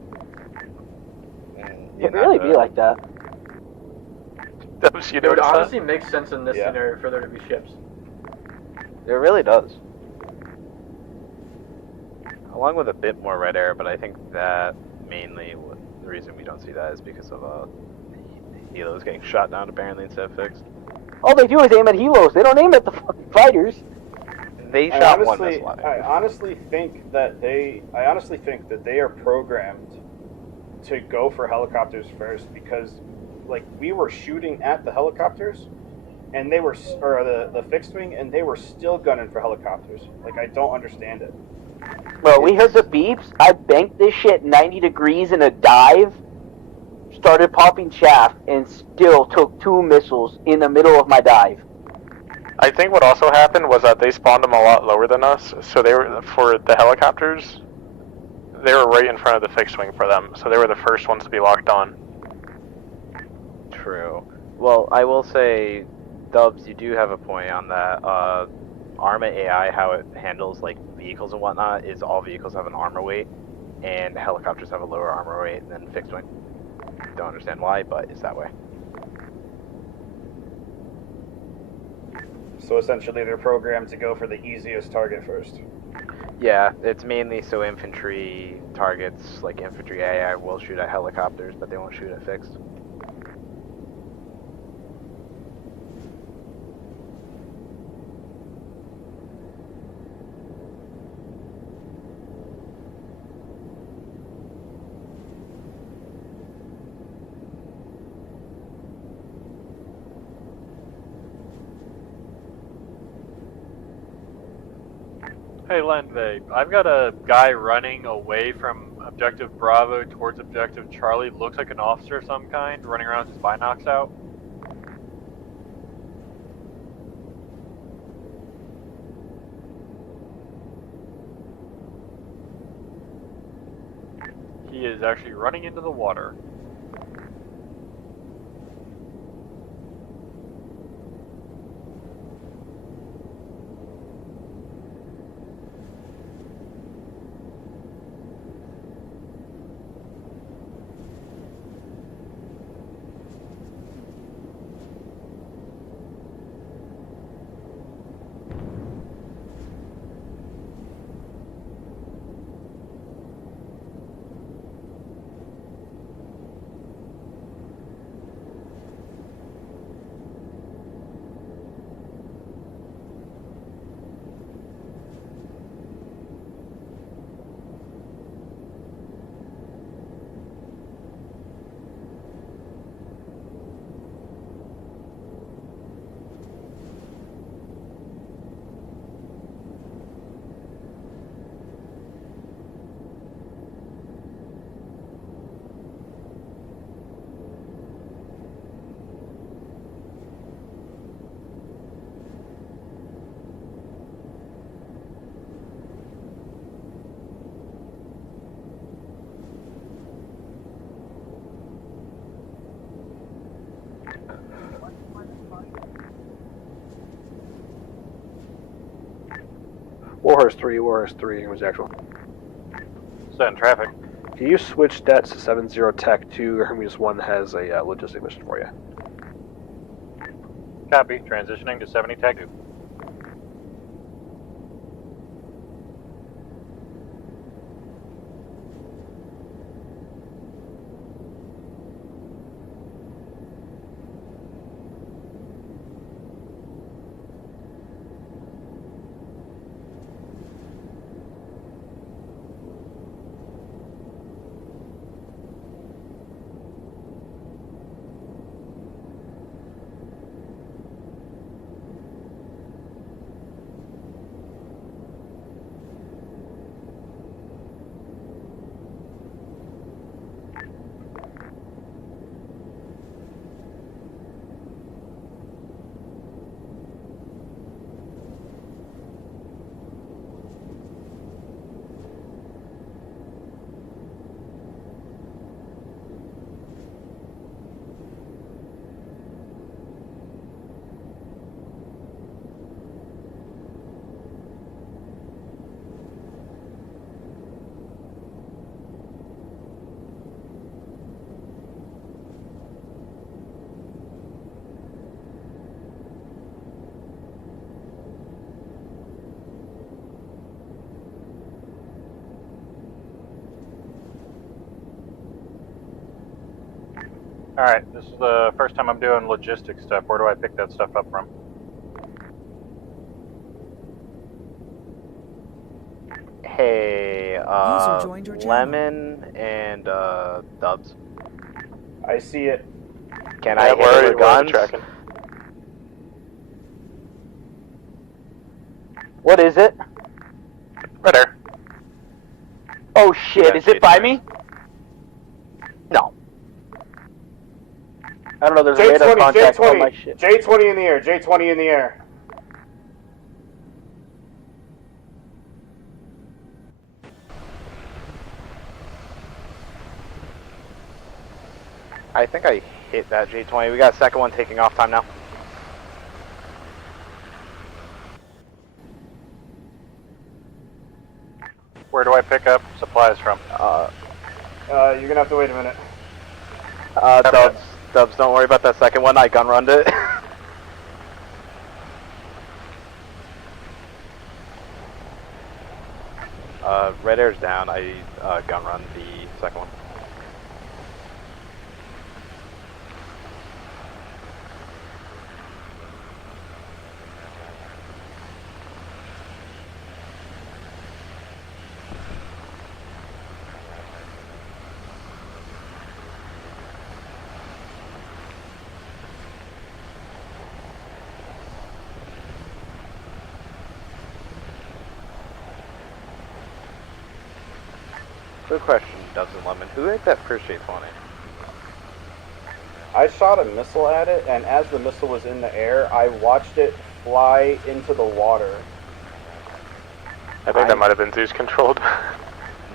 It really be like that. Don't you It would notice honestly make sense in this scenario for there to be ships. It really does. Along with a bit more red air, but I think that mainly the reason we don't see that is because of helos getting shot down apparently instead of fixed. All they do is aim at helos. They don't aim at the fucking fighters. They shot one missile. I honestly think that they are programmed to go for helicopters first because, like, we were shooting at the helicopters, and they were, or the fixed wing, and they were still gunning for helicopters. Like, I don't understand it. Bro, we heard the beeps. I banked this shit 90 degrees in a dive, started popping chaff, and still took 2 missiles in the middle of my dive. I think what also happened was that they spawned them a lot lower than us, so they were, for the helicopters, they were right in front of the fixed wing for them, so they were the first ones to be locked on. True. Well, I will say, Dubs, you do have a point on that. Arma AI, how it handles like vehicles and whatnot, is all vehicles have an armor weight, and helicopters have a lower armor weight than fixed wing. Don't understand why, but it's that way. So essentially, they're programmed to go for the easiest target first. Yeah, it's mainly so infantry targets, like infantry AI, will shoot at helicopters, but they won't shoot at fixed. Hey Lenve, I've got a guy running away from Objective Bravo towards Objective Charlie. Looks like an officer of some kind, running around with his binocs out. He is actually running into the water. Warhorse 3, was actual. Set in traffic. Can you switch debts to 70 Tech 2? Hermes 1 has a logistic mission for you. Copy. Transitioning to 70 Tech 2. Alright, this is the first time I'm doing logistics stuff. Where do I pick that stuff up from? Hey, User joined your channel. Lemon and Dubs. I see it. Can I hit it with guns? What is it? Right there. Oh shit, is it by me? No. I don't know, there's a radar contact on my shit. J20 in the air, J20 in the air. I think I hit that J20. We got a second one taking off time now. Where do I pick up supplies from? You're gonna have to wait a minute. Dubs, don't worry about that second one. I gun runned it. Red Air's down. I gun run the second one. Good question, Dubs and Lemon. Who hit that first J20? I shot a missile at it, and as the missile was in the air, I watched it fly into the water. I think that might have been Zeus controlled.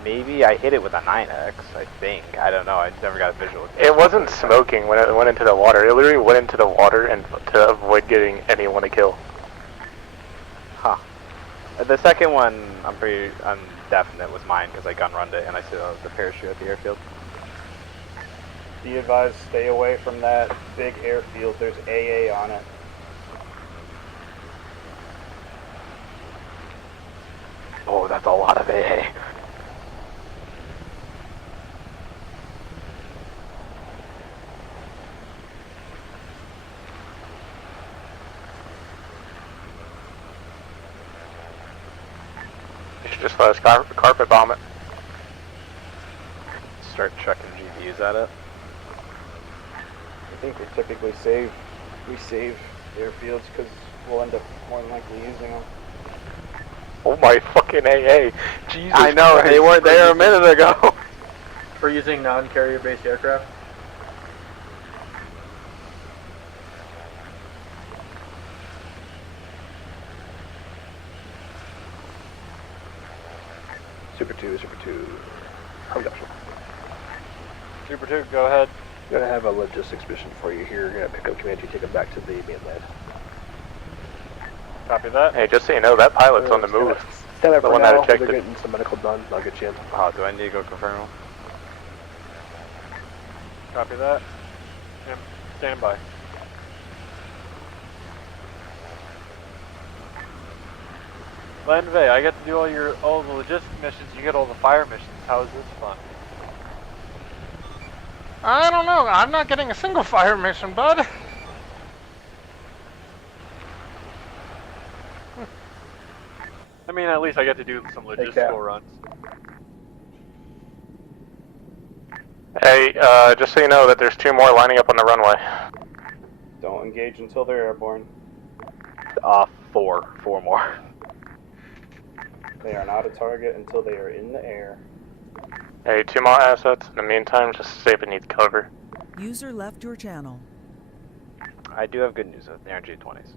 Maybe I hit it with a 9x, I think. I don't know, I never got a visual. It wasn't smoking when it went into the water. It literally went into the water and to avoid getting anyone to kill. Huh. The second one, I'm definite was mine because I gun runned it and I saw the parachute at the airfield. Be advised, stay away from that big airfield. There's AA on it. Oh, that's a lot of AA. You should just let us carpet bomb it. Start chucking GPUs at it. I think we typically save airfields because we'll end up more than likely using them. Oh my fucking AA. Jesus I know, Christ. they weren't there a minute ago. For using non-carrier based aircraft. Super 2. Production. Super 2, go ahead. I'm gonna have a logistics mission for you here. You're gonna pick up command, you take them back to the mainland. Copy that. Hey, just so you know, that pilot's on the move. Stand up The for one now. that ejected. They're getting some medical done. I'll get you in. Do I need to go confirm them? Copy that. Stand by. Landvey, I get to do all the logistic missions, you get all the fire missions. How is this fun? I don't know. I'm not getting a single fire mission, bud. I mean, at least I get to do some logistical runs. Hey, just so you know that there's 2 more lining up on the runway. Don't engage until they're airborne. 4 more. They are not a target until they are in the air. Hey, 2 more assets. In the meantime, just say if it needs cover. User left your channel. I do have good news though. They're G20s.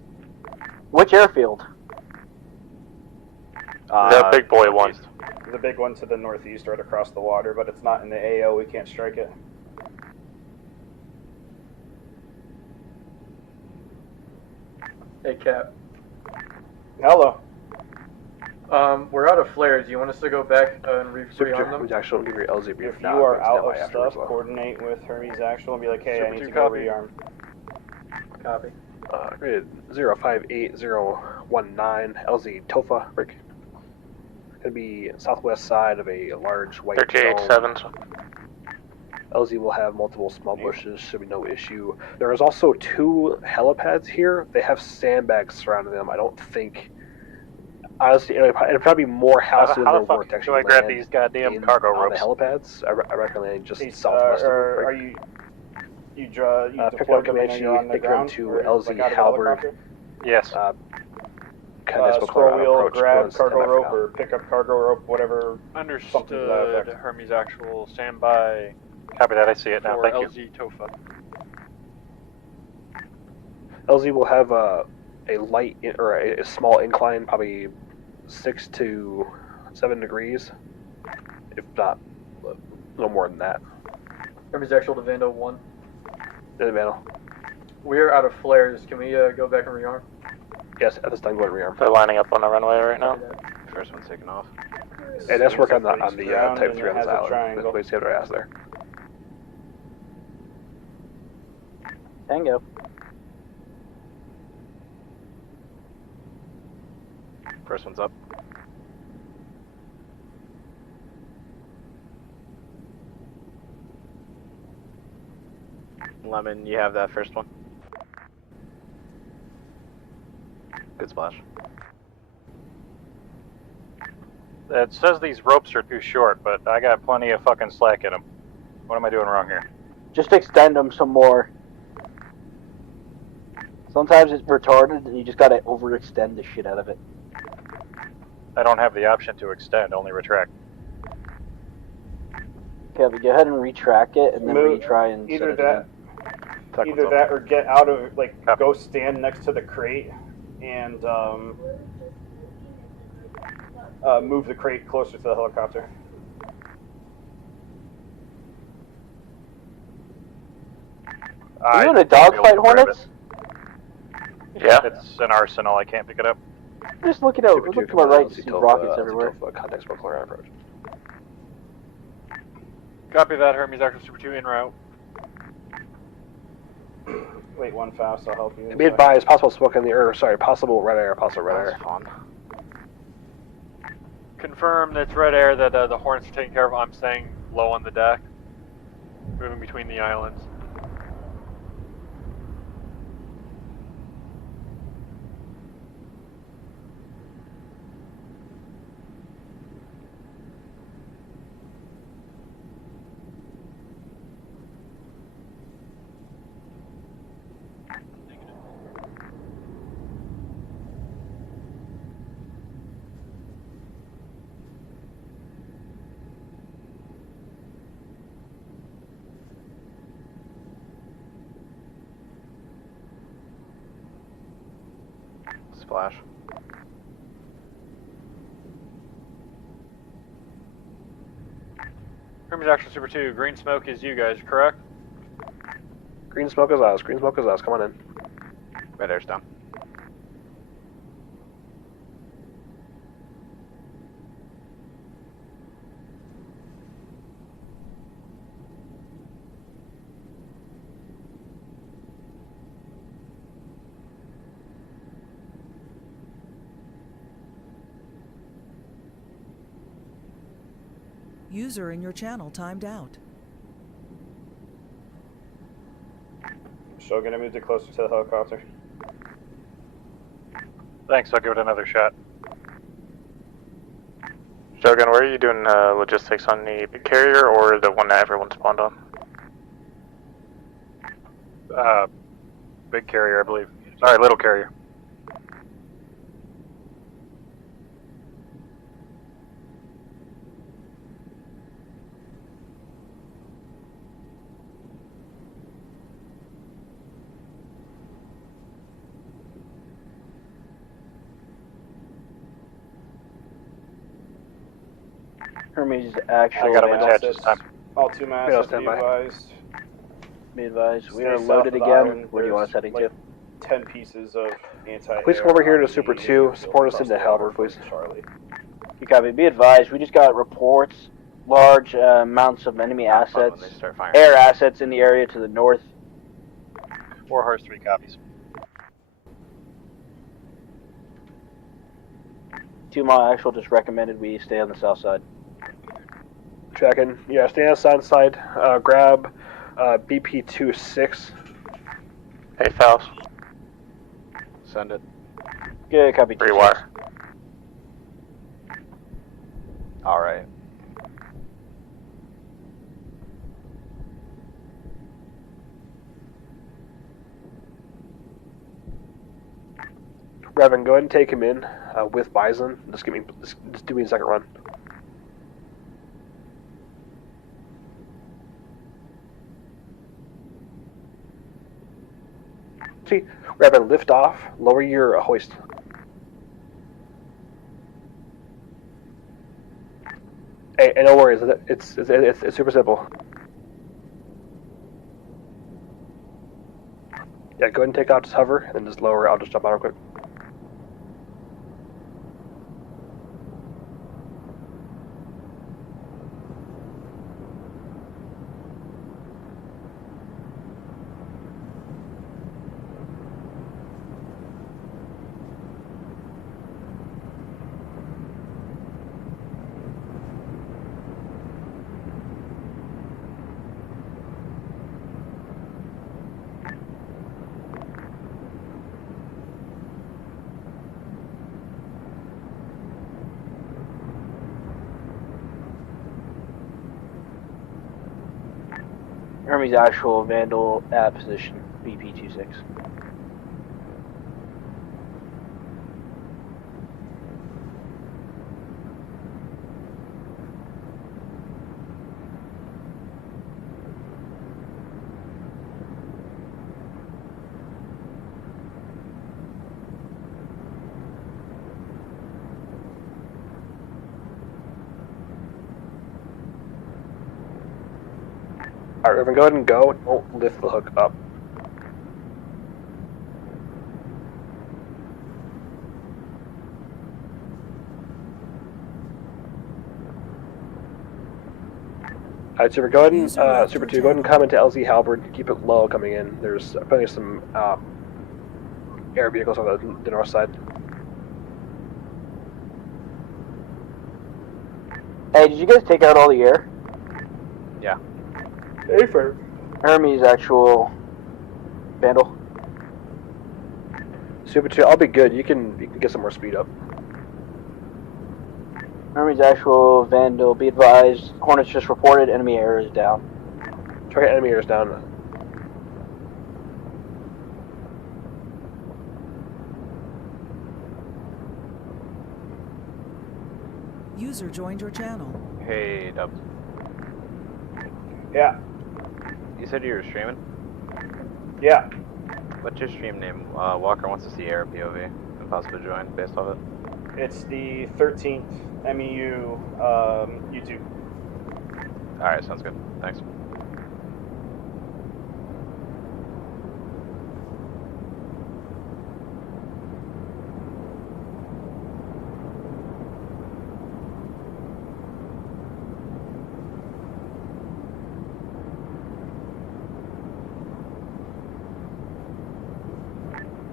Which airfield? The big boy one. The big one to the northeast, right across the water, but it's not in the AO. We can't strike it. Hey, Cap. Hello. We're out of flares. You want us to go back and rearm them? Actually, I'll give your LZ brief If now. you are out Stand by of after stuff, as well. coordinate with Hermes Actual and be like, hey, Super I need 2 to go copy. rearm. Copy. Grid 058019 LZ Tofa Rick. Gonna be southwest side of a large white 38-7s. LZ will have multiple small bushes, should be no issue. There is also 2 helipads here. They have sandbags surrounding them. I don't think. Honestly, it'd probably be more houses than How there the fuck were to do actually I grab land these goddamn in cargo on ropes? the helipads. I recommend just Hey, southwest of are Rick. you Pick deployed up them and Comanche, you're on the take them ground? to Or, LZ like, out of the Halberd. helicopter? Yes. Scroll wheel, grab cargo stand by for rope, now. or pick up cargo rope, whatever. Something to that Understood. effect. Hermes Actual, standby. Copy that. I see it now. For Thank you. LZ Tofa. LZ will have a light or a small incline, probably 6 to 7 degrees, if not a little more than that. Hermes Actual to Vando 1. In the middle. We're out of flares. Can we go back and rearm? Yes, at this time, go ahead and rearm. They're lining up on the runway right now. First one's taken off. Hey, let's work on the Somebody's ground Type and 3 on it this has a island. triangle. Let's save their ass there. Tango. First one's up. Lemon, you have that first one. Good splash. It says these ropes are too short, but I got plenty of fucking slack in them. What am I doing wrong here? Just extend them some more. Sometimes it's retarded and you just gotta overextend the shit out of it. I don't have the option to extend, only retract. Okay, but go ahead and retract it and then retry and Either set it that, again. either that, or get out of go stand next to the crate and move the crate closer to the helicopter. Are you in a dogfight, Hornets? Yeah. It's an arsenal. I can't pick it up. Just look it out. Look to my right to see rockets everywhere. Context for clear approach. Copy that, Hermes Actual Super 2 en route. Wait, one fast, I'll help you. Be advised, possible smoke in the air. Sorry, possible red air. Possible red air. Fun. Confirm that's red air that the Hornets are taking care of. I'm staying low on the deck. Moving between the islands. Splash. Hermes Actual Super 2, green smoke is you guys, correct? Green smoke is us. Green smoke is us. Come on in. Red air's down. User in your channel timed out. Shogun, I moved it closer to the helicopter. Thanks, I'll give it another shot. Shogun, where are you doing logistics on the big carrier or the one that everyone spawned on? Big carrier, I believe. Sorry, little carrier. Hermes actual. I got him attached this time. All two masses, be advised. Be advised. We Stay are south loaded of the again. island. Where do you want us heading There's, to? 10 pieces of anti-air. Please come over here to on Super the 2. Support us across into the Halberd, water please. from Charlie. You copy. Be advised. We just got reports. Large amounts of enemy assets, air assets in the area to the north. Warhorse 3 copies. 2 mile actual just recommended we stay on the south side. Checking. Yeah, stay on the side. Grab BP-26. Hey, Faust. Send it. Good, copy. Rewire. Alright. Revan, go ahead and take him in with Bison. Just do me a second run. See, Revan, lift off. Lower your hoist. Hey, no worries. It's super simple. Yeah, go ahead and take off. Just hover, and then just lower. I'll just jump out real quick. Hermes actual Vandal at position BP-26. Alright, Revan, go ahead and go. Don't lift the hook up. Alright, Super, go ahead and, Super 2, go ahead and come into LZ Halberd, keep it low coming in. There's apparently some air vehicles on the north side. Hey, did you guys take out all the air? Yeah. Hey, fair. Hermes actual Vandal. Super 2, I'll be good. You can get some more speed up. Hermes actual Vandal, be advised. Hornets just reported enemy air is down. Try to get enemy air is down. User joined your channel. Hey, Dubs. Yeah. You said you were streaming? Yeah. What's your stream name? Walker wants to see air POV and possibly join based off it. It's the 13th MEU YouTube. Alright, sounds good. Thanks.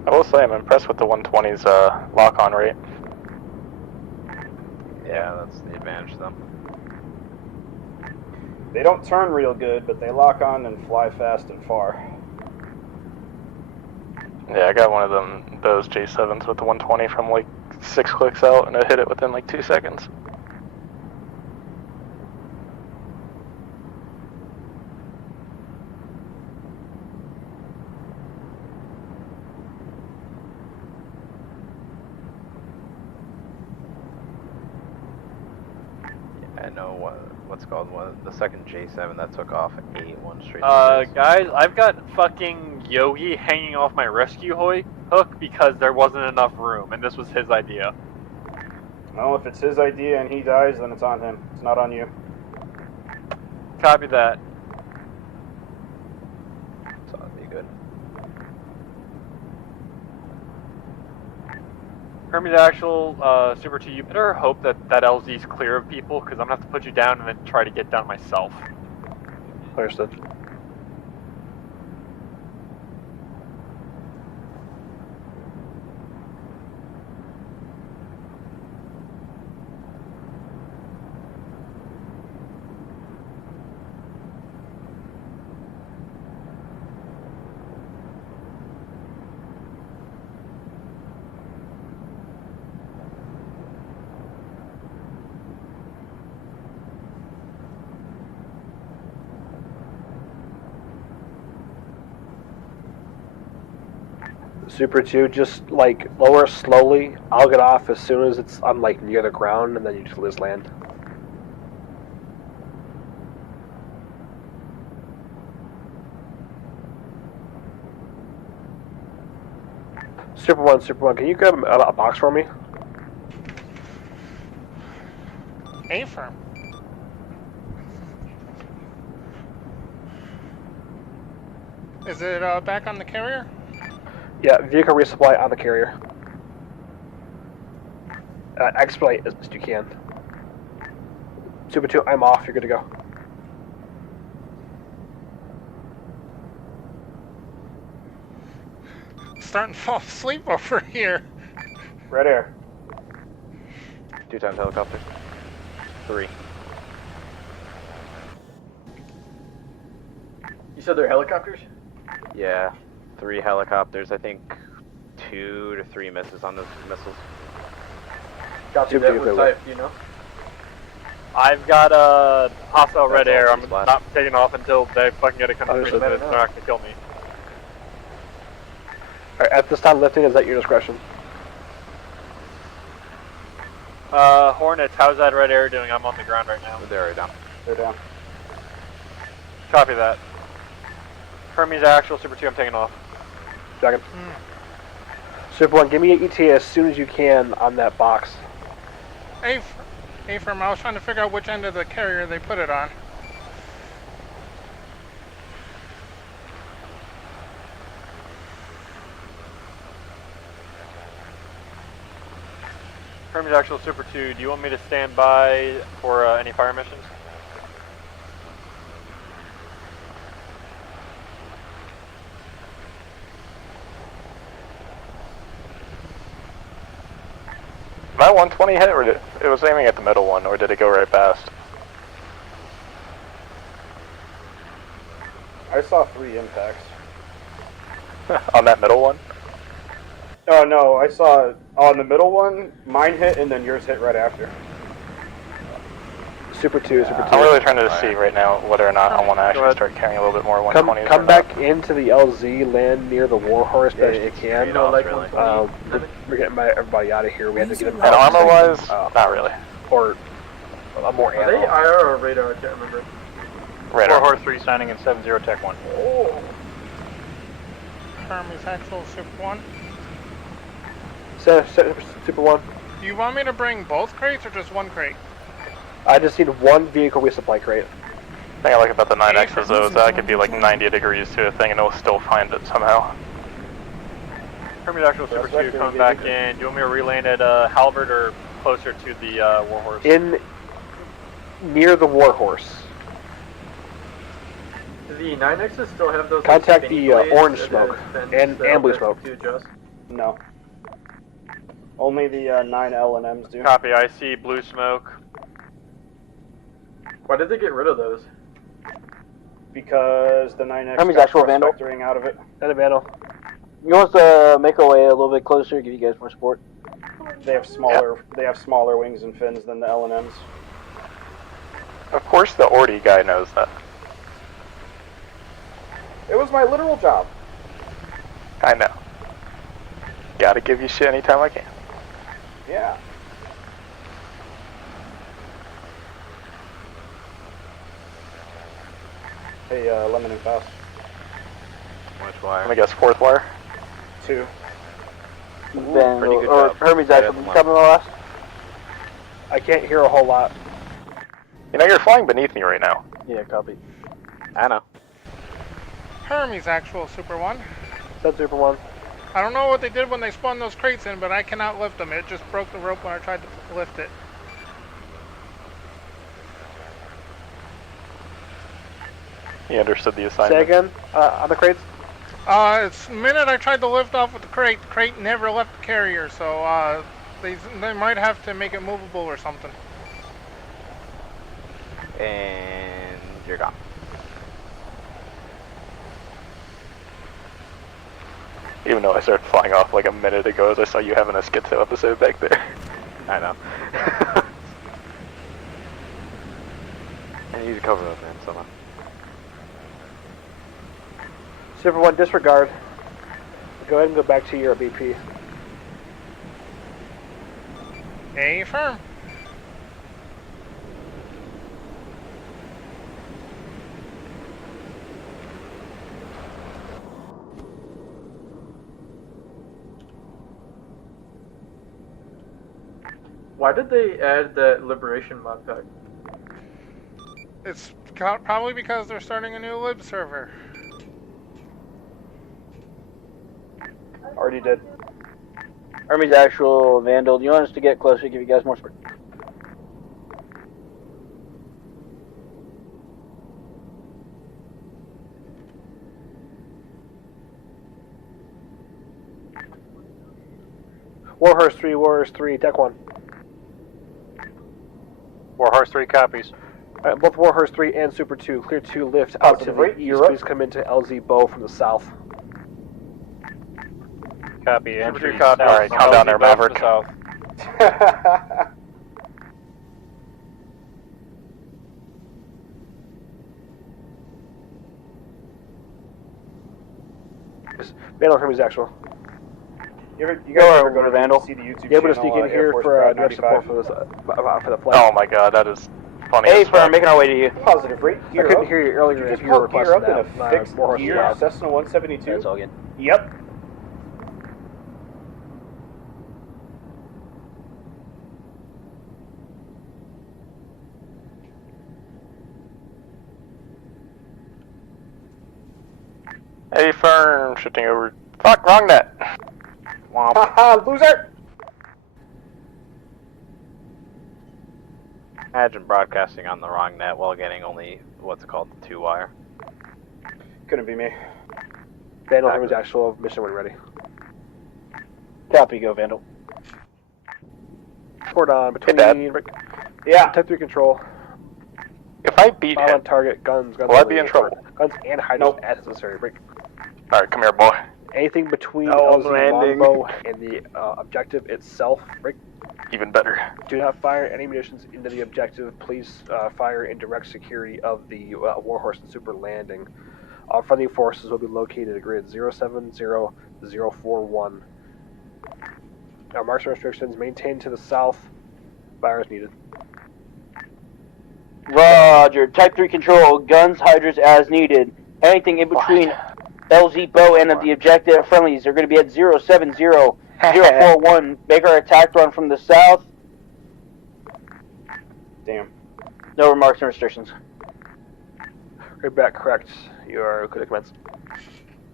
I will say I'm impressed with the 120's lock-on rate. Yeah, that's the advantage to them. They don't turn real good, but they lock on and fly fast and far. Yeah, I got one of those J7s with the 120 from like 6 clicks out, and I hit it within like 2 seconds. I know what's called the second J7 that took off 8-1 straight. Guys, I've got fucking Yogi hanging off my rescue hook because there wasn't enough room, and this was his idea. Well, if it's his idea and he dies, then it's on him. It's not on you. Copy that. So that'd be good. Hermes actual, Super 2, you better hope that LZ's clear of people, because I'm gonna have to put you down and then try to get down myself. Understood. Super 2, just like lower slowly. I'll get off as soon as it's on like near the ground, and then you just land. Super 1, can you grab a box for me? A-firm. Is it back on the carrier? Yeah, vehicle resupply on the carrier. Expedite as best you can. Super 2, I'm off. You're good to go. Starting to fall asleep over here. Red air. 2 times helicopter. 3. You said they're helicopters? Yeah, 3 helicopters. I think 2 to 3 misses on those missiles. Got you. What type? Do you know? I've got a hostile red That's air. all I'm these blasts. not taking off until they fucking get a confirmation that Understood. they're not gonna kill me. Alright, at this time, lifting is at your discretion. Hornets, how's that red air doing? I'm on the ground right now. They're already down. They're down. Copy that. Hermes actual, Super 2, I'm taking off. Second. Super 1, give me an ETA as soon as you can on that box. A-firm, I was trying to figure out which end of the carrier they put it on. Hermes actual, Super 2, do you want me to stand by for any fire missions? that 120 hit, or it was aiming at the middle one, or did it go right past? I saw 3 impacts. On that middle one? Oh no, I saw on the middle one, mine hit and then yours hit right after. Super 2, Super 2. I'm really trying to see right now whether or not I want to actually start carrying a little bit more 120s. Come back into the LZ, land near the Warhorse best you can. We're getting everybody out of here. We had to get them. And armor-wise, not really. Or more ammo. Are they IR or radar? I can't remember. Radar. Warhorse 3 signing in 7-0 Tech 1. Oh. Hermes actual Super 1. Super 1. Do you want me to bring both crates or just one crate? I just need one vehicle resupply crate. The thing I like about the 9X is though is that I could be like 90 degrees to a thing and it'll still find it somehow. Hermes Actual Super 2 coming back in. Do you want me to reland at Halbert or closer to the Warhorse? Near the Warhorse. Do the 9Xs still have those? Contact like, the orange smoke and blue smoke. To adjust? No. Only the 9 L&Ms do. Copy. I see blue smoke. Why did they get rid of those? Because the 9X Hermes got actual Vandal. vectoring out of it. And a Vandal. You want us to make our way a little bit closer, give you guys more support? They have smaller. They have smaller wings and fins than the L&Ms. Of course, the Orty guy knows that. It was my literal job. I know. Gotta give you shit anytime I can. Yeah. Hey, Lemon and Faust. Which wire? I'm gonna guess 4th wire. 2. Ben, pretty good or job. Hermes actually coming last? I can't hear a whole lot. You know, you're flying beneath me right now. Yeah, copy. I know. Hermes actual Super 1. That's Super 1. I don't know what they did when they spun those crates in, but I cannot lift them. It just broke the rope when I tried to lift it. He understood the assignment. Say again, on the crates? It's the minute I tried to lift off with the crate never left the carrier, so they might have to make it movable or something. And you're gone. Even though I started flying off like a minute ago as I saw you having a schizo episode back there. I know. I need to cover up, man, somehow. Super 1, disregard. Go ahead and go back to your BP. Hey, firm. Why did they add that Liberation mod pack? It's probably because they're starting a new lib server. Already did. Hermes actual Vandal. Do you want us to get closer, give you guys more support? Warhorse 3, Tech 1. Warhorse 3 copies. Alright, both Warhorse 3 and Super 2, clear to lift out to the east. Please come into LZ Bow from the south. Copy. Entry. Copy. Alright, calm down there, Maverick. South. Vandal Hermes actual. You guys ever go to Vandal? see the YouTube Yeah, but to channel, sneak in here Air Force for Proud direct 95? support for this for the flight. Oh my god, that is funny Hey, as firm, fuck. making our way to you. Positive rate. I couldn't hear you earlier if you were gear up requesting in a that. fixed Warhorse gear South. Cessna 172? That's all good. Yep. Hey, firm, shifting over. Fuck, wrong net. Womp. Haha, loser! Imagine broadcasting on the wrong net while getting only what's called the 2-wire. Couldn't be me. Vandal Hermes actual mission when ready. Copy, go Vandal. report on between Yeah. Type 3 control. If I beat Fire him, on target, guns will I be in only, trouble? Guns and hydros as necessary. Break. Alright, come here, boy. Anything between No, I'm LZ landing. longbow and the objective itself. Break. Even better. Do not fire any munitions into the objective. Please fire in direct security of the Warhorse and Super landing. All friendly forces will be located at grid 070041. Now, marks and restrictions maintained to the south. Fire is needed. Roger. Type 3 control. Guns, hydras as needed. Anything in between LZ bow and the objective friendlies are going to be at 070041. Make our attack run from the south. Damn. No remarks and restrictions. Right back, correct. You are clear to commence.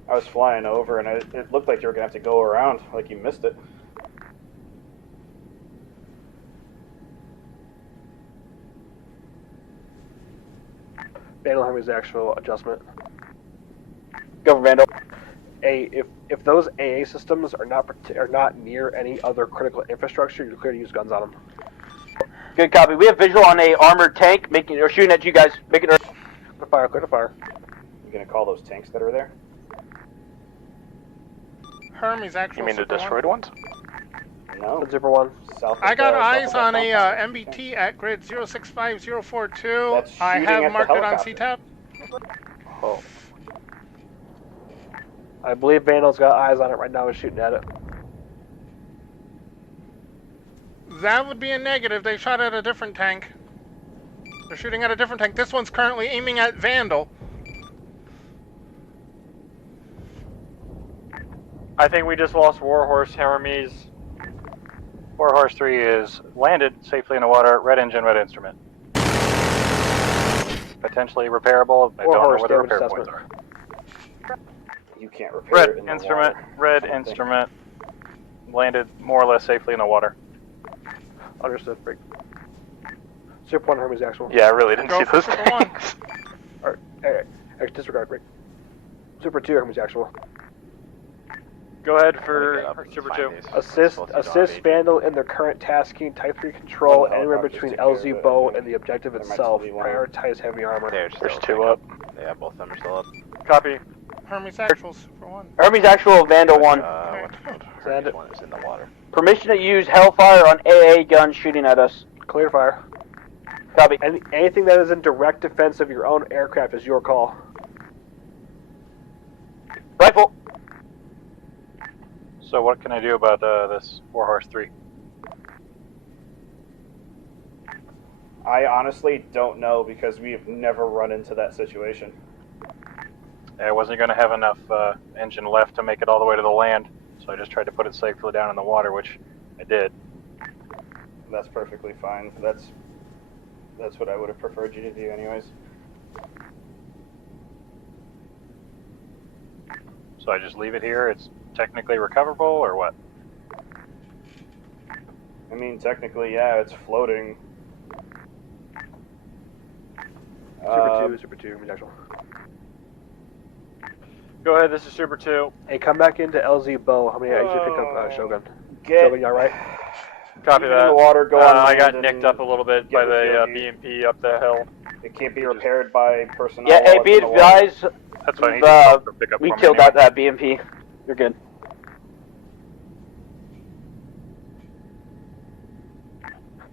I was flying over, and it looked like you were going to have to go around, like you missed it. Vandal Hermes actual adjustment. Go for Vandal. If those AA systems are not near any other critical infrastructure, you're clear to use guns on them. Good copy. We have visual on a armored tank shooting at you guys. Making clear to fire. Clear to fire. You going to call those tanks that are there? Hermes actual. You mean the Super destroyed one? ones? No. Zipper 1. South I got of, eyes south on of a that MBT at grid 065042. That's I shooting have at the marked it on helicopter. CTAP. Oh. I believe Vandal's got eyes on it right now. He's shooting at it. That would be a negative. They shot at a different tank. They're shooting at a different tank. This one's currently aiming at Vandal. I think we just lost Warhorse, Hermes. Warhorse 3 is landed safely in the water. Red engine, red instrument. Potentially repairable. I don't know Warhorse where the damage repair points assessment. are. You can't repair Red it in the instrument. water. Red I don't think. instrument. Landed more or less safely in the water. Understood. Break. Super 1 Hermes actual. Yeah, I really didn't Go see for those Super things. Alright, disregard. Break. Super 2 Hermes actual. Go ahead for Super 2. Assist Vandal in their current tasking. Type 3 control One anywhere helicopter between took care of LZ it, bow I think. and the objective There might itself. still be one. Prioritize heavy armor. There's two up. Yeah, both of them are still up. Copy. Hermes actual Super 1. Hermes actual Vandal 1. Send it. One is in the water. Permission to use Hellfire on AA guns shooting at us. Clear fire. Copy. Anything that is in direct defense of your own aircraft is your call. Rifle. So what can I do about this Warhorse 3? I honestly don't know because we've never run into that situation. I wasn't going to have enough engine left to make it all the way to the land, so I just tried to put it safely down in the water, which I did. That's perfectly fine. That's what I would have preferred you to do anyways. So I just leave it here? It's technically recoverable, or what? I mean, technically, yeah, it's floating. Super 2 Hermes actual. Go ahead, this is Super 2. Hey, come back into LZ bow. How many? I usually pick up Shogun. Get Shogun, you alright? Copy Even in that. the water, go on I got land nicked and up a little bit by get the with BMP up the hill. It can't be repaired by personnel. Yeah, hey, while be it's in the water. advised. That's what I need to pick up We for me killed anyway. that BMP. You're good.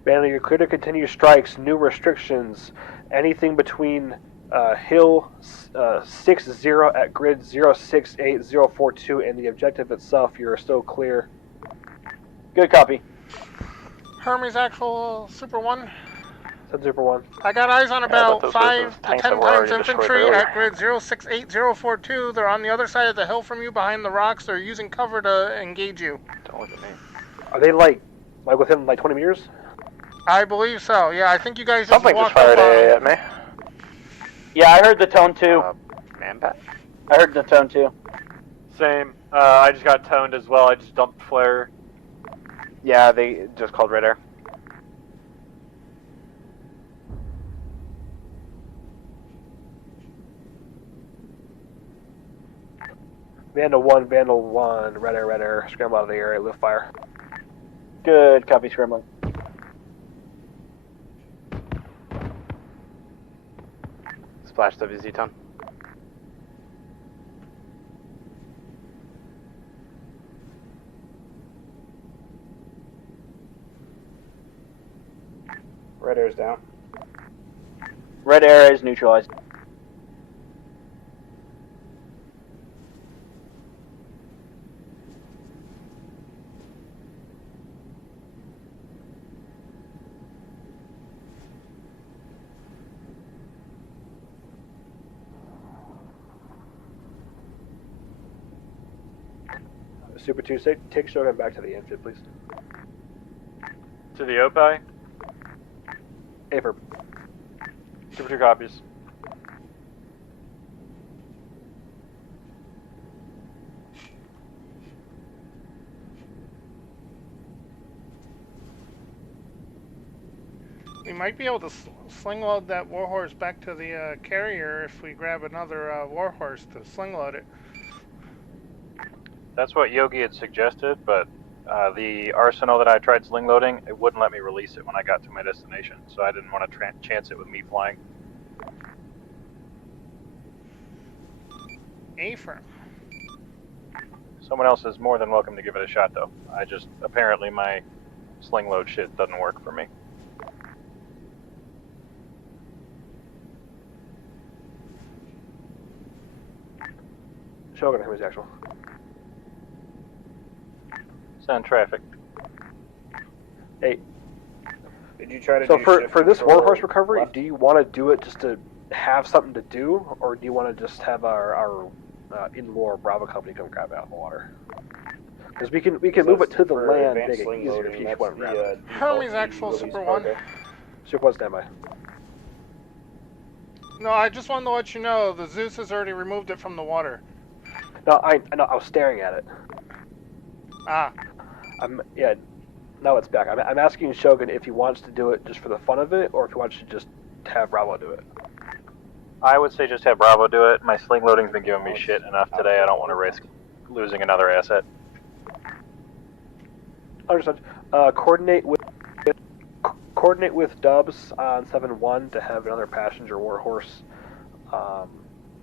Bandit, you're clear to continue strikes. New restrictions. Anything between Hill 60 at grid 068042 and the objective itself, you're still clear. Good copy. Hermes actual Super 1. Send Super 1. I got eyes on about those were the 5 to tanks 10 that were times already destroyed infantry earlier. at grid 068042. They're on the other side of the hill from you, behind the rocks. They're using cover to engage you. Don't look at me. Are they like within 20 meters? I believe so. Yeah, I think you guys Something just walked fired up on AA them. at me. Yeah, I heard the tone too. Man-Bat? I heard the tone too. Same. I just got toned as well. I just dumped flare. Yeah, they just called radar. Vandal 1, Vandal 1, red air, scramble out of the area, lift fire. Good copy, scrambling. Flash WZ ton. Red air's down. Red air is neutralized. Super 2, take Shogun back to the amphib, please. To the OPI? Averb. Super 2 copies. We might be able to sling load that warhorse back to the carrier if we grab another warhorse to sling load it. That's what Yogi had suggested, but the arsenal that I tried sling loading, it wouldn't let me release it when I got to my destination, so I didn't want to chance it with me flying. Affirm. Someone else is more than welcome to give it a shot, though. Apparently my sling load shit doesn't work for me. Shogun, who is actual? Send traffic. Hey. Did you try to So do for this control warhorse recovery, left? do you want to do it just to have something to do, or do you want to just have our in-lore Bravo company come grab it out of the water? Because we can move it to the for land, advanced make it sling easier loading, if you that's want to grab the, it. Hermes actual Super 1. Super 1 standby. No, I just wanted to let you know the Zeus has already removed it from the water. No, I know. I was staring at it. Ah. Yeah. Now it's back. I'm asking Shogun if he wants to do it just for the fun of it, or if he wants to just have Bravo do it. I would say just have Bravo do it. My sling loading's been giving me shit enough today. I don't want to risk losing another asset. Understood. Coordinate with Dubs on 7-1 to have another passenger warhorse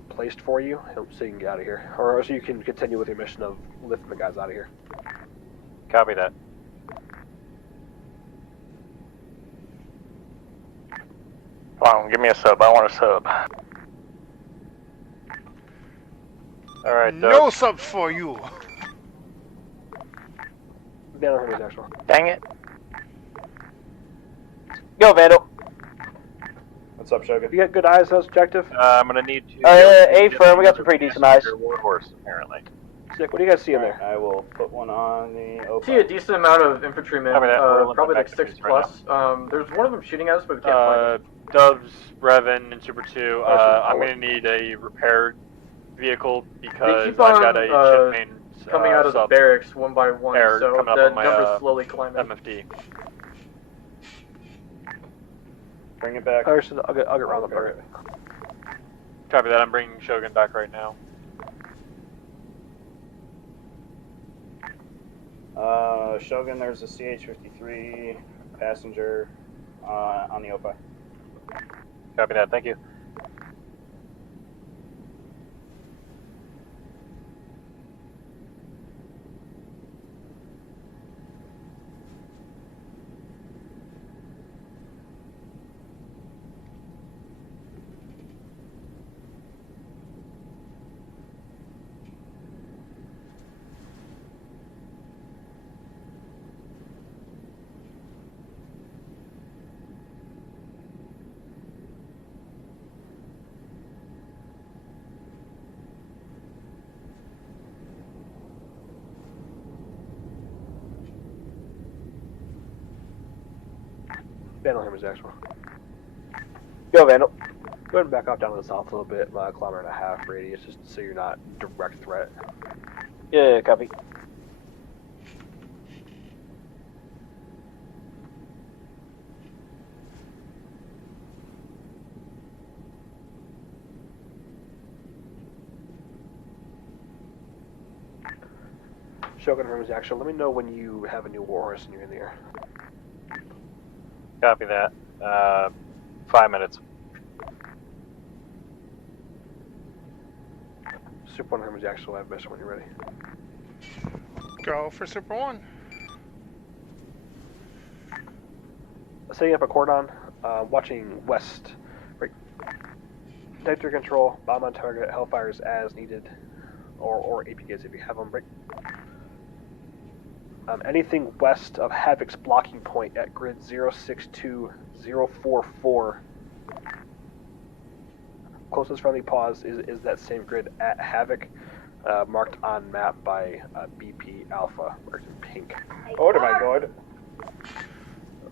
placed for you, so you can get out of here, or so you can continue with your mission of lifting the guys out of here. Copy that. Come on, give me a sub. I want a sub. Alright, no sub for you. Dang it. Go, Vandal. What's up, Shogun? You got good eyes on this objective? I'm gonna need to... A-firm, we got some pretty decent eyes. Warhorse, apparently. Sick, what do you guys see in there? I will put one on the open. See a decent amount of infantrymen, probably like 6 plus. There's one of them shooting at us, but we can't find them. Dubs, Brevin, and Super 2, I'm going to need a repair vehicle because I've got a chip main coming out of the barracks one by one, so coming up the on my, numbers slowly climbing. MFD. Bring it back. I'll get around the target. Copy that, I'm bringing Shogun back right now. Shogun, there's a CH-53 passenger on the OPI. Copy that, thank you. Vandal Hammer's actual. Go, Vandal. Go ahead and back off down to the south a little bit, about 1.5 kilometer radius, just so you're not direct threat. Yeah, copy. Shogun Hammer's actual. Let me know when you have a new warhorse and you're in the air. Copy that. 5 minutes. Super 1 Hermes Actual, I have mission when you're ready. Go for Super 1. Setting up a cordon, watching west. Right. Detector control, bomb on target, hellfires as needed, or APKs if you have them. Right. Anything west of Havoc's blocking point at grid 062044. Closest friendly pause is that same grid at Havoc, marked on map by BP Alpha, marked in pink. Oh my god.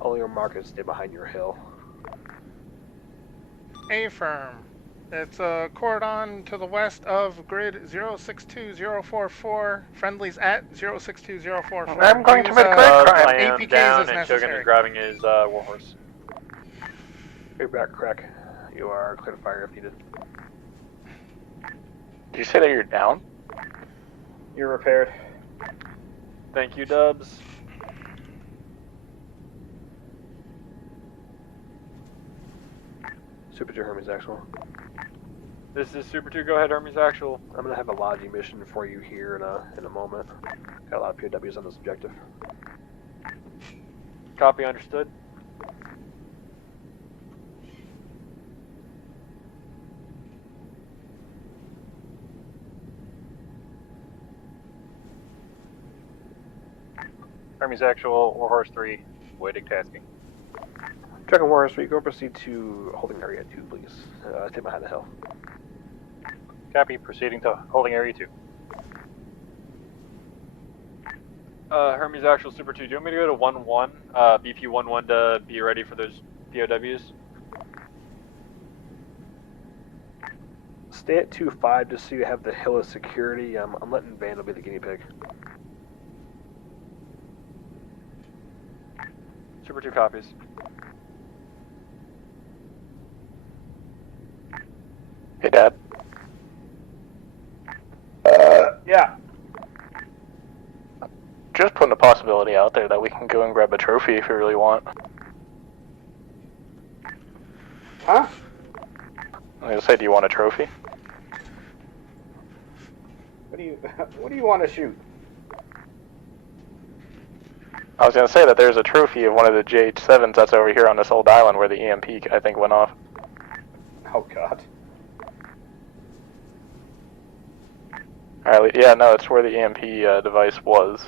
All your markers stay behind your hill. A-firm. It's a cordon to the west of grid 062044. Friendlies at 062044. I'm going to Use, commit a great crime. APKs down as and Shogun necessary. is grabbing his warhorse. You're back, Crack. You are clear to fire if needed. Did you say that you're down? You're repaired. Thank you, Dubs. Super 2 Hermes Actual. This is Super 2, go ahead, Hermes Actual. I'm gonna have a lodging mission for you here in a moment. Got a lot of POWs on this objective. Copy, understood. Hermes Actual, Warhorse 3, waiting tasking. Dragon Warriors 3, go proceed to holding area 2, please. Stay behind the hill. Copy, proceeding to holding area 2. Hermes Actual, Super 2, do you want me to go to 1-1, BP 1-1 to be ready for those POWs? Stay at 2-5 just so you have the hill as security. I'm letting Vandal be the guinea pig. Super 2 copies. Hey, Dad. Yeah. Just putting a possibility out there that we can go and grab a trophy if you really want. Huh? I was gonna say, do you want a trophy? What do you want to shoot? I was gonna say that there's a trophy of one of the JH7s that's over here on this old island where the EMP, I think, went off. Oh god. Alright, yeah, no, it's where the EMP device was.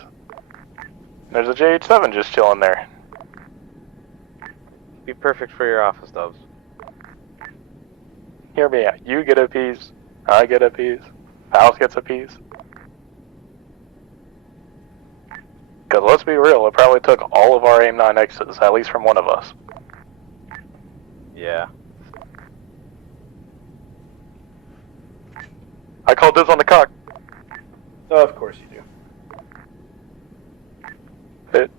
There's a JH7 just chilling there. Be perfect for your office, Dubs. Hear me out. You get a piece, I get a piece, House gets a piece. Because let's be real, it probably took all of our AIM-9Xs, at least from one of us. Yeah. I called dibs on the cock. Oh, of course you do. Fit.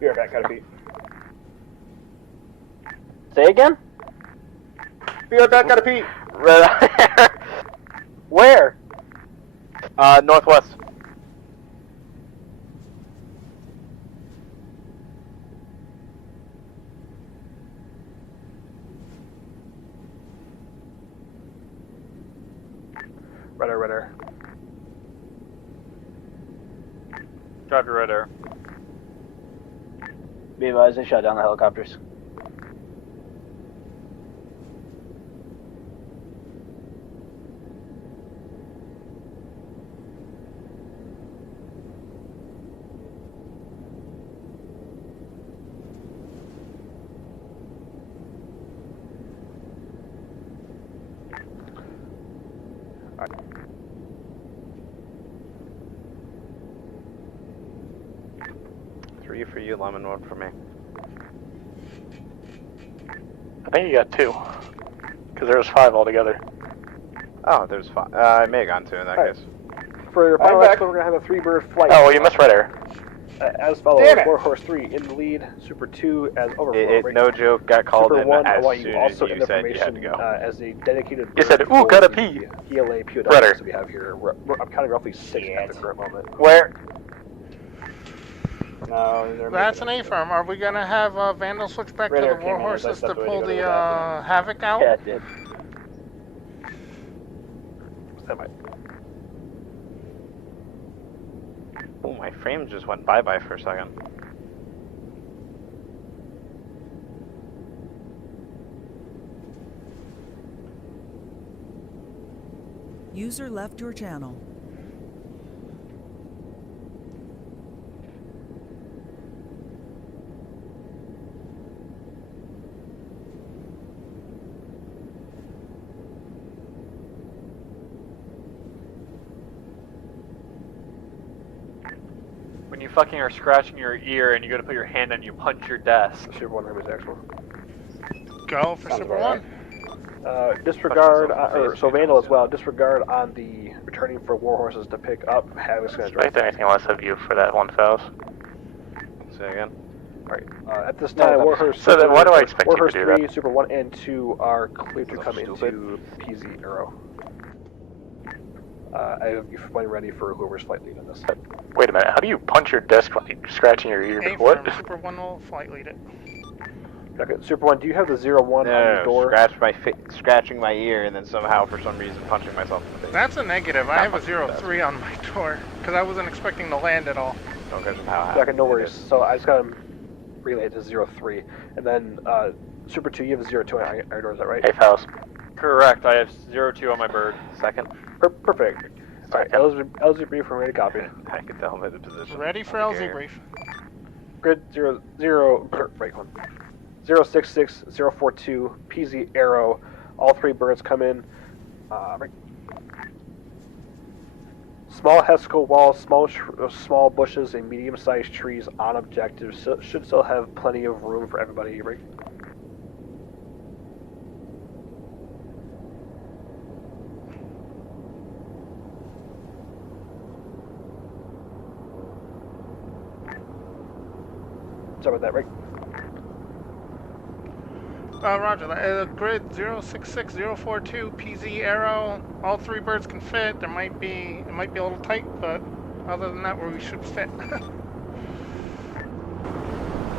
Be right back, gotta pee. Say again? Be right back, gotta pee. Where? Northwest. Radar. Copy, right there. Be advised, they shot down the helicopters. Three for you, Lemon, one for me. I think you got 2. Because there was 5 altogether. Oh, there's 5. I may have gone 2 in that case. For your final expo, we're gonna have a 3-bird flight. Oh, well, you missed Red Air. As follows: Damn it! Warhorse 3 in the lead, Super 2 as overflow. No joke, got called Super in 1, I as want soon you as also you in the said you had to formation go. as a dedicated. You said, bird "Ooh, gotta for pee." the ELA POWs Rudder. that we have here. I'm counting roughly 6 at the current moment. Where? No, That's an A-firm. Are we gonna have Vandal switch back to the Radar came in as I Warhorses to stepped away to pull go to the the bathroom. Havoc out? Yeah, it did. Stand by. Oh, my frame just went bye-bye for a second. User left your channel. When you fucking are scratching your ear and you go to put your hand on, you punch your desk. Super 1 name is actual. Go for Sounds Super about 1. Disregard, so Vandal as well, disregard on the returning for Warhorses to pick up. Havoc's going to drive. Expect anything less of you for that 1,000. Say again. Alright, at this time, Warhorse So then why do I expect you to Warhorse do 3, that? Super 1 and 2 are clear to come into PZ Arrow. I have you flight ready for whoever's flight lead on this. Wait a minute, how do you punch your desk while you're scratching your ear? A-firm. What? Super 1 will flight lead it. Okay, Super 1, do you have the 01 on your door? Scratching my ear and then somehow, for some reason, punching myself in the face. That's a negative. I have a 03 on my door because I wasn't expecting to land at all. Okay, how Okay, no worries. So I just got him relayed to 03. And then Super 2, you have a 02 on your door, is that right? Hey, Faust. Correct. I have 02 on my bird. Second. Perfect. Alright, LZ brief, we're ready to copy. I get the helmet in position. Ready for LZ brief. Grid 066 042 PZ Arrow. All 3 birds come in. Small Hesco walls, small bushes, and medium-sized trees on objectives should still have plenty of room for everybody. Right? Sorry about that, Rick. Roger. Grid 066 042 PZ Arrow. All 3 birds can fit. It might be a little tight, but other than that, we should fit.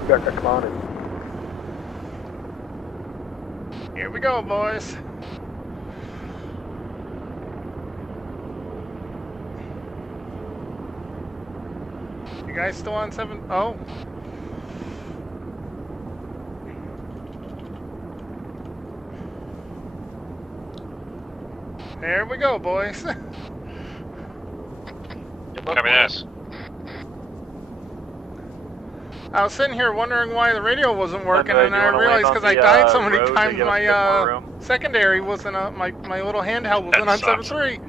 Come on in. Here we go, boys. You guys still on 7? Oh. There we go, boys. Copy this. I was sitting here wondering why the radio wasn't working, do and you I wanna realized land because on I the, died so many road to times, give us a bit my more room? secondary wasn't my little handheld wasn't on sucks. 7.3.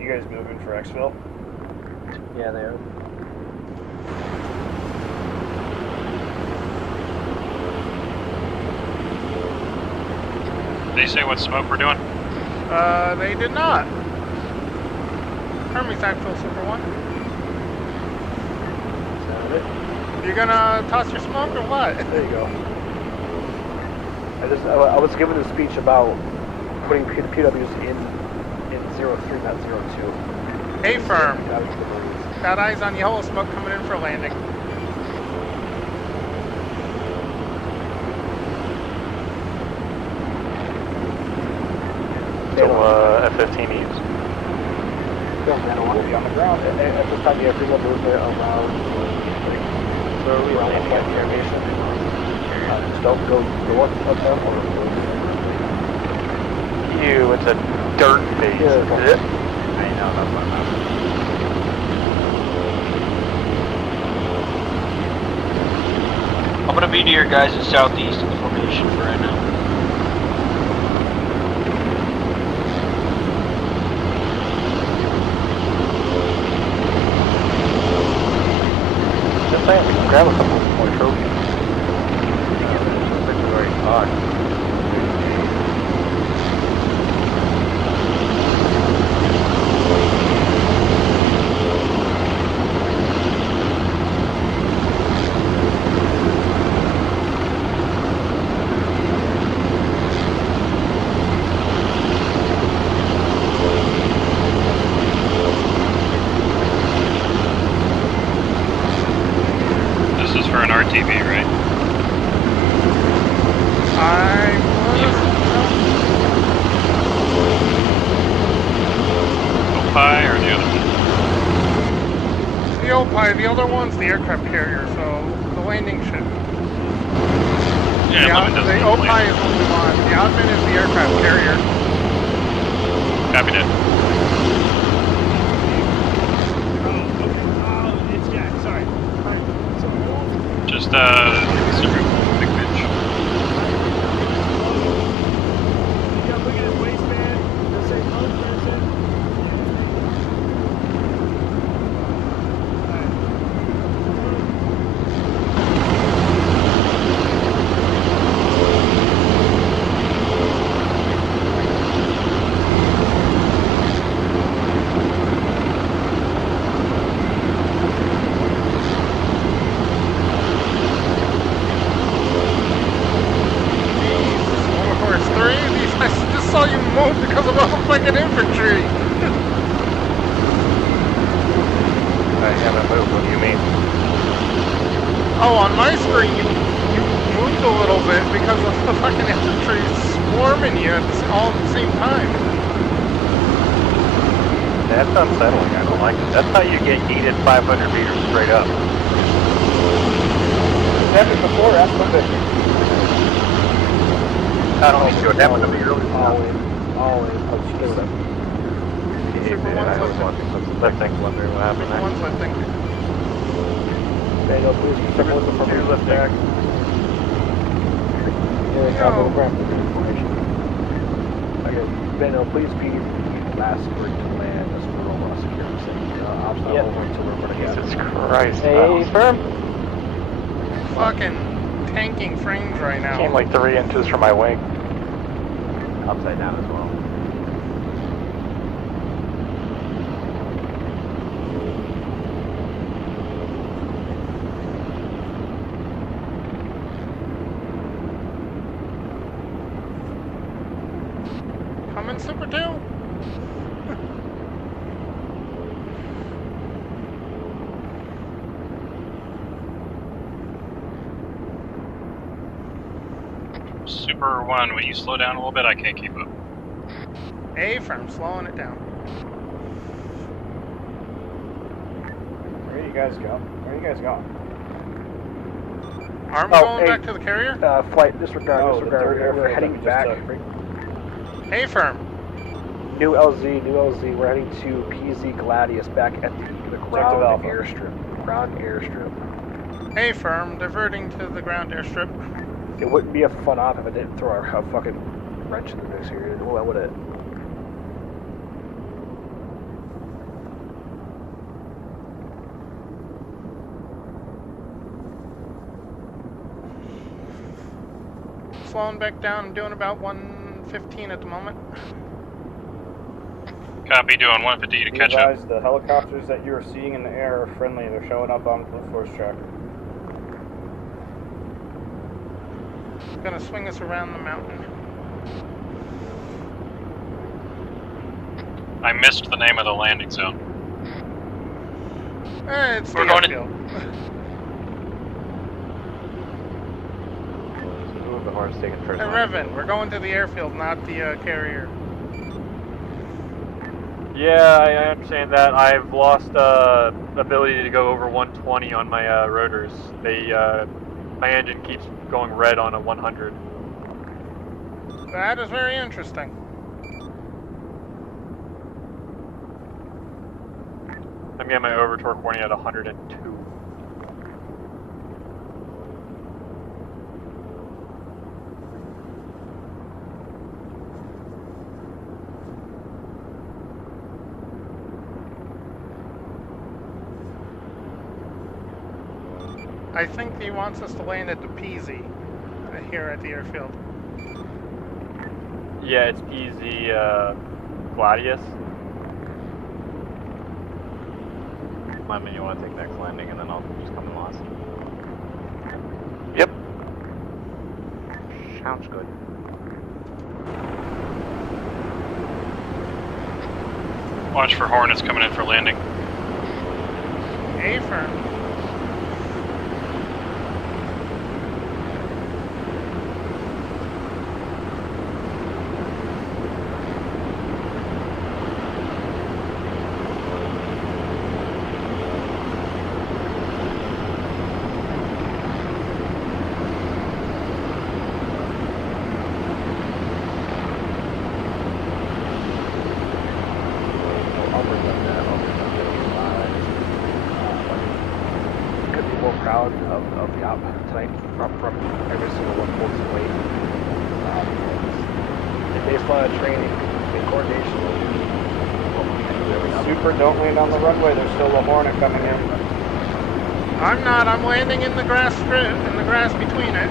You guys moving for Exfil? Yeah, they are. They say what smoke we're doing? They did not. Hermes Axel Super 1. You gonna toss your smoke or what? There you go. I was given a speech about putting PWs in 03, not 02. Hey, firm. Got eyes on yellow smoke coming in for landing. So, F-15 E's. I want to be on the ground. At this time, you have people moving around. Slowly around the aviation. Just don't go north of them or Ew, it's a dirt base. Yeah, I know, that's what I'm I'm gonna be to your guys' southeast of the formation for right now. saying we can grab a couple more trophies. We've already talked. This is for an RTV, right? Opie or the other one? The Opie, the other one's the aircraft carrier, so the landing should. Yeah, the Opie is only one. The admin is the aircraft carrier. Copy that. It's Jack, sorry. Just, super big bitch. Yeah, look at his waistband. Does say low person. Because of all fucking infantry. I haven't moved. What do you mean? Oh, on my screen you moved a little bit because of the fucking infantry swarming you all at the same time. That's unsettling. I don't like it. That's how you get yeeted 500 meters straight up. It's happened before. That's Monday. I don't think it would happen to me earlier. Always. I'll just do it. I was wondering what happened there. One's lifting. Daniel, please keep someone with the front lift back. Yeah, Cabo graphic information. Okay, Daniel, please be last word to land as for robust security safety. Obstacle over until we're running out. Jesus Christ. Hey, firm. Fucking tanking frames right now. Came like 3 inches from my wing. Upside down as well. Coming, Super 2? Super 1, will you slow down a little bit? I can't keep up. A-firm, slowing it down. Where do you guys go? Where are you guys going? Arma going back to the carrier? Flight, disregard. We're heading back. A-firm. New LZ. We're heading to PZ Gladius back at the ground airstrip. A-firm, diverting to the ground airstrip. It wouldn't be a fun op if I didn't throw a fucking wrench in the mix here. Well, would it? Slowing back down. I'm doing about 115 at the moment. Copy, doing 150 to catch up. The helicopters that you are seeing in the air are friendly. They're showing up on Blue Force tracker. Gonna swing us around the mountain. I missed the name of the landing zone. It's We're the going airfield. Move the horse, taking first. Hey, Revan, we're going to the airfield, not the carrier. Yeah, I understand that. I've lost ability to go over 120 on my rotors. My engine keeps going red on a 100. That is very interesting. I'm getting my over torque warning at 102. I think he wants us to land at the Peasy here at the airfield. Yeah, it's PZ Gladius. Lemon, you want to take next landing, and then I'll just come in last. Yep. Sounds good. Watch for Hornets coming in for landing. Affirm. Proud of the op tonight from every single one pulls away. Based on a lot of training and coordination. Super, don't land on the runway. There's still a Hornet coming in. I'm not. I'm landing in the grass strip, in the grass between it.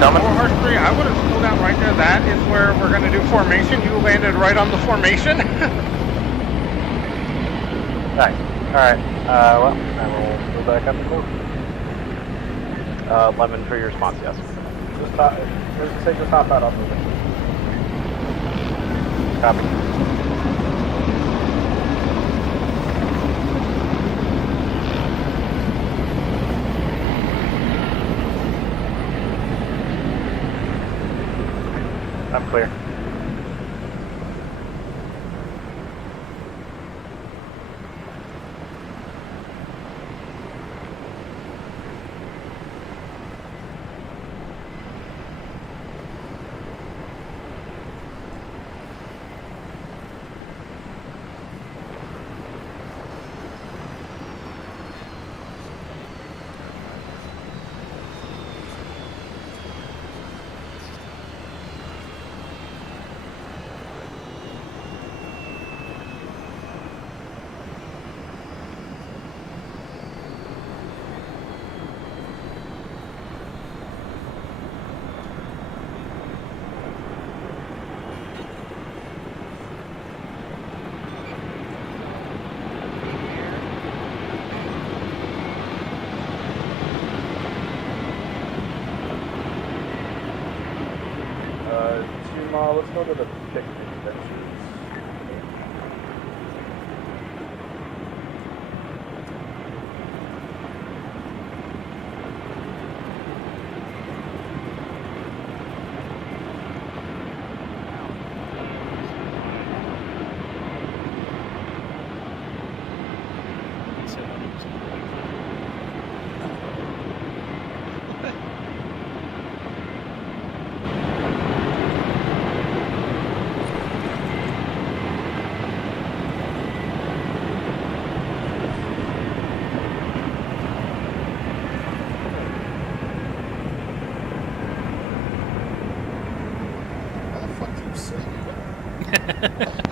Coming? 4 Horse 3, I would have slowed down right there. That is where we're going to do formation. You landed right on the formation. Nice. Alright, well, I will go back up to move. Lemon for your response, yes. Just hop out, I'll move it. Copy. I'm clear. Let's go to the picnic benches.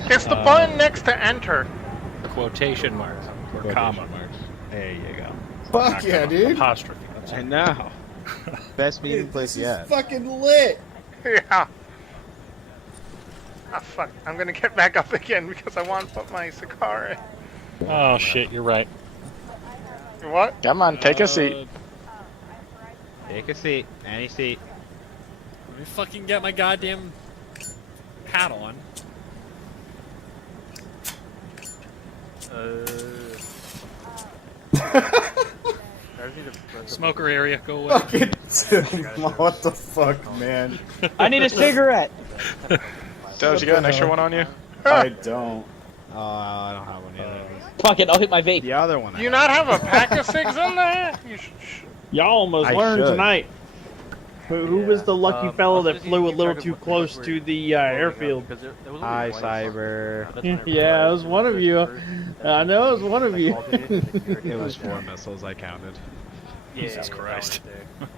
It's the button next to enter. Quotation marks or comma marks. There you go. Fuck yeah, dude. Apostrophe. I know. Best meeting place This yet. is fucking lit. Yeah. Ah, fuck. I'm gonna get back up again because I want to put my cigar in. Oh shit, you're right. What? Come on, take a seat. Take a seat. Any seat. Let me fucking get my goddamn hat on. Smoker area, go away. What the fuck, man? I need a cigarette. Dubs, you got an extra one on you? I don't. Oh, I don't have one either. Fuck it, I'll hit my vape. The other one. Do you not have a pack of cigs in there? Y'all almost I learned should. tonight. Who was the lucky fellow that flew a little too close to the airfield? Hi, Cyber. Yeah, it was one of you. I know it was one of you. It was 4 missiles I counted. Jesus Christ.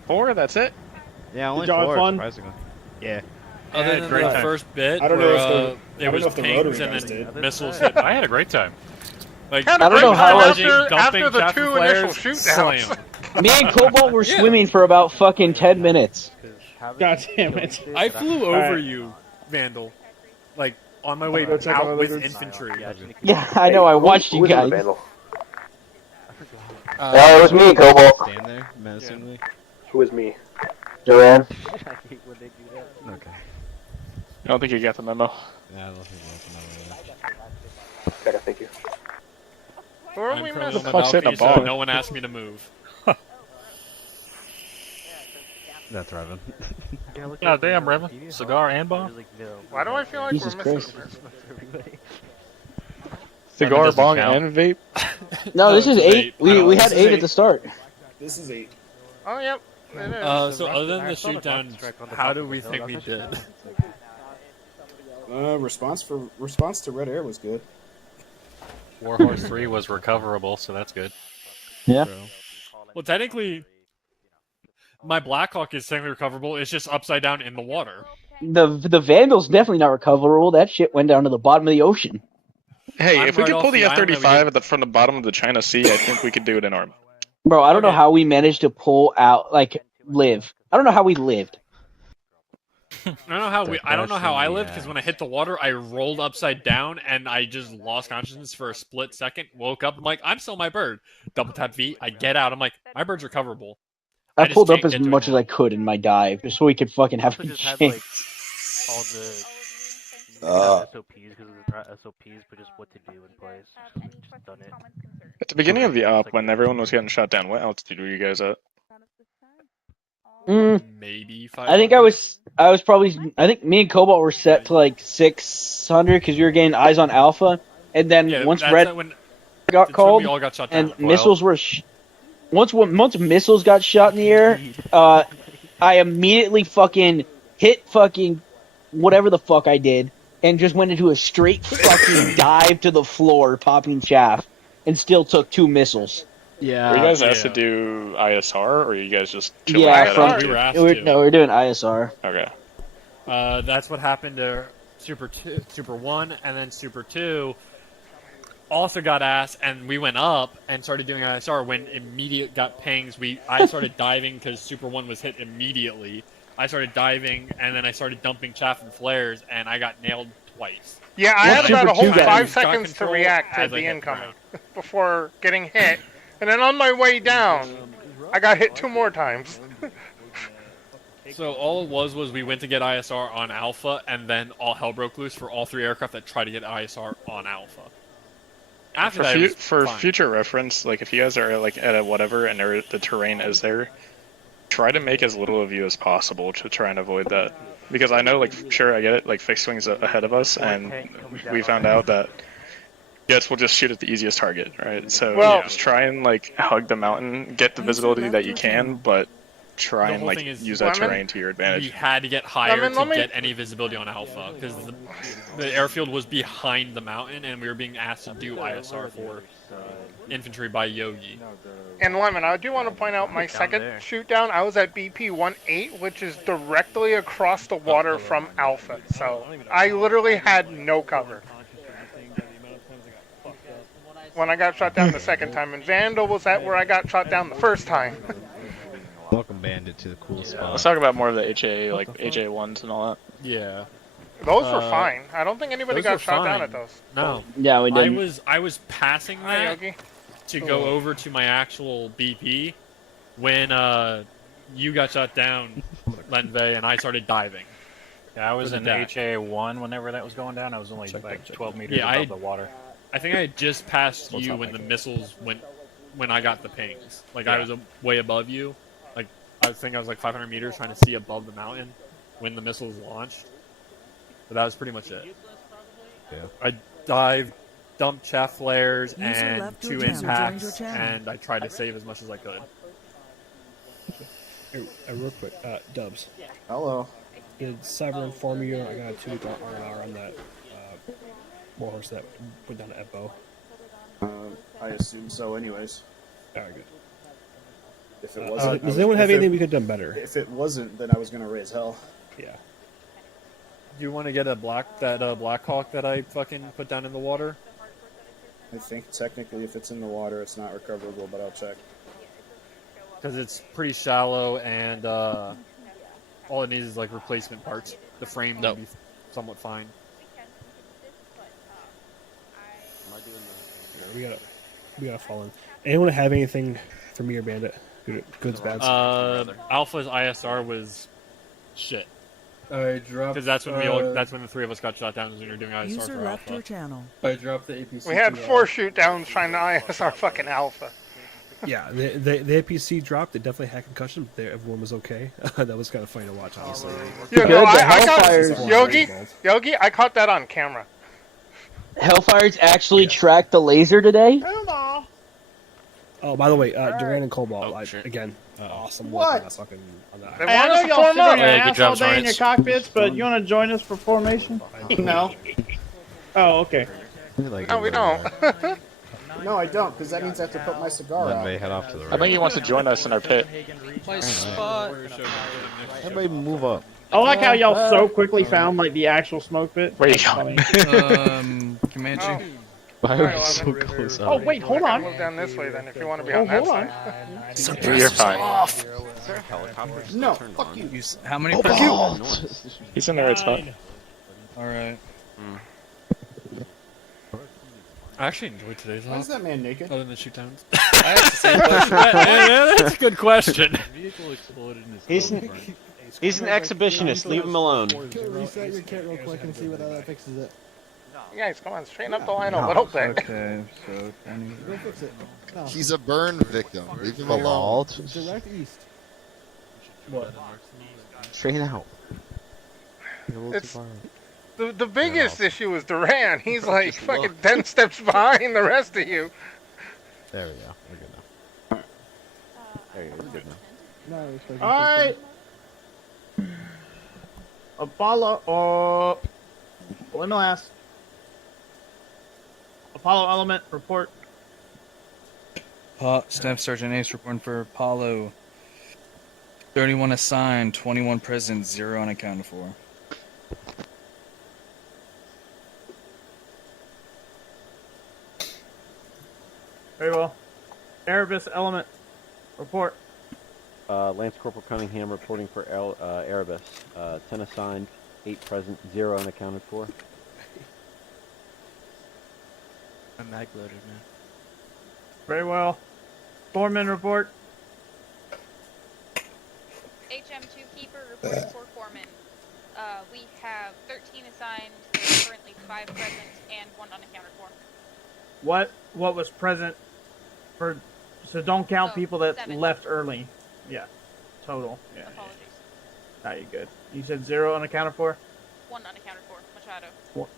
4, that's it? Yeah, only Did y'all have 4, fun? surprisingly. Yeah. Other than the first bit, I don't know where, if it was pings and then missiles hit. I had a great time. Like, Had a I don't great know how time dumping after the chaff 2 flares, initial slam. shootouts. Me and Cobalt were swimming for about fucking 10 minutes. God damn it. I flew over Alright. you, Vandal. Like, on my way Go check out on with the infantry. Yeah, I know, I watched you Who's in the guys. Vandal? Yeah, it was me, Cobalt. Stand there, menacingly. Who is me? Joanne. Okay. I don't think you got the memo. Yeah, I don't think that's Okay, thank you. Who are I'm we currently missing? on my Fuck's hitting a mouthpiece, so ball. no one asked me to move. That's Revan. God damn, Revan. Cigar and bomb? Why do I feel like Jesus we're missing Christ. something? Cigar, doesn't bong, count. and vape? No, this is it's 8. I don't We know. had This is 8 at eight. the start. This is 8. Oh, yep. It is. So other than the shootdowns, how do we think we did? Response to Red Air was good. Warhorse 3 was recoverable, so that's good. Yeah. Well, technically, my Blackhawk is technically recoverable. It's just upside down in the water. The Vandal's definitely not recoverable. That shit went down to the bottom of the ocean. Hey, I'm if we right could off pull the the island that we F-35 from the bottom of the China Sea, I think we could do it in Arma. Bro, I don't know Okay. how we managed to pull out, like, live. I don't know how we lived. I don't know how I don't know how I question, lived because yeah. when I hit the water, I rolled upside down and I just lost consciousness for a split second. Woke up, I'm like, I'm still my bird. Double tap V, I get out. I'm like, my bird's recoverable. I just pulled up can't as get to it much as now. I could in my dive, just so we could fucking have a chance. all the SOPs because of the SOPs, but just what to do in place. Just done it. At the beginning of the op, when everyone was getting shot down, what altitude were you guys at? Maybe I think I was probably, I think me and Cobalt were set to like 600 because we were getting eyes on Alpha, and then Yeah, once that's Red when got we called all got shot and down. missiles were, once missiles got shot in the air, I immediately fucking hit fucking whatever the fuck I did, and just went into a straight fucking dive to the floor, popping chaff, and still took 2 missiles. Yeah. Were you guys asked to do ISR, or you guys just chilling Yeah, at from altitude? We were asked we're, to. no, we're doing ISR. Okay. That's what happened to Super 1, and then Super 2 also got asked, and we went up and started doing ISR. When immediate got pings, I started diving because Super 1 was hit immediately. I started diving, and then I started dumping chaff and flares, and I got nailed twice. Yeah, I had about a whole Super 2 5 got seconds to control react to as I the hit the incoming ground. before getting hit. And then on my way down, I got hit 2 more times. So all it was we went to get ISR on Alpha, and then all hell broke loose for all 3 aircraft that tried to get ISR on Alpha. After that, it was For fine. future reference, like if you guys are like at a whatever and the terrain is there, try to make as little of you as possible to try and avoid that. Because I know, like, sure, I get it, like fixed wings ahead of us, and we found out that yes, we'll just shoot at the easiest target, right? So just try and like hug the mountain, get the visibility that you can, but try The and whole like thing is, use that terrain to your advantage. We had to get higher Let me- to get any visibility on Alpha because the airfield was behind the mountain, and we were being asked to do ISR for infantry by Yogi. And Lemon, I do want to point out my second shoot down. I was at BP-18, which is directly across the water from Alpha. So I literally had no cover when I got shot down the second time. And Vandal was at where I got shot down the first time. Welcome Bandit to the cool spot. Let's talk about more of the HA, like HA1s and all that. Yeah. Those were fine. I don't think anybody those got were shot down fine. at those. No. Yeah, we didn't. I was passing Hi, that Yogi. to go over to my actual BP when you got shot down, Lenve, and I started diving. Yeah, I was For in the deck. HA1 whenever that was going down. I was only like 12 meters Yeah, above the water. I think I had just passed What's you up, when the Mike? missiles went when I got the pings. Like I Yeah. was way above you. Like I was like 500 meters trying to see above the mountain when the missiles launched. But that was pretty much it. Yeah. I dived, dumped chaff flares User and left your 2 channel. Joined your impacts, channel. and I tried to save as much as I could. Hey, real quick, Dubs. Hello. Did Cyber inform you I got a 2 week R&R on that warhorse that went down to Ebbo? I assume so, anyways. Alright, good. If it wasn't, does anyone have anything we could have done better? If it wasn't, then I was gonna raise hell. Yeah. Do you want to get a Black Hawk that I fucking put down in the water? I think technically, if it's in the water, it's not recoverable, but I'll check. Because it's pretty shallow and all it needs is like replacement parts. The frame would be somewhat fine. We gotta fall in. Anyone have anything for me or Bandit? Goods, bads? Alpha's ISR was shit. I dropped. Because that's when that's when the 3 of us got shot down. Was when we were doing ISR User for left Alpha. your channel. I dropped the APC. We had 4 shoot downs trying to ISR fucking Alpha. Yeah, the APC dropped. It definitely had concussion. But everyone was okay. That was kind of funny to watch, honestly. Yeah, no, I got Yogi. I caught that on camera. Hellfire's actually tracked the laser today. Oh, by the way, Duran and Cobalt, again, awesome work What? on that fucking on that. Hey, I know y'all sit on your Yeah, good ass job, all day in Science. your cockpits, but you want to join us for formation? No. Oh, okay. No, we don't. No, I don't, because that means I have to put my cigar out. Head off to the right. I think he wants to join us in our pit. My spot. Everybody move up. I like how y'all so quickly found like the actual smoke pit. Where you That's going? funny. Comanche. Why are we so close up? Oh wait, hold on. Move down this way then if you want to be Oh, on that hold on. side. You're fine. No, fuck you. How many? He's in the right spot. All right. I actually enjoyed today's Why is that man naked? Other than the shoot downs. I asked the same question. Yeah, that's a good question. Vehicle exploded in his He's an exhibitionist. Leave him alone. Reset your kit real quick and see what that fixes it. Guys, come on, straighten up the line a little bit. Okay, so Go fix it. No. He's a burn victim. Leave him alone. Direct east. What? Straight out. It's the biggest issue is Duran. He's like fucking 10 steps behind the rest of you. There we go. We're good now. There you go. We're good now. No, it's All right. Apollo. Let me last. Apollo element report. Staff Sergeant Ace reporting for Apollo. 31 assigned, 21 present, 0 unaccounted for. Very well. Erebus element report. Lance Corporal Cunningham reporting for Erebus. 10 assigned, 8 present, 0 unaccounted for. I'm mag loaded, man. Very well. Foreman report. HM2 Keeper reporting for Foreman. We have 13 assigned, there's currently 5 present, and 1 unaccounted for. What was present for? So don't count people that 7. left early. Yeah, total. Yeah. Apologies. Now you're good. You said 0 unaccounted for. 1 unaccounted for.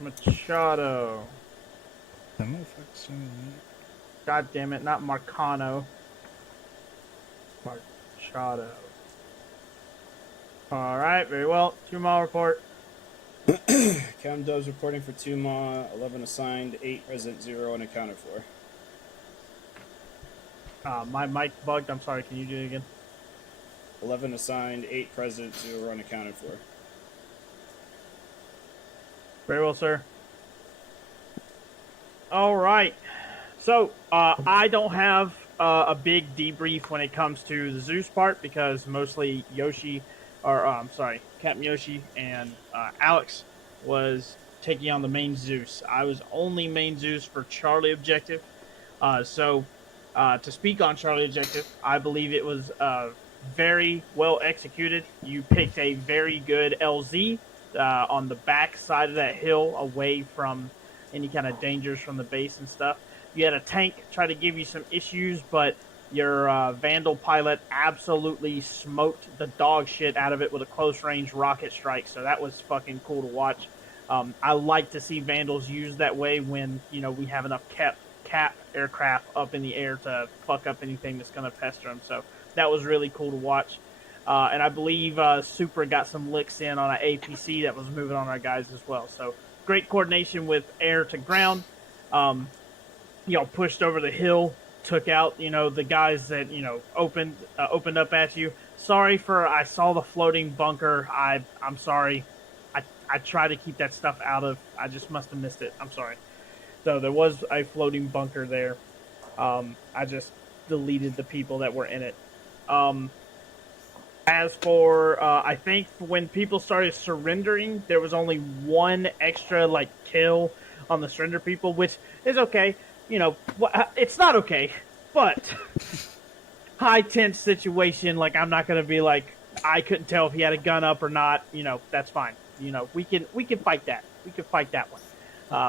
Machado. God damn it! Not Marcano. Machado. All right, very well. 2 mile report. Cam Dubs reporting for 2 Ma, 11 assigned, 8 present, 0 unaccounted for. My mic bugged. I'm sorry. Can you do it again? 11 assigned, 8 present, 0 unaccounted for. Very well, sir. All right. So, I don't have a big debrief when it comes to the Zeus part because mostly Yoshi I'm sorry, Captain Yoshi and Alex was taking on the main Zeus. I was only main Zeus for Charlie objective. To speak on Charlie objective, I believe it was very well executed. You picked a very good LZ on the back side of that hill, away from any kind of dangers from the base and stuff. You had a tank try to give you some issues, but your Vandal pilot absolutely smoked the dog shit out of it with a close range rocket strike. So that was fucking cool to watch. I like to see Vandals used that way when we have enough cap aircraft up in the air to fuck up anything that's going to pester them. So that was really cool to watch. And I believe Super got some licks in on an APC that was moving on our guys as well. So great coordination with air to ground. Pushed over the hill, took out the guys that opened up at you. Sorry for I saw the floating bunker. I'm sorry. I try to keep that stuff out of. I just must have missed it. I'm sorry. So there was a floating bunker there. I just deleted the people that were in it. As for, I think when people started surrendering, there was only one extra kill on the surrender people, which is okay. It's not okay, but high tense situation. I'm not gonna be I couldn't tell if he had a gun up or not. That's fine. We can fight that. We can fight that one.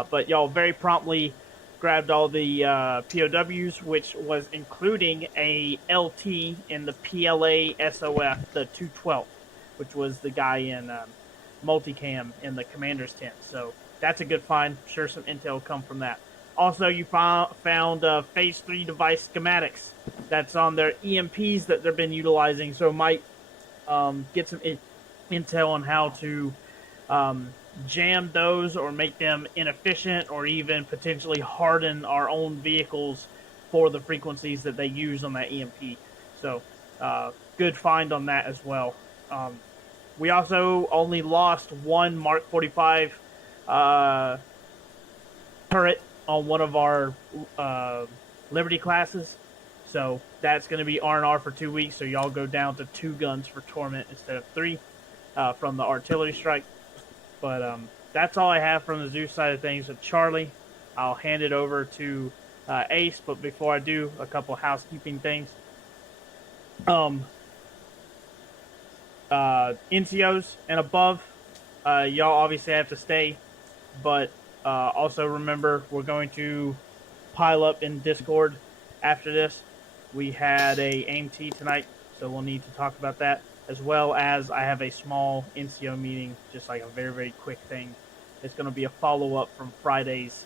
But y'all very promptly grabbed all the POWs, which was including a LT in the PLA SOF, the 212th, which was the guy in multicam in the commander's tent. So that's a good find. I'm sure some intel will come from that. Also, you found Phase 3 device schematics that's on their EMPs that they've been utilizing, so might get some intel on how to jam those or make them inefficient, or even potentially harden our own vehicles for the frequencies that they use on that EMP. So good find on that as well. We also only lost one Mark 45 turret on one of our Liberty classes, so that's going to be R&R for 2 weeks, so y'all go down to 2 guns for Torment instead of 3 from the artillery strike. But that's all I have from the Zeus side of things. With Charlie, I'll hand it over to Ace, but before I do, a couple housekeeping things. NCOs and above, y'all obviously have to stay, but also remember, we're going to pile up in Discord after this. We had a AIM-T tonight, so we'll need to talk about that, as well as I have a small NCO meeting, just a very, very quick thing. It's going to be a follow-up from Friday's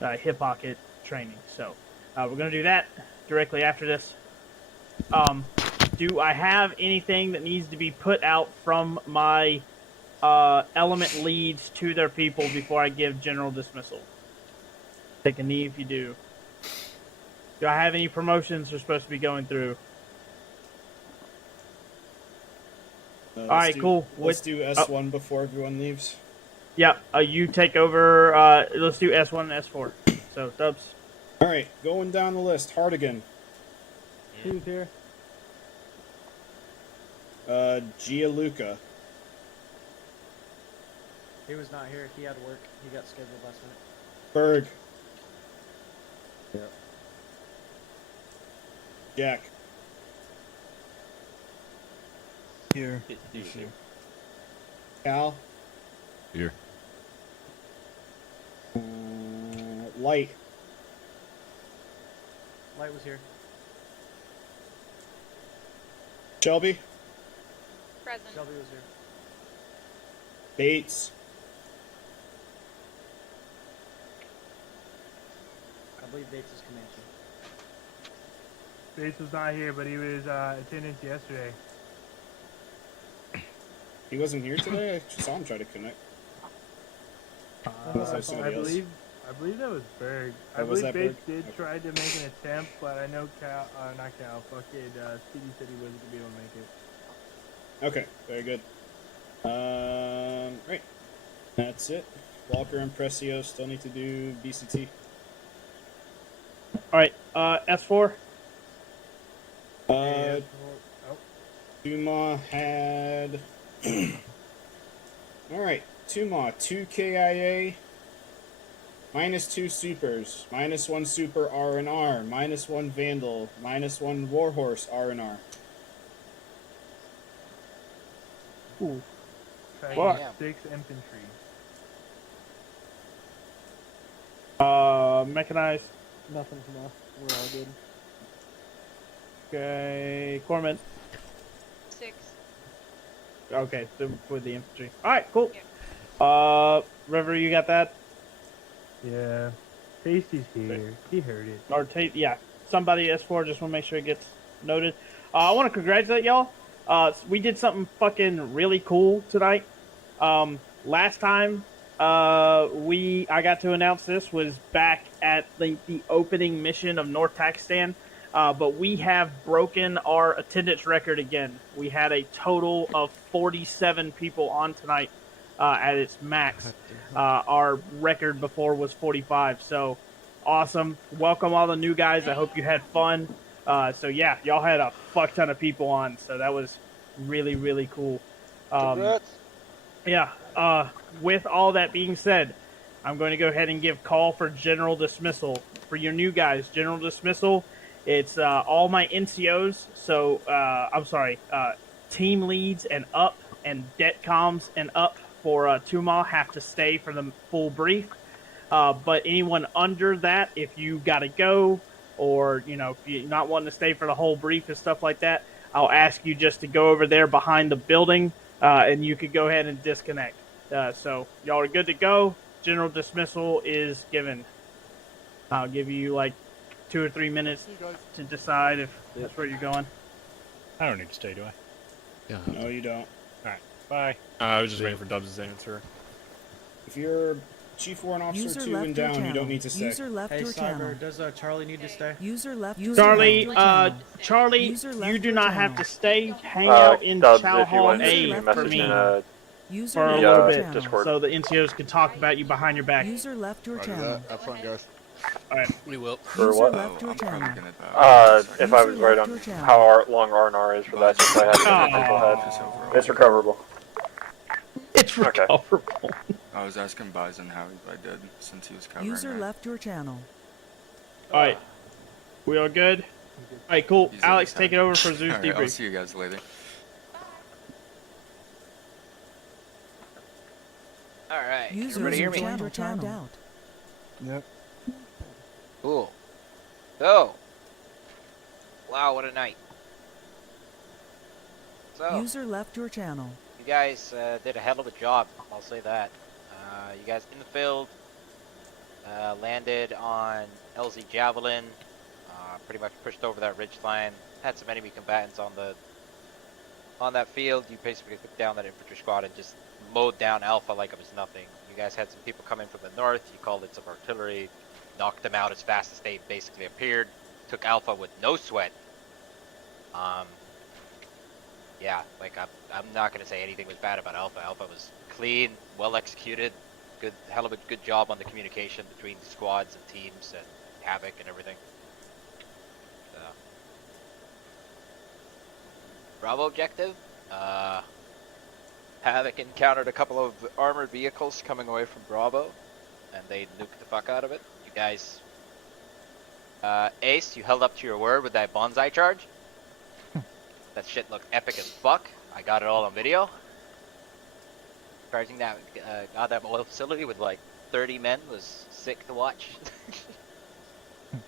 hip pocket training. So we're going to do that directly after this. Do I have anything that needs to be put out from my element leads to their people before I give general dismissal? Take a knee if you do. Do I have any promotions we're supposed to be going through? All right, cool. Let's do S1 before everyone leaves. Yeah, you take over. Let's do S1 and S4. So, Dubs. All right, going down the list. Hardigan. Who's here? Gianluca. He was not here. He had work. He got scheduled last minute. Berg. Yep. Jack. Here. Cal. Here. Light. Light was here. Shelby. Present. Shelby was here. Bates. I believe Bates is Comanche. Bates was not here, but he was attendance yesterday. He wasn't here today? I saw him try to connect. Unless there's somebody else. I believe that was Berg. Oh, I was believe that Bates Berg? did Okay. try to make an attempt, but I know fucking Speedy said he wasn't gonna be able to make it. Okay, very good. Right. That's it. Walker and Precio still need to do BCT. All right, S4. Tuma had. Alright, Tuma, 2 KIA, -2 supers, -1 super R&R, -1 Vandal, -1 Warhorse R&R. Ooh. What? 6 infantry. Mechanized. Nothing from us. We're all good. Okay, Corman. 6. Okay, so for the infantry. Alright, cool. River, you got that? Yeah. Tasty's here. He heard it. Or yeah. Somebody S4, just want to make sure it gets noted. I want to congratulate y'all. We did something fucking really cool tonight. Last time I got to announce this was back at the opening mission of North Pakistan. But we have broken our attendance record again. We had a total of 47 people on tonight at its max. Our record before was 45. So awesome. Welcome all the new guys. I hope you had fun. So yeah, y'all had a fuck ton of people on. So that was really, really cool. Yeah. With all that being said, I'm going to go ahead and give call for general dismissal. For your new guys, general dismissal. It's all my NCOs, so team leads and up, and DETCOMs and up for Tuma have to stay for the full brief. But anyone under that, if you got to go, or if you're not wanting to stay for the whole brief and stuff like that, I'll ask you just to go over there behind the building, and you could go ahead and disconnect. So y'all are good to go. General dismissal is given. I'll give you like 2 or 3 minutes to decide if that's where you're going. I don't need to stay, do I? Yeah. No, you don't. Alright, bye. I was just waiting for Dubs' answer. If you're Chief Warrant Officer 2 and down, you don't need to stay. User left Hey, your channel. Cyber, does Charlie need to stay? User left. Charlie, Charlie, you do not have to stay. Hang out in Dubs, Chow if you Hall want to A for message me in, for a little bit, Discord. so the NCOs can talk about you behind your back. User left your channel. Have fun, guys. Alright. We will. For User what? left your channel. If I was right on how long R&R is for that, since I have people head. It's recoverable. It's recoverable. I was asking Bison how I did since he was covering User it. left your channel. Alright. We all good? Alright, cool. Alex, take it over for Zeus Alright, debrief. I'll see you guys later. Alright, User everybody hear me? channel timed out. Yep. Cool. So, wow, what a night. So, User left your channel. you guys did a hell of a job, I'll say that. You guys in the field, landed on LZ Javelin, pretty much pushed over that ridge line, had some enemy combatants on that field. You basically took down that infantry squad and just mowed down Alpha like it was nothing. You guys had some people come in from the north, you called in some artillery, knocked them out as fast as they basically appeared, took Alpha with no sweat. Yeah, like I'm not gonna say anything was bad about Alpha. Alpha was clean, well executed, hell of a good job on the communication between squads and teams and Havoc and everything. So. Bravo objective. Havoc encountered a couple of armored vehicles coming away from Bravo, and they nuked the fuck out of it. You guys, Ace, you held up to your word with that bonsai charge. That shit looked epic as fuck. I got it all on video. Charging that goddamn oil facility with like 30 men was sick to watch.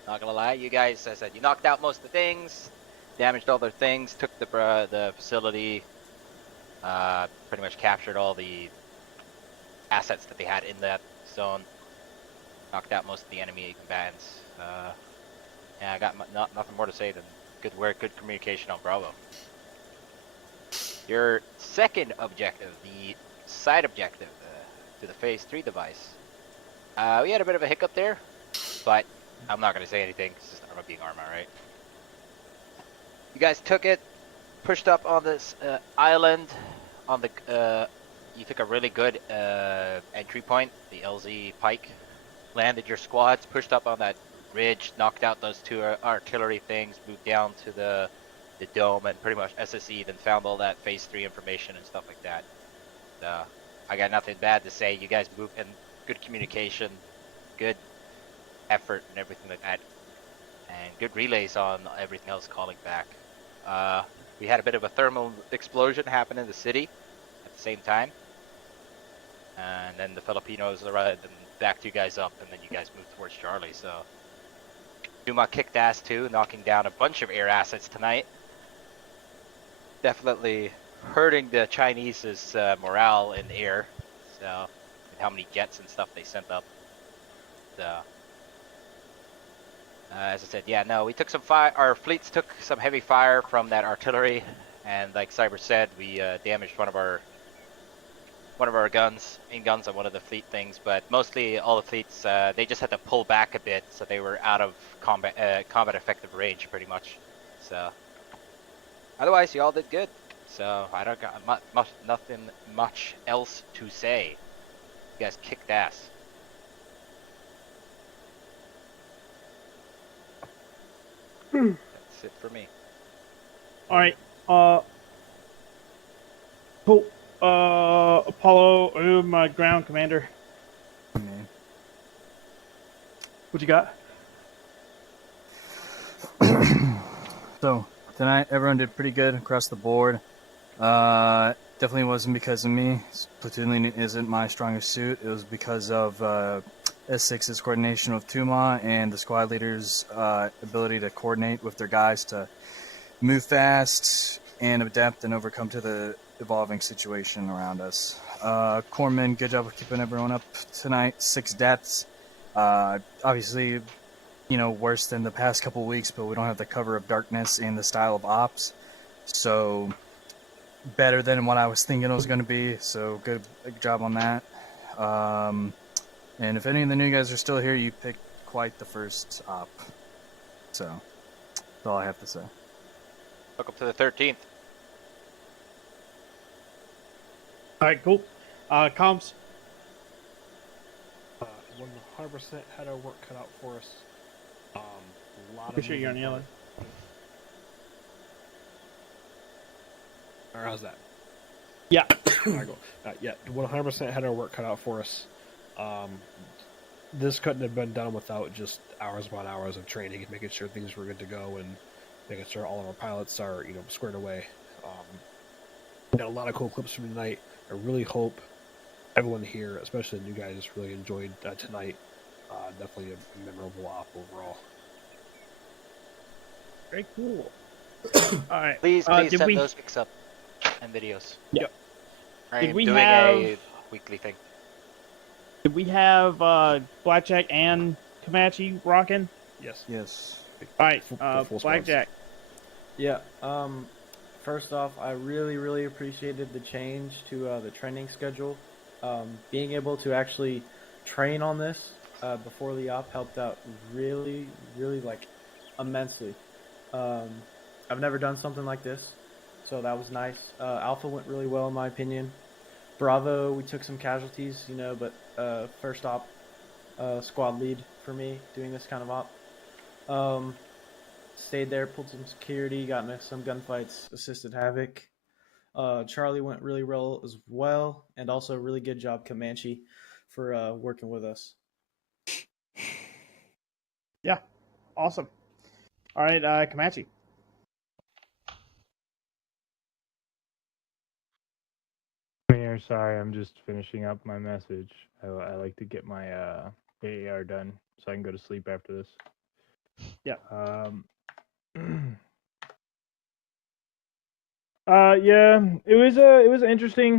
Not gonna lie, you guys, I said you knocked out most of the things, damaged all their things, took the facility, pretty much captured all the assets that they had in that zone, knocked out most of the enemy combatants. Yeah, I got nothing more to say than good work, good communication on Bravo. Your second objective, the side objective to the Phase 3 device. We had a bit of a hiccup there, but I'm not going to say anything. It's just Arma being Arma, right? You guys took it, pushed up on this island. On the, you took a really good entry point, the LZ Pike. Landed your squads, pushed up on that ridge, knocked out those two artillery things, moved down to the the dome and pretty much SSE'd and found all that phase 3 information and stuff like that. I got nothing bad to say. You guys moved in good communication, good effort and everything like that, and good relays on everything else calling back. We had a bit of a thermal explosion happen in the city at the same time, and then the Filipinos arrived and backed you guys up, and then you guys moved towards Charlie. So Duma kicked ass too, knocking down a bunch of air assets tonight. Definitely hurting the Chinese's morale in the air. So, and how many jets and stuff they sent up. So, as I said, yeah, no, we took some fire. Our fleets took some heavy fire from that artillery, and like Cyber said, we damaged one of our main guns on one of the fleet things. But mostly all the fleets, they just had to pull back a bit, so they were out of combat effective range pretty much. So, otherwise, you all did good. So I don't got nothing much else to say. You guys kicked ass. That's it for me. All right. Cool. Apollo, my ground commander. What you got? So tonight, everyone did pretty good across the board. Definitely wasn't because of me. Platooning isn't my strongest suit. It was because of S6's coordination with Tuma and the squad leader's ability to coordinate with their guys to move fast and adapt and overcome to the evolving situation around us. Corpsman, good job of keeping everyone up tonight. 6 deaths. Obviously, worse than the past couple weeks, but we don't have the cover of darkness and the style of ops. So, better than what I was thinking it was going to be. So, good job on that. And if any of the new guys are still here, you picked quite the first op. So, that's all I have to say. Welcome to the 13th. All right, cool. Comms. 100% had our work cut out for us. A lot Make sure you're on yellow. Or how's that? Yeah. There I go. Yeah, 100% had our work cut out for us. This couldn't have been done without just hours upon hours of training and making sure things were good to go and making sure all of our pilots are, squared away. Got a lot of cool clips from tonight. I really hope everyone here, especially the new guys, really enjoyed tonight. Definitely a memorable op overall. Very cool. All right. Please send we... those pics up and videos. Yep. I Did am we doing have... a weekly thing. Did we have Blackjack and Comanche rocking? Yes. Yes. All right, full Blackjack. Yeah. First off, I really appreciated the change to the training schedule. Being able to actually train on this before the op helped out really like immensely. I've never done something like this, so that was nice. Alpha went really well in my opinion. Bravo, we took some casualties, but first op, squad lead for me doing this kind of op. Stayed there, pulled some security, got into some gunfights, assisted Havoc. Charlie went really well as well, and also really good job Comanche for working with us. Yeah, awesome. All right, Comanche. Mayor, sorry, I'm just finishing up my message. I like to get my AAR done so I can go to sleep after this. Yeah. Yeah, it was interesting.